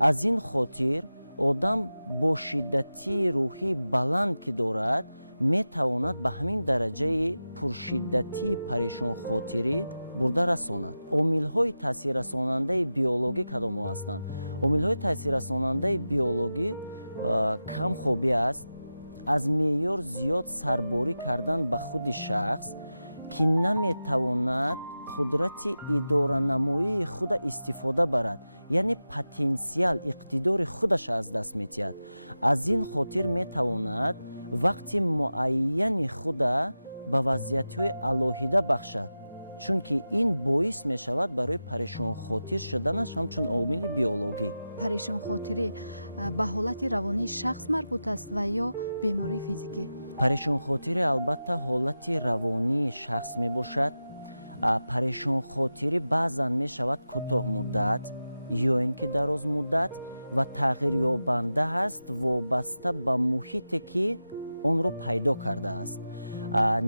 аз ин хотир одам бо шиддатии рӯҳии баланд ки дорад метавонад ба ҳамин дараҷаи пуршиддатии парешонхотирӣ бурда расонад. омилҳои таъсиррасонандаи биологӣ кадомҳо ҳастанд? омилҳои таъсиррасонандаи биологӣ камхобӣ аст, аз меъёр зиёд сарборӣ кардан ба худи шахс ки наметавонад қудрати идоранамоии худа истифода барад, яъне потенсиал, иқтидори худаш аз даст метиҳад. аз ин хотир метавонад вақти муайяни худа ба вазъиятҳои алоҳида бахшад, чунки ин боис мешавад барои парешонхотир шуданаш ҳамчун омили биологӣ. парешонхотирӣ ба ҳолати равонии шахс марбут аст ва ё бемории физикӣ? парешонхотирӣ албатта ҳолати равонии шахс мебошад. парешонхотирӣ баъзан мешавад кӯтоҳмуддат ё ин ки дарозмуддат ва тағйирёбанда ҳаст, вобаста ба муҳите ки онро пайдо кардааст.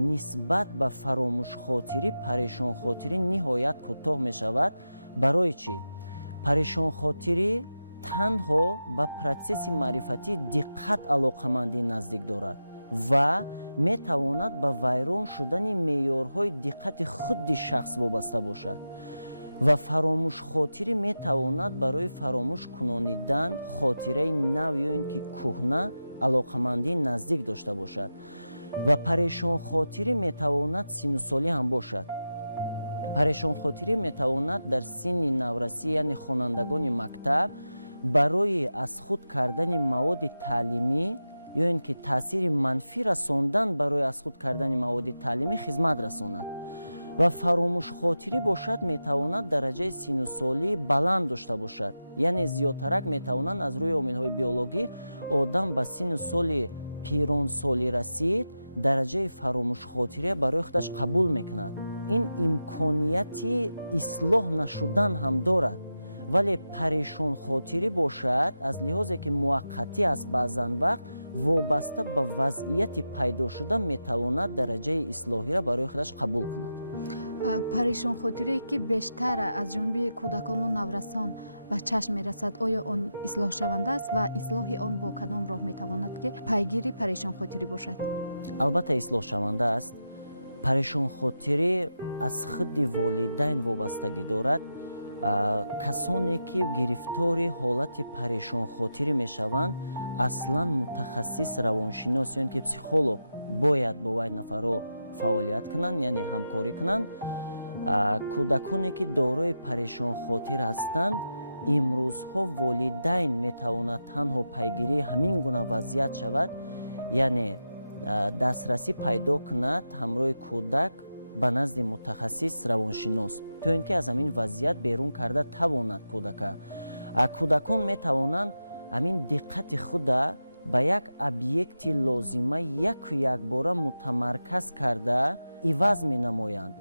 нисбат ба фаромӯшхотирӣ парешонхотирӣ ниҳоят кӯтоҳ мешавад. барои чӣ? парешонхотирӣ танҳо ба процесси маърифатии диққат алоқамандӣ наздик дорад ва метавонад ба вайрон шудани меъёрҳои диққати худи шахс вобаста бошад ва фаромӯшхотирӣ метавонад барои фаромӯш кунонидан хотираи нав ё ин ки кӯҳна алоқамандии наздик дошта бошад. ва парешонхотирӣ метавонад синусолӣ ҳам бошад. парешонхотирӣ метавонад дар синни наврасӣ, яъне хонандагони мактаб, барои аз худ кардани маводи таълимӣ ё ин ки таъсири манфӣ расондан барои аз худ кардани маводи таълимӣ хизмат расонад. و فراموش خاطری باشد میتواند درجه سینوسالی بلند داشته باشد. یعنی زیادترک میتوانند از روی عامل‌های بیولوژی آدم به سینوسالی پیرانسالی رسید درجه فراموش خاطری برای خودش قبول میکند. این امکانیتی اصلاح نشدن هم دارد، ولی پریشان خاطری باشد از لحاظی که موقتی است بعضن وقت وابسته به وضعیت پیدا شده میتواند درجه اصلاحی را برای خودش قبول کند. پریشان خاطری که بیشتر از جانب کودکان و نورسان به چشم میرسد، آیا آن اصلاح شونده است و اصلاح آن با کدام راه میتواند که پیگیری پریشان خاطری باشد؟ البته اصلاح شونده است. پریشان خاطری از خود والدین وابستگی دارد. کسانی که گرفتار حالت پریشان خاطری میشوند اصلا متخصص روانشناس یا که پسیخولوگ باید با وای نفرها فعالیت کنند، یعنی همکاری کنند. کودکانی که دارای پریشان خاطر هستند امروزها والدین میتواند تنها پیگیری همین گونه وضعیت شود، یعنی دسترسی پیدا کند همراه کودک به نزد متخصص روانشناس تا اینکه از همین وضعیت بیرون کرده تواند کودکان میتوانند همین دقت خود به یک ابیکت لازمه یک باره متمرکز کرده عوض می نمایند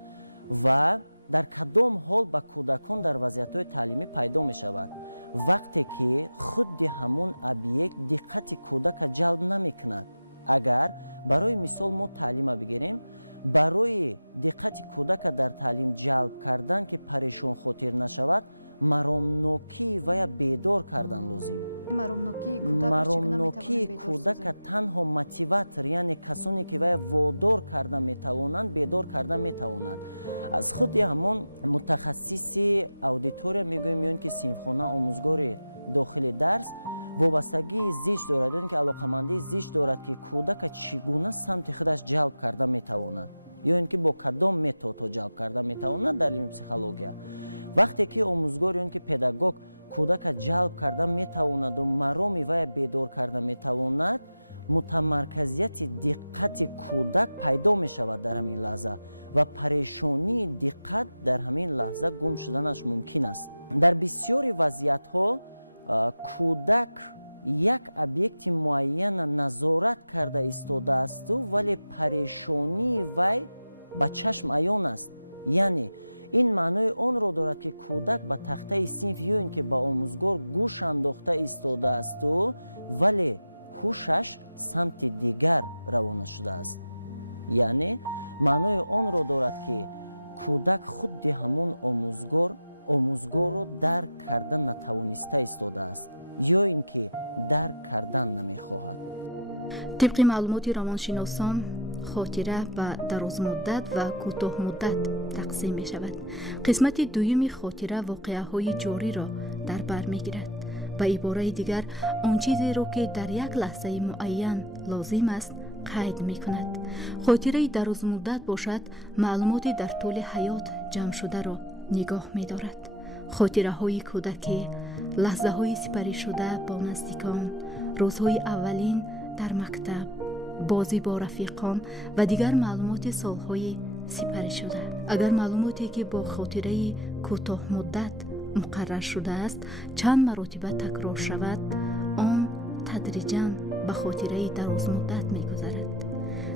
و در کدام حال به کودکان در وضعیت‌های تعلیمی پیدا می شود وقتی که خود همون ابیکت دقت کودک جلب نمی کند. اگر برای مثال ما تعلیم بگیریم، برای دقت کودک در تعلیم جلب کردن که پریشان خاطر نشود مرامناکی و یا بیدار کردن لازم. مرامناکی کودک تنها موتیواتور، یعنی کسانی که وی وادار کردن میتوانند بیدار کردن میتوانند. از خود همون متخصص اودیتوریا میگویم میان که صنفخانه آموزگار داخل درس وابستگی زیست دارد، یعنی که علاقمندی زیست دارد که کودک چگونه سمت خودش جلب کرده میتواند یا اینکه با کدام متد جلب کرده میتواند در علم پسیخولوژیا. وقتی که آموزگار یا اینکه پداگوگ کودک جلب کرده میتواند و مرامی و بیدار کرده میتواند، متمرکزیت دقت کودک پیدا می شود در همین لحظه و پریشانی دقت در همین لحظه گم شدنش ممکن است. در بسیاری وضعیت ها کودک یک ابیکت معین نظارت کرده ایستاده است ولی پریشانی وی به چشم عیان است. یعنی این معنای آن را دارد که کودک به تخته صنف یا اینکه به آموزگار گوش انداخته ایستاده است ولی هوشش سمت دیگر روانه شده است. یعنی معنای آن را دارد که کودک خود همون آموزگار را درک کردن نتوانسته ایستاده است یا اینکه درک کردن نمیخواهد. طبق معلومات روانشناسان خاطره به دراز مدت و کوتاه مدت تقسیم می شود. قسمت دوم خاطره واقعه های جاری را در بر می گیرد. به عباره دیگر آن چیزی را که در یک لحظه معین لازم است قید می کند. خاطره دراز مدت باشد معلومات در طول حیات جمع شده را نگاه می دارد. خاطره های کودکی، لحظه های سپری شده با نزدیکان، روزهای اولین در مکتب، بازی با رفیقان و دیگر معلومات سالهای سپری شده. اگر معلوماتی که با خاطره کوتاه مدت مقرر شده است چند مرتبه تکرار شود، آن تدریجاً به خاطره دراز مدت می‌گذرد.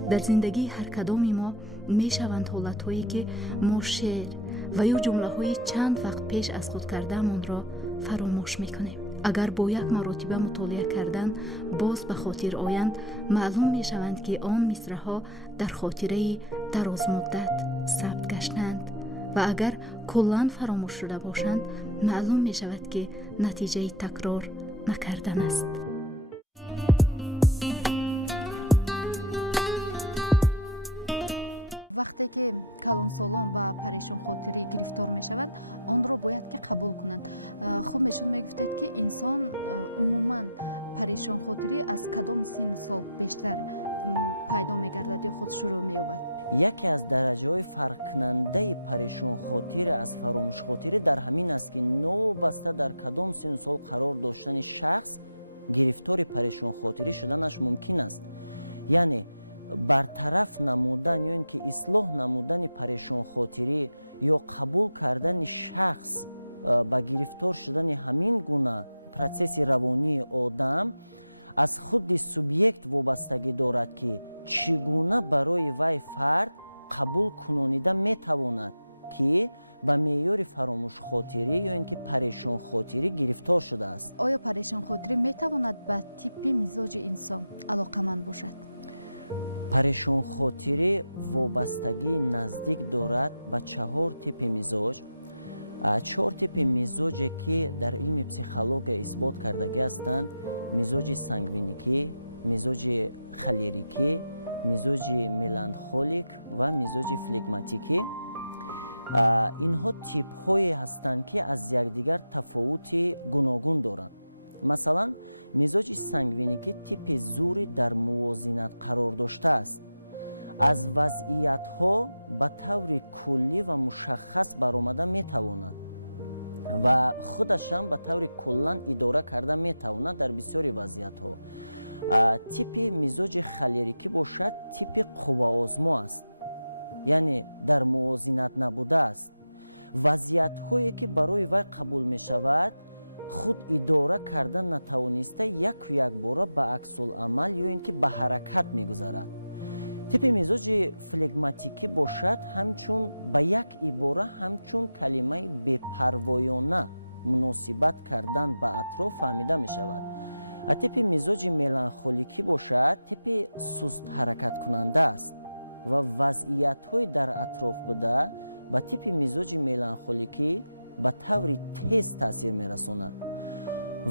در زندگی هر کدام ما می‌شوند حالت‌هایی که ما شعر و یا جمله‌های چند وقت پیش از خود کرده‌مان را فراموش می‌کنیم. اگر با یک مرتبه مطالعه کردن باز به خاطر آیند، معلوم می‌شوند که آن مصرع‌ها در خاطره دراز مدت ثبت گشتند و اگر کلاً فراموش شده باشند معلوم می‌شود که نتیجه تکرار نکردن است. وقتی که کلانسالان و پریشان خاطری گرفتار می شود آن را باید که قبول کنند. خوب میشون میگفتید که انسان عموما پریشان خاطری از کدام سن سال بیشتر پیدا میگردد یا خود شروع مییابد؟ یکی از درجه های فرق کننده پریشان خاطر از فراموش خاطری در همین است که نوبسته در کدام سن سال قرار داشتن شخص گرفتار پریشان خاطری شدنش ممکن است. یعنی бартараф намудан ё ин ки ислоҳ намудани парешонхотирӣ ё қабул кардани шахс ба гирифтор шудани ҳамин гуна процесси равонии одам аз худи субъект вобастагӣ дорад ки чӣ гуна барои вай фард қабул кунонида метавонад ки ба меъёри фаромӯшхотирӣ ё ин ки парешонхотирӣ гирифтор шудааст. оё парешонхотирӣ метавонад ба типи мизоҷи инсон алоқаманд бошад? парешонхотирӣ вобастагии наздик дорад ба 4 типи мизоҷ. 4 типи мизоҷе ки дар илми психология исбот кардагӣ ҳастанд: мизоҷи сангвиникӣ, мизоҷи холерикӣ, мизоҷи меланхолик ва мизоҷи флегматикӣ. инҳо типҳое ҳастанд ки аз якдигар тафовути гуногун доранд. масалан, мизоҷи сангвиникӣ типи зури дар мувозинат қарор доштааст. аз вазъиятҳо ба таври куллӣ ва мушаххас баромада метавонад ва худашам ба таври куллан идора карда метавонад дар бисёри вазъиятҳо. типи мизоҷи холерикӣ бошад типи қувваозмо аст, яъне дар мувозинат набудааст. вазъиятҳое ки барои вай қабул мешавад худ идора карда натавониста як бора ба аксуламал ё ин ки ба ҳаракат мегузарад. типи мизоҷи флегматикӣ бошад ҳамчун ба як ибора ҳамчун калимаи бепарвоёна муносибат кардан ба атроф фаҳмида мешавад. типи мизоҷи меланхоликӣ бошад типи суст ҳаракаткунанда аст ва вазъиятҳои дар атроф буда ба типи мизоҷи меланхоликӣ ба таври тез таъсир мерасонад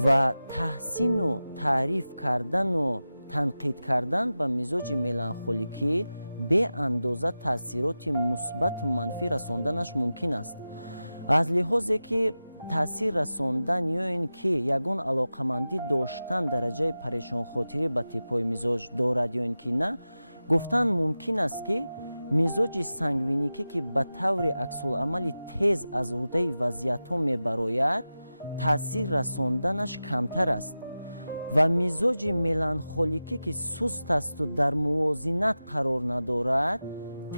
ва таҳсину таъриф кардану танқид кардан ба мизоҷи меланхоликӣ беандоза таъсироти мусбату манфӣ расонданаш мумкин аст. аз лиҳозе ки таъсир расондан ё ин ки ягон алоқамандӣ доштан дараҷаи парешонхотирӣ ба типҳои мизоҷ дорад ё ин ки на, гуфтан мумкин аст ки мизоҷи сангвиникӣ ки ба таври аксуламали тез аз ӯҳдаи вазъиятҳо мебарояд, таъсир расонданаш камтар аст ва мизоҷи меланхоликӣ ки суст асту дар мувозинат қарор надорад,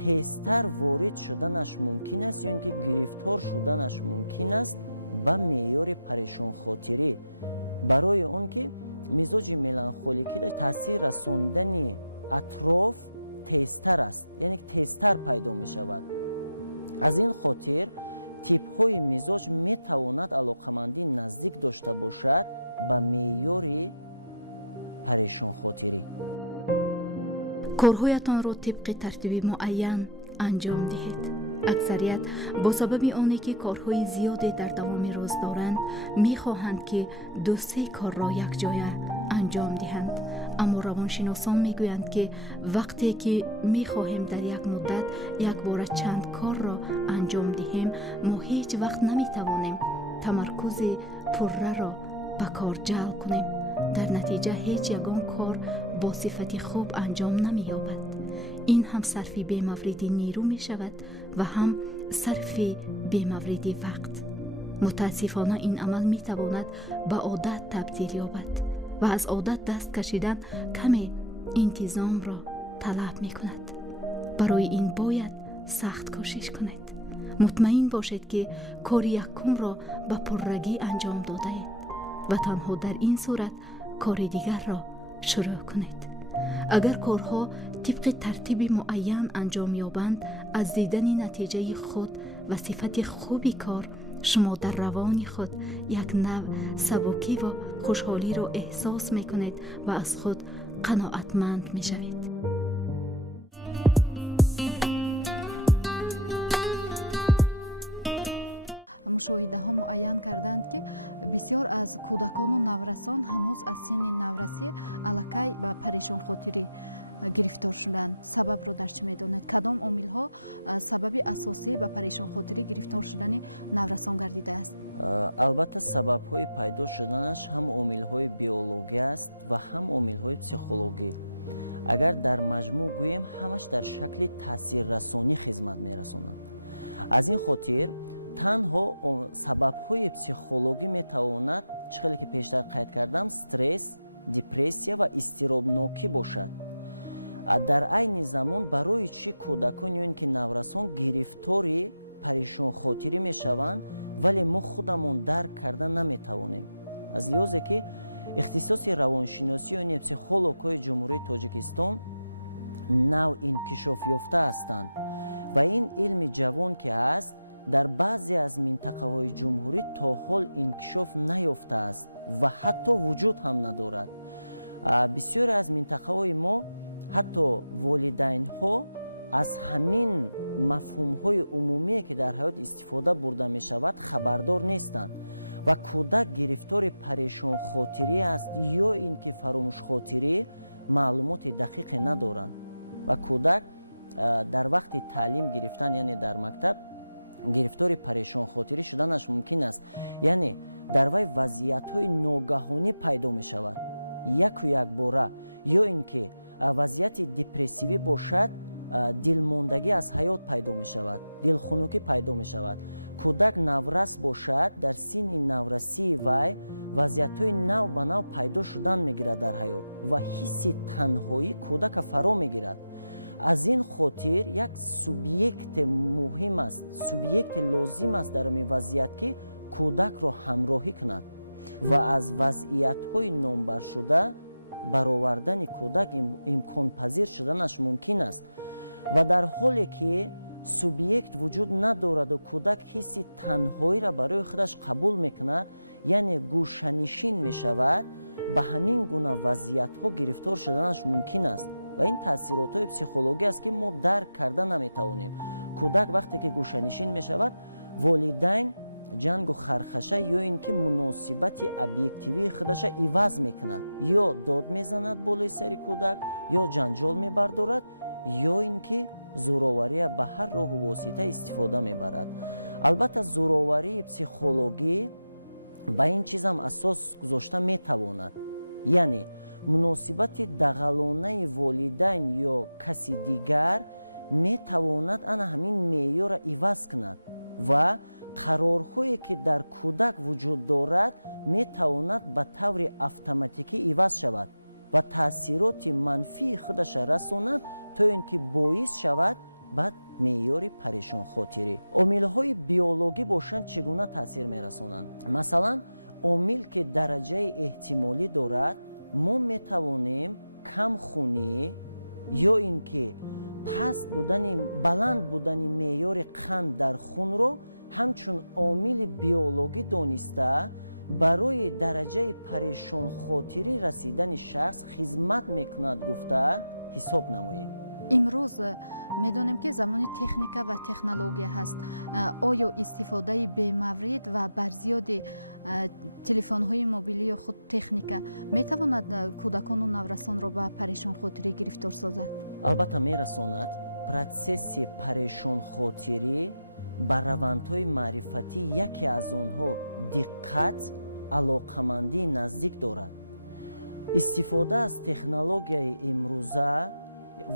тезтар ворид шуданаш мумкин аст ё ин ки гирифтор шуданаш мумкин аст ба меъёри парешонхотирӣ. барои он ки мизоҷи меланхоликӣ таъсир расондани атроф тезтар аст, яъне тезтар пайдо мешавад. аз ин хотир типҳои мизоҷ метавонад алоқамандӣ наздик дошта бошад ба меъёри парешонхотирӣ. корҳоятонро тибқи тартиби муайян анҷом диҳед. аксарият бо сабаби оне ки корҳои зиёде дар давоми рӯз доранд, мехоҳанд ки 2-3 корро якҷоя анҷом диҳанд. аммо равоншиносон мегӯянд ки вақте ки мехоҳем дар як муддат якбора чанд корро анҷом диҳем, мо ҳеҷ вақт наметавонем тамаркузи пурраро ба кор ҷалб кунем. дар натиҷа ҳеҷ ягон кор бо сифати хуб анҷом намеёбад. ин ҳам сарфи бемавриди нерӯ мешавад ва ҳам сарфи бемавриди вақт. мутаассифона ин амал метавонад ба одат табдил ёбад ва аз одат даст кашидан каме интизомро талаб мекунад. барои ин бояд сахт кӯшиш кунед. мутмаин бошед ки кори якумро ба пуррагӣ анҷом додаед ва танҳо дар ин сурат кори дигарро шурӯъ кунед. агар корҳо тибқи тартиби муайян анҷом ёбанд, аз дидани натиҷаи худ ва сифати хуби кор шумо дар равони худ як нав сабукӣ ва хушҳолиро эҳсос мекунед ва аз худ қаноатманд мешавед. мушоҳидаҳо муайян карданд ки бисёр аз кӯдакону наврасон ҳанӯз аз синни наврасӣ аллакай ба парешонхотирӣ гирифтор шуданд. сабабро дар чӣ медонед? кадом омилҳо сабаби асосӣ ба парешонхотирӣ гирифтор шудани наврасон гардидааст? албатта сабабҳои пайдо шуданаш ҳам омилҳои биологӣ аст ва ҳам омилҳои психологӣ. агар дар маҷмӯъ гӯем, ҳамаш дар шакли таъсиррасонӣ хизмат мерасонанд. аз ин хотир танҳо сабабҳои психологӣ метавонад, чӣ хеле ки пештар қайд кардам, стресс, депрессия ва изтиробнокӣ бошад. дар айни замон барои чӣ кӯдакон ё ин ки наврасон гирифтори парешонхотирӣ мешаванд, вале мо худамон дарк карда наметавонем. аз лиҳозе ки ихтисоси равоншиносӣ ёне психологҳои ҷумҳурии Тоҷикистон нав инкишоф ёфта ҳастанд ва ин илми ҷавон ки ҳаст дар баъзе аз минтақаҳои ҷумҳурӣ то ҳол инкишоф наёфтааст ва ҳатто вуҷуд ҳам надорад. бисёре аз минтақаҳои мо ҳатто волидайнҳо аз ҳамин мафҳумҳои умумие ки дар ҳаёт истифода бурда мешавад хабардор нестанд ва кӯдак гирифтори парешонхотирӣ аст ё ин ки фаромӯшхотирӣ маълумоти дақиқе надоранд ва кӯдак дар вақти таълим гирифтан яъне дар мактаб гирифтори парешонхотирӣ шуданаш мумкин аст, яъне дар вай вазъиятҳои ногаҳонӣ пайдо мешавад яку якбора, ё ин ки вазъияти депрессивӣ бошад, дилмондагӣ аз ҳаёт пайдо мешавад, дилхунукӣ пайдо мешавад. кӯдак наврас бошад, дар синни наврасии вай вазъиятҳои нав ба нав пайдо шудан мегирад дар ҳаёт ва ҳисси танҳоӣ кӯдака фаро мегирад. аз ин хотир як субъекти муҳим аст, субъекти лозим аст дар ин вазъият ки кӯдакро ҳамроҳӣ кунад ва аз вазъиятҳои номбаршуда баровардани кӯдак имконпазир шуданаш мумкин аст ва дар ҳоле ки субъект вуҷуд надораду кӯдак ҳисси танҳоиро барои худаш қабул мекунад, яъне гӯшанишин мешавад, ба ҳамин гуна вазъиятҳо гирифтор шуданаш мумкин аст ва ин таъсиротҳои психологӣ аст ки мо дарк карда наметавонем. кӯдак вақте ки гӯшанишин мешавад, волидайн ҷангу хархаша ё ин ки муносибати объективии худаша иваз мекунад, ё дод мезанад болои сари кӯдак, ё ҷанҷол мебардорад, ё ин ки зӯровария ба ҳар роҳу восита истифода мебарад. албатта зӯроварии психологӣ ба ин чизам асос гузошта метавонад, яъне муносибати дағалонаи волидайн ё каси дигар метавонад ана ҳамин меъёра иваз кунад ва қарорҳое ки дар кӯдак вуҷуд дорад метавонад ба таври автоматикӣ иваз шавад ва таъсироти манфии худаша расонад то ин ки боис шавад ба меъёри парешонхотирӣ. омилҳои биологӣ бошанд чӣ гуна таъсир мерасонанд? масалан, омил ки дараҷаи эҳтимолӣ дорад, мо метавонем камхунӣ ё ин ки паст будани баланд будани меъёри қанд дар хунро ҳамчун омили биологӣ дониста барои дараҷаи парешонхотирӣ расидани шахс хизмат мекунад гуфта ҳисоб намоем. имрӯз медонем ки замони техника ва технология ҳаст. оё истифодаи бемаврид ва барзиёди телефонҳои мобилӣ ё худ техника метавонад кӯдакону наврасонро ба парешонхотирӣ гирифтор созад? албатта мерасонад. протсесси парешонхотирӣ ба равандҳои маърифатӣ яке аз онҳо диққат, алоқамандии наздик дорад. истифода аз технологияи имрӯза,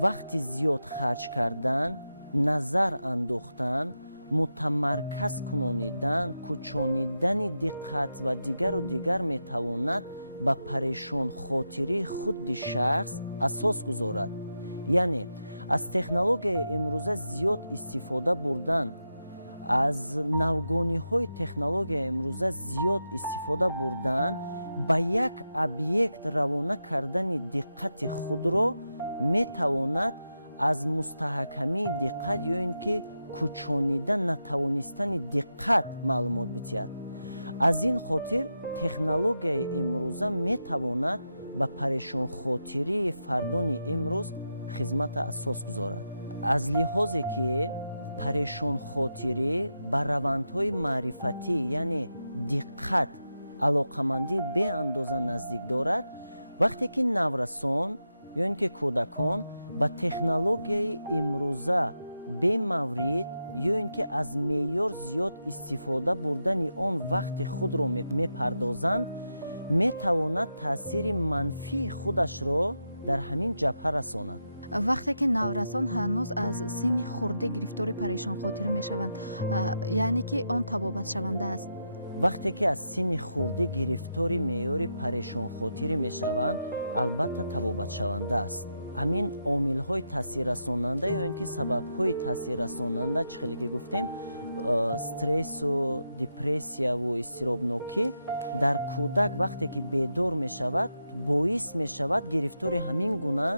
вақти зиёд харҷ кардан, назар андохтан, мутамарказ кунонидан, кӯчонидани диққат ва дигару дигар метавонад ба парешонхотирии худи шахс асос гузорад. яъне аз технологияи имрӯза зиёд истифода бурдан, аз навгониҳои технологияи имрӯза зиёд истифода бурдан ба як объект равона кардани диққати худро метавонад аз мустаҳкамии диққат ё ин ки кӯчонида натавонистани диққат маълумот битиҳад. аз ин хотир технологияи имрӯза метавонад ба парешонхотирии фардони имрӯз хизмата асос гузорад. аз лиҳозе ки парешонхотирӣ ба равандҳои маърифатӣ яъне диққат, алоқамандӣ беандоза наздик дорад, вақте ки наврасон ё ин ки кӯдакон ба технологияи имрӯза бемаврид ё ин ки аз меъёр зиёд истифода бурдани он вақти худро мепардозанд, метавонад таъсири манфии худашро дар ҳамин ҷабҳа расонад. вақте ки наврасон ҳанӯз аз синни хурдӣ гирифтори парешонхотирӣ мешаванд, яъне ки он табобатшаванда аст? вақте ки аз синни хурдӣ гирифтори меъёри парешонхотирӣ мешаванд, албатта табобатшаванда аст. амин омилҳои таъсиррасонанда ё ин ки сабабҳои таъсиррасонанда чӣ хеле ки гуфтем стрессу депрессияву изтиробнокӣ дар кӯдак вақте ки бедор мешавад боис мешавад гирифтори ҳамин гуна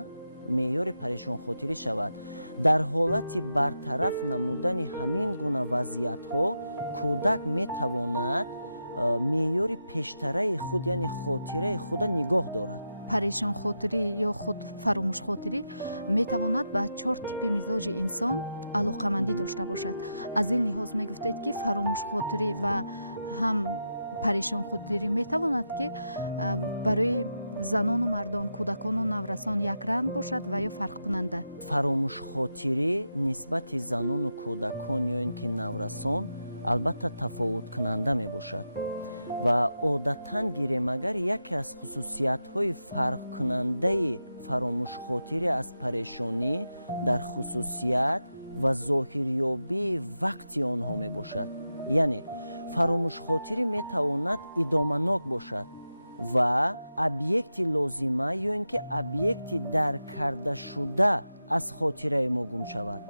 меъёри парешонхотирӣ шавад. дар ҳолати бартараф намудани ҳамин гуна вазъиятҳо кӯдак метавонад меъёри пештараи худ яъне хотираи худа нигоҳ дорад. парешонхотирӣ ё худ фаромӯшхотирӣ метавонад ба 4 типи мизоҷи инсон алоқамандӣ дошта бошад. аз ин лиҳоз мегуфтед ки фаромӯшхотирӣ ва ҳам парешонхотирӣ метавонад ки барои занону мардон, кӯдакону наврасон якранг бошад ва ё фарқкунанда. фаромӯшхотирӣ нисбати занону кӯдакон ё ин ки наврасон албатта тафовуткунанда мебошад ва одатан гиремагар яке аз хусусиятҳои фарқкунандаи фаромӯшхотирӣ аз парешонӣ дар хусусият ва зоҳирёбии вақти онҳо мебошад. яъне фаромӯшхотирӣ метавонад идоманок бошад ва объекти лозима ё ин ки объекти даркардашуда аз хотираи мо гум шавад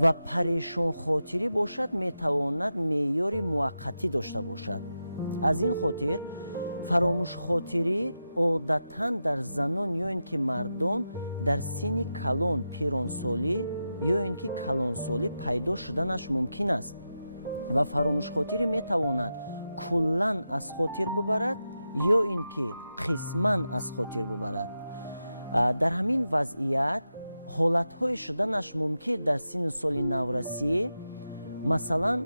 ва парешонхотирӣ бошад метавонад меъёри муваққатӣ дошта бошад. аз ин хотир фаромӯшхотирӣ одатан дар занон ё ин ки мардон дар синни калон пиронсолӣ ё ин ки калонсолӣ пайдо шуданаш мумкин аст ва фаромӯшхотирӣ метавонад куллан аз хотир бибарад ё ин ки қисман аз хотир бибарад. дар ҳамин вазъият ҳолатҳое шуданаш мумкин дар синни соли наврасӣ. масалан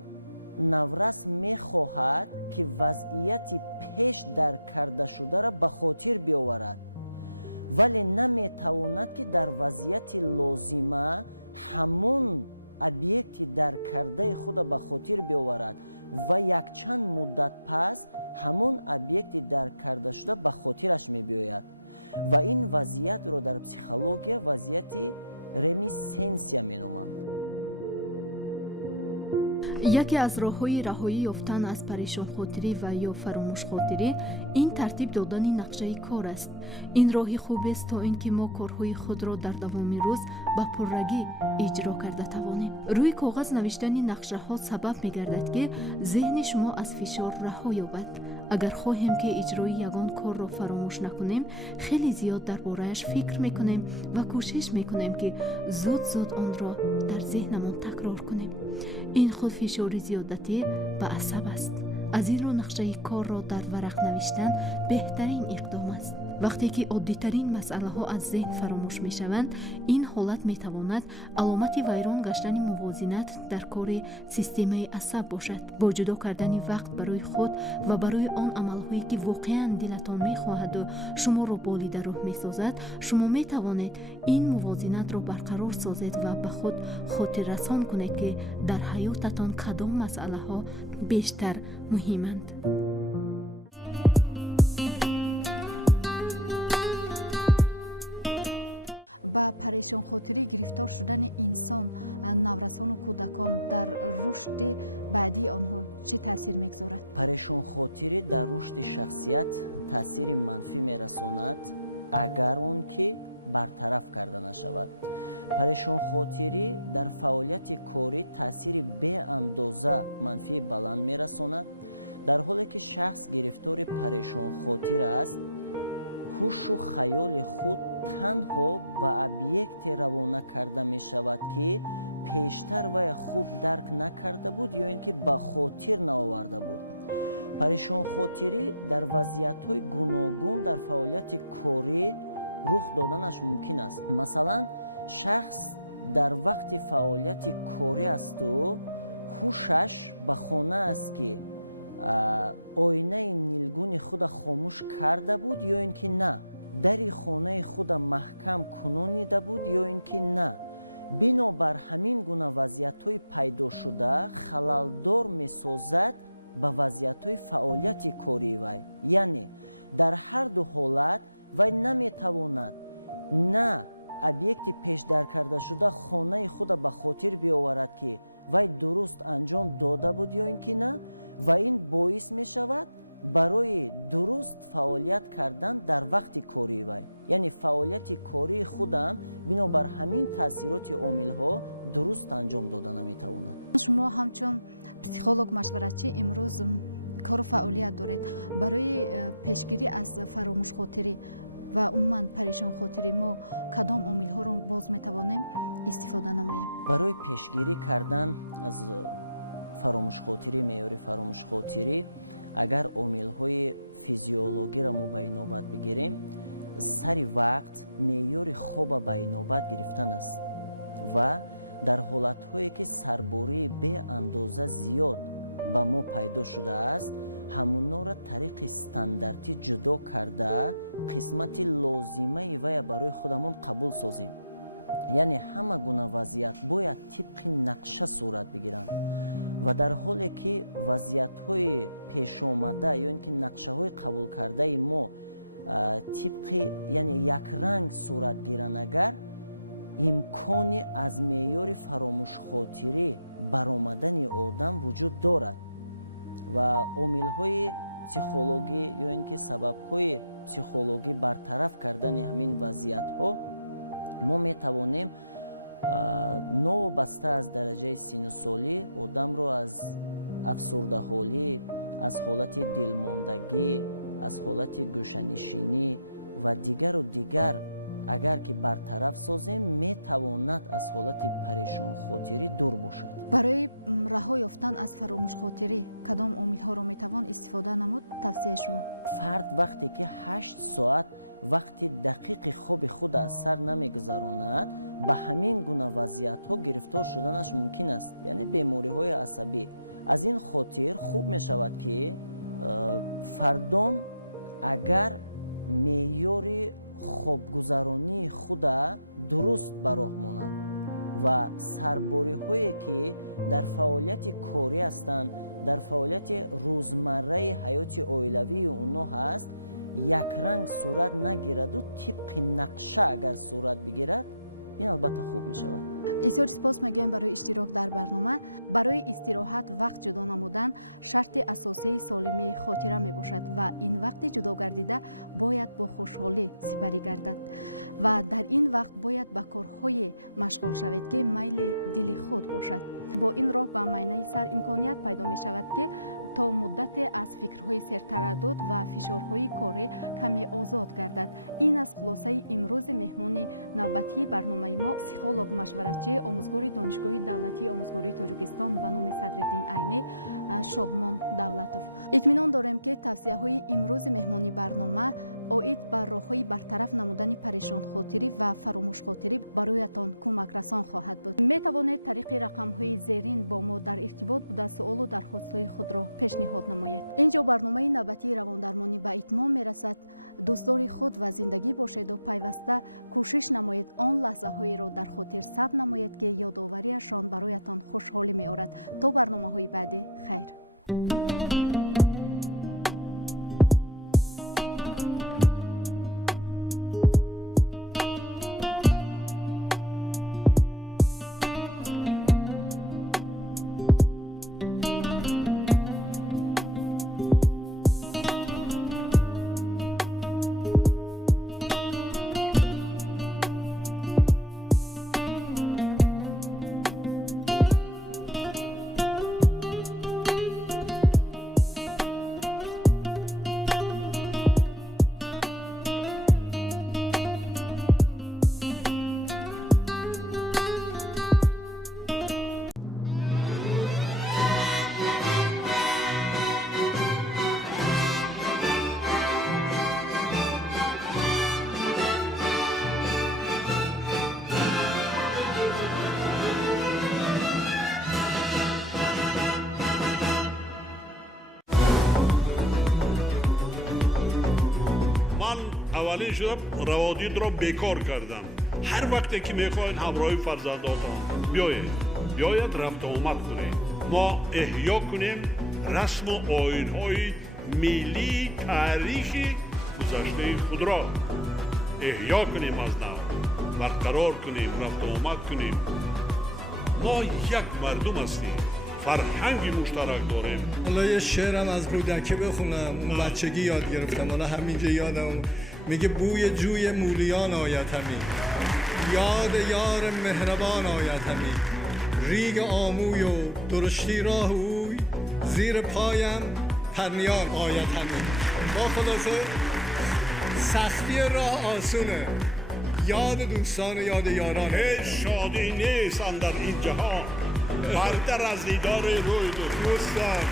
наврас мехоҳад ки вазъияти пеш даркардашударо ба хотир биоварад вале наметавонад ки дар вазъияти лозима ҳамон объекти даркардаи худа ба хотир биоварад ва якчанд муддат пас ҳамон объекти даркардашуда ба хотираш мебиёяд ва ин вазъиятро дар психология вазъияти ремиссенсия меноманд. яке аз роҳҳои раҳоӣ ёфтан аз парешонхотирӣ ва ё фаромӯшхотирӣ ин тартиб додани нақшаи кор аст. ин роҳи хубест то ин ки мо корҳои худро дар давоми рӯз ба пуррагӣ иҷро карда тавонем. рӯи коғаз навиштани нақшаҳо сабаб мегардад ки зеҳни шумо аз фишор раҳо ёбад. агар хоҳем ки иҷрои ягон корро фаромӯш накунем хеле зиёд дар борааш фикр мекунем ва кӯшиш мекунем ки зуд онро дар зеҳнамон такрор кунем. ин худ фишори зиёдатӣ ба асаб аст. аз ин рӯ нақшаи корро дар варақ навиштан беҳтарин иқдом аст. вақте ки оддитарин масъалаҳо аз зеҳн фаромӯш мешаванд ин ҳолат метавонад аломати вайрон гаштани мувозинат дар кори системаи асаб бошад. бо ҷудо кардани вақт барои худ ва барои он амалҳое ки воқеан дилатон мехоҳаду шуморо болида рӯҳ месозад шумо метавонед ин мувозинатро барқарор созед ва ба худ хотиррасон кунед ки дар ҳаётатон кадом масъалаҳо бештар муҳиманд. ба парешонхотирӣ гирифтор шудани инсон, наврасону кӯдакон дар рушди баъдии онҳо чӣ таъсир мегузорад? парешонхотирӣ дар рушди шахсият таъсири манфӣ мерасонад агар он ки бартараф карда нашавад. парешонхотирӣ дар фаъолияти корӣ таъсири беандоза манфии баланд мерасонад. дар ҳоле ки шахс гирифтори парешонхотир аст ҳушу хаёли худ танҳо ба объекте равона карда мешавад ки пештар вай хуб дарк накарда буд ё ин ки ба хотир наоварда буд. парешонхотирӣ дар вазъиятҳои гуногун дар фаъолияти корӣ рух доданаш мумкин аст. масалан шахс дар вақти фаъолияти корӣ асту ҳушаш ба хона аст ки оинаи нилгуни худа хомӯш карда буд ё ин ки на, дари хонаи худа маҳкам кунонида буд ё ин ки на. бинобар ҳамин гуна вазъиятҳои пайдошуда халалдор месозад ба вазъиятҳои фаъолияти кории вай. яъне дар ҳар ду ҳолат вай наметавонад на объекти пешдаркардашуда хонаи худа ба хотир биоварад ки вай дуруст анҷом дода буд ё ин ки на ва ин боис мешавад барои дуруст фаъолият кардан дар вақти кории вай, яъне фаъолияти кории худам бинобар ҳамин таъсироти омилҳо дуруст анҷом дода наметавонад. шумо ҳамчун психолог машваратчӣ имрӯз кору фаъолият доред. барои пешгирӣ аз фаромӯшхотирӣ ва умуман парешонхотирӣ мо кадом омилҳоро боз метавонем истифода намоем? барои пешгирӣ кардан аз фаромӯшхотирӣ, меъёри фаромӯшхотирӣ, агар омилҳои физиологиро мо ба инобат бигирем, сари вақт меъёри хоба ба инобат гирифтан аст ва дар ҳолатҳое ки сарбории беандоза зиёд ба мо пайдо шудааст, ҳамунора тариқи стандартӣ ҷудо карда қисмати лозимаи вая барои худамон қабул созем. яъне ҳама гуна вазъият бояд тибқи нақша сурат бигиранд ва дар ҳоле ки вазъиятҳои пешомада ё ин ки нақшаҳои қабулкардаи мо тибқи яъне якранг сурат гиранд, агар имкони аз меъёри фаромӯшхотирӣ баромадани одам вуҷуд дорад ва омилҳои психологӣ ё ин ки сабабҳои психологӣ бартараф кардани ҳамин вазъиятҳо мо метавонем новобаста аз дараҷаи синусолӣ одамро аз афсурдаҳолӣ, аз ҳолати дилмондагӣ, аз ҳолати гӯшанишинӣ ва дигару дигар агар ки бартараф созем, метавонад аз ҳолати парешонхотирӣ дур бошад. барои раҳо ёфтан аз фаромӯшхотирӣ кадом омилҳоро метавон истифода намуд? тавсияи шумо. фард вақте ки 8 соат вақти дақиқи хоби худ аз сар намегузаронад, ба ҳамин гуна вазъиятҳо гирифтор шуданаш мумкин аст, яъне бемориҳои асабӣ. аз ин хотир хуб мешавад ки фардон агар меъёри хобгузаронии худа дуруст ба роҳ монад ва сарбориҳое ки дар фаъолияти корӣ ҳастанд, дар фаъолияти рӯзмарраи ҳаёти оилавии онҳо ҳаст, якранг сурат нагираду тибқи нақша агар сурат бигирад, ин албатта хуб мешавад. бисёр сипос мегӯям барои иштирок дар барнома. барои истироҳат вақт ҷудо намудан шарти асосии солимии хотира мебошад ва ин вақти ҷудо гардида бояд бо хушҳолӣ сипарӣ гардад ва дар ин вақт бояд ба корҳое машғул шавед ки майли дили худ бошад. бо ин роҳ ба майнаи сар имконият пайдо мешавад ки то муддате аз фикрҳои сертараддуд ва фишорҳои корӣ каме озод гардад. ин аст хулосаи имрӯзи меҳмони навбатии барномаи мо, психолог машваратчи омӯзгори донишгоҳи давлатии омӯзгории Тоҷикистон ба номи Садриддин Айнӣ, Шодмон Давлатов. итминон дорем ки тавсияҳои имрӯзи меҳмони барнома оид ба роҳҳои бартараф намудани парешонхотирӣ ва фаромӯшхотирӣ бароятон кӯмакрасон хоҳад буд. метавонед тариқи рақамҳои зерин бо мо дар иртибот буда суолу дархостҳои худро пешниҳод намоед. инҷо барномаи навбатии равондармонӣ ба итмом мерасад. дӯстдори худ ва зиндагӣ бошеду пайваста кӯшиш намоед он лаҳзаҳоеро дар хотир сабт намоед ки ёдовариашон бароятон хушҳолӣ меорад. то барномаҳои баъдӣ, хайр. اولین شدم روادید را بیکار کردم. هر وقتی که میخواید همراهی فرزنداتان بیاید رفت آمد کنید. ما احیا کنیم رسم و آیین‌های ملی تاریخی گذشته خود را احیا کنیم، از نو برقرار کنیم، رفت آمد کنیم. ما یک مردم هستیم، فرهنگی مشترک داریم. حالا یه شعرم از کودکی بخونم، اون بچگی یاد گرفتم، حالا همینجا یادم میگه بوی جوی مولیان آید همی، یاد یار مهربان آید همی، ریگ آموی و درشتی راه اوی، زیر پایم پرنیان آید همی. با خلاصه سختی راه آسونه، یاد دوستان و یاد یاران. هیچ شادی نیست اندر این جهان برتر از دیدار روی دوستان.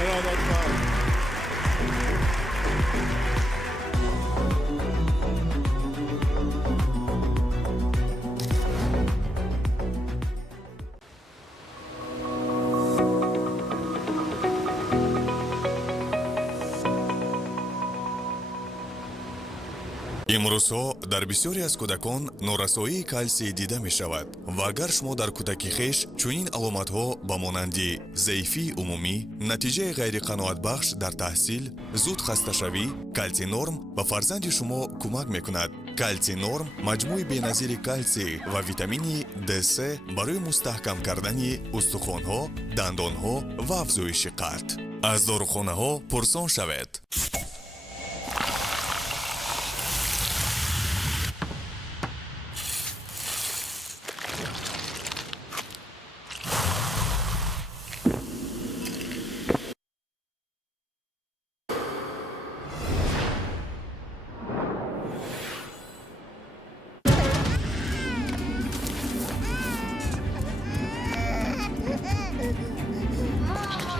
ارادتمند. имрӯзҳо дар бисёре аз кӯдакон норасоии калсий дида мешавад ва агар шумо дар кӯдаки хеш чунин аломатҳо ба монанди заифии умумӣ, натиҷаи ғайриқаноатбахш дар таҳсил, зуд хасташавӣ, кальцинорм ба фарзанди шумо кӯмак мекунад. кальцинорм маҷмӯи беназири калсий ва витамини D3 барои мустаҳкам кардани устухонҳо, дандонҳо ва афзоиши қад. аз дорухонаҳо пурсон шавед.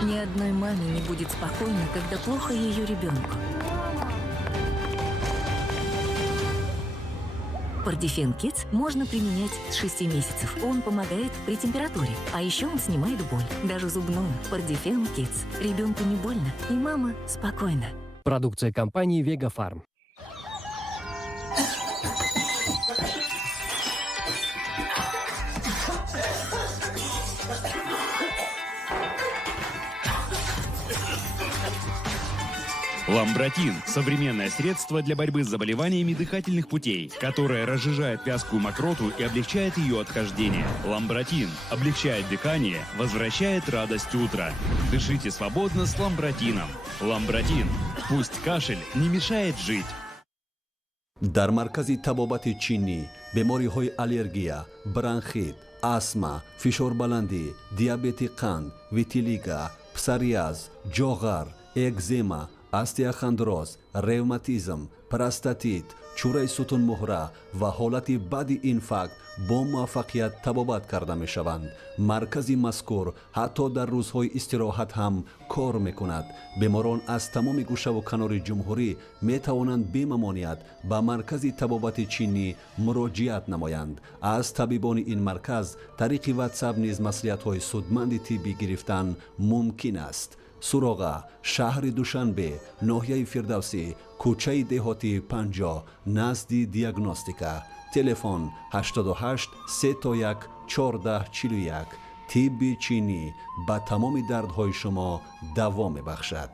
Ни одной маме не будет спокойно, когда плохо ее ребенку. Пардифен Kids можно применять с 6 месяцев. Он помогает при температуре, а еще он снимает боль, даже зубную. Пардифен Kids. Ребенку не больно, и мама спокойна. Продукция компании Вегафарм. Ламбротин – современное средство для борьбы с заболеваниями дыхательных путей, которое разжижает вязкую мокроту и облегчает ее отхождение. Ламбротин облегчает дыхание, возвращает радость утра. Дышите свободно с ламбротином. Ламбротин. Пусть кашель не мешает жить. дар маркази табобати чинӣ бемориҳои аллергия, бронхит, астма, фишорбаландӣ, диабети қанд, витилиго, псориаз, ҷоғар, экзема, остеохондроз, ревматизм, простатит, чураи сутунмуҳра ва ҳолати баъди инфаркт бо муваффақият табобат карда мешаванд. маркази мазкур ҳатто дар рӯзҳои истироҳат ҳам кор мекунад. беморон аз тамоми гӯшаву канори ҷумҳурӣ метавонанд бемамоният ба маркази табобати чинӣ муроҷиат намоянд. аз табибони ин марказ тариқи ватсап низ маслиҳатҳои судманди тиббӣ гирифтан мумкин аст. суроға шаҳри душанбе, ноҳияи фирдавсӣ, кӯчаи деҳотии 50 назди диагностика. телефон 88 31 14 41. тибби чинӣ ба тамоми дардҳои шумо даво мебахшад.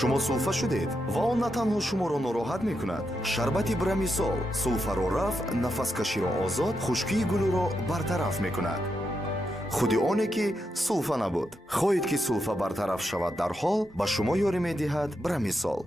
шумо сулфа шудед ва он на танҳо шуморо нороҳат мекунад. шарбати брамисол сулфаро раф, нафаскаширо озод, хушкии гулӯро бартараф мекунад. худи оне ки сулфа набуд. хоҳед ки сулфа бартараф шавад дар ҳол ба шумо ёрӣ медиҳад брамисол.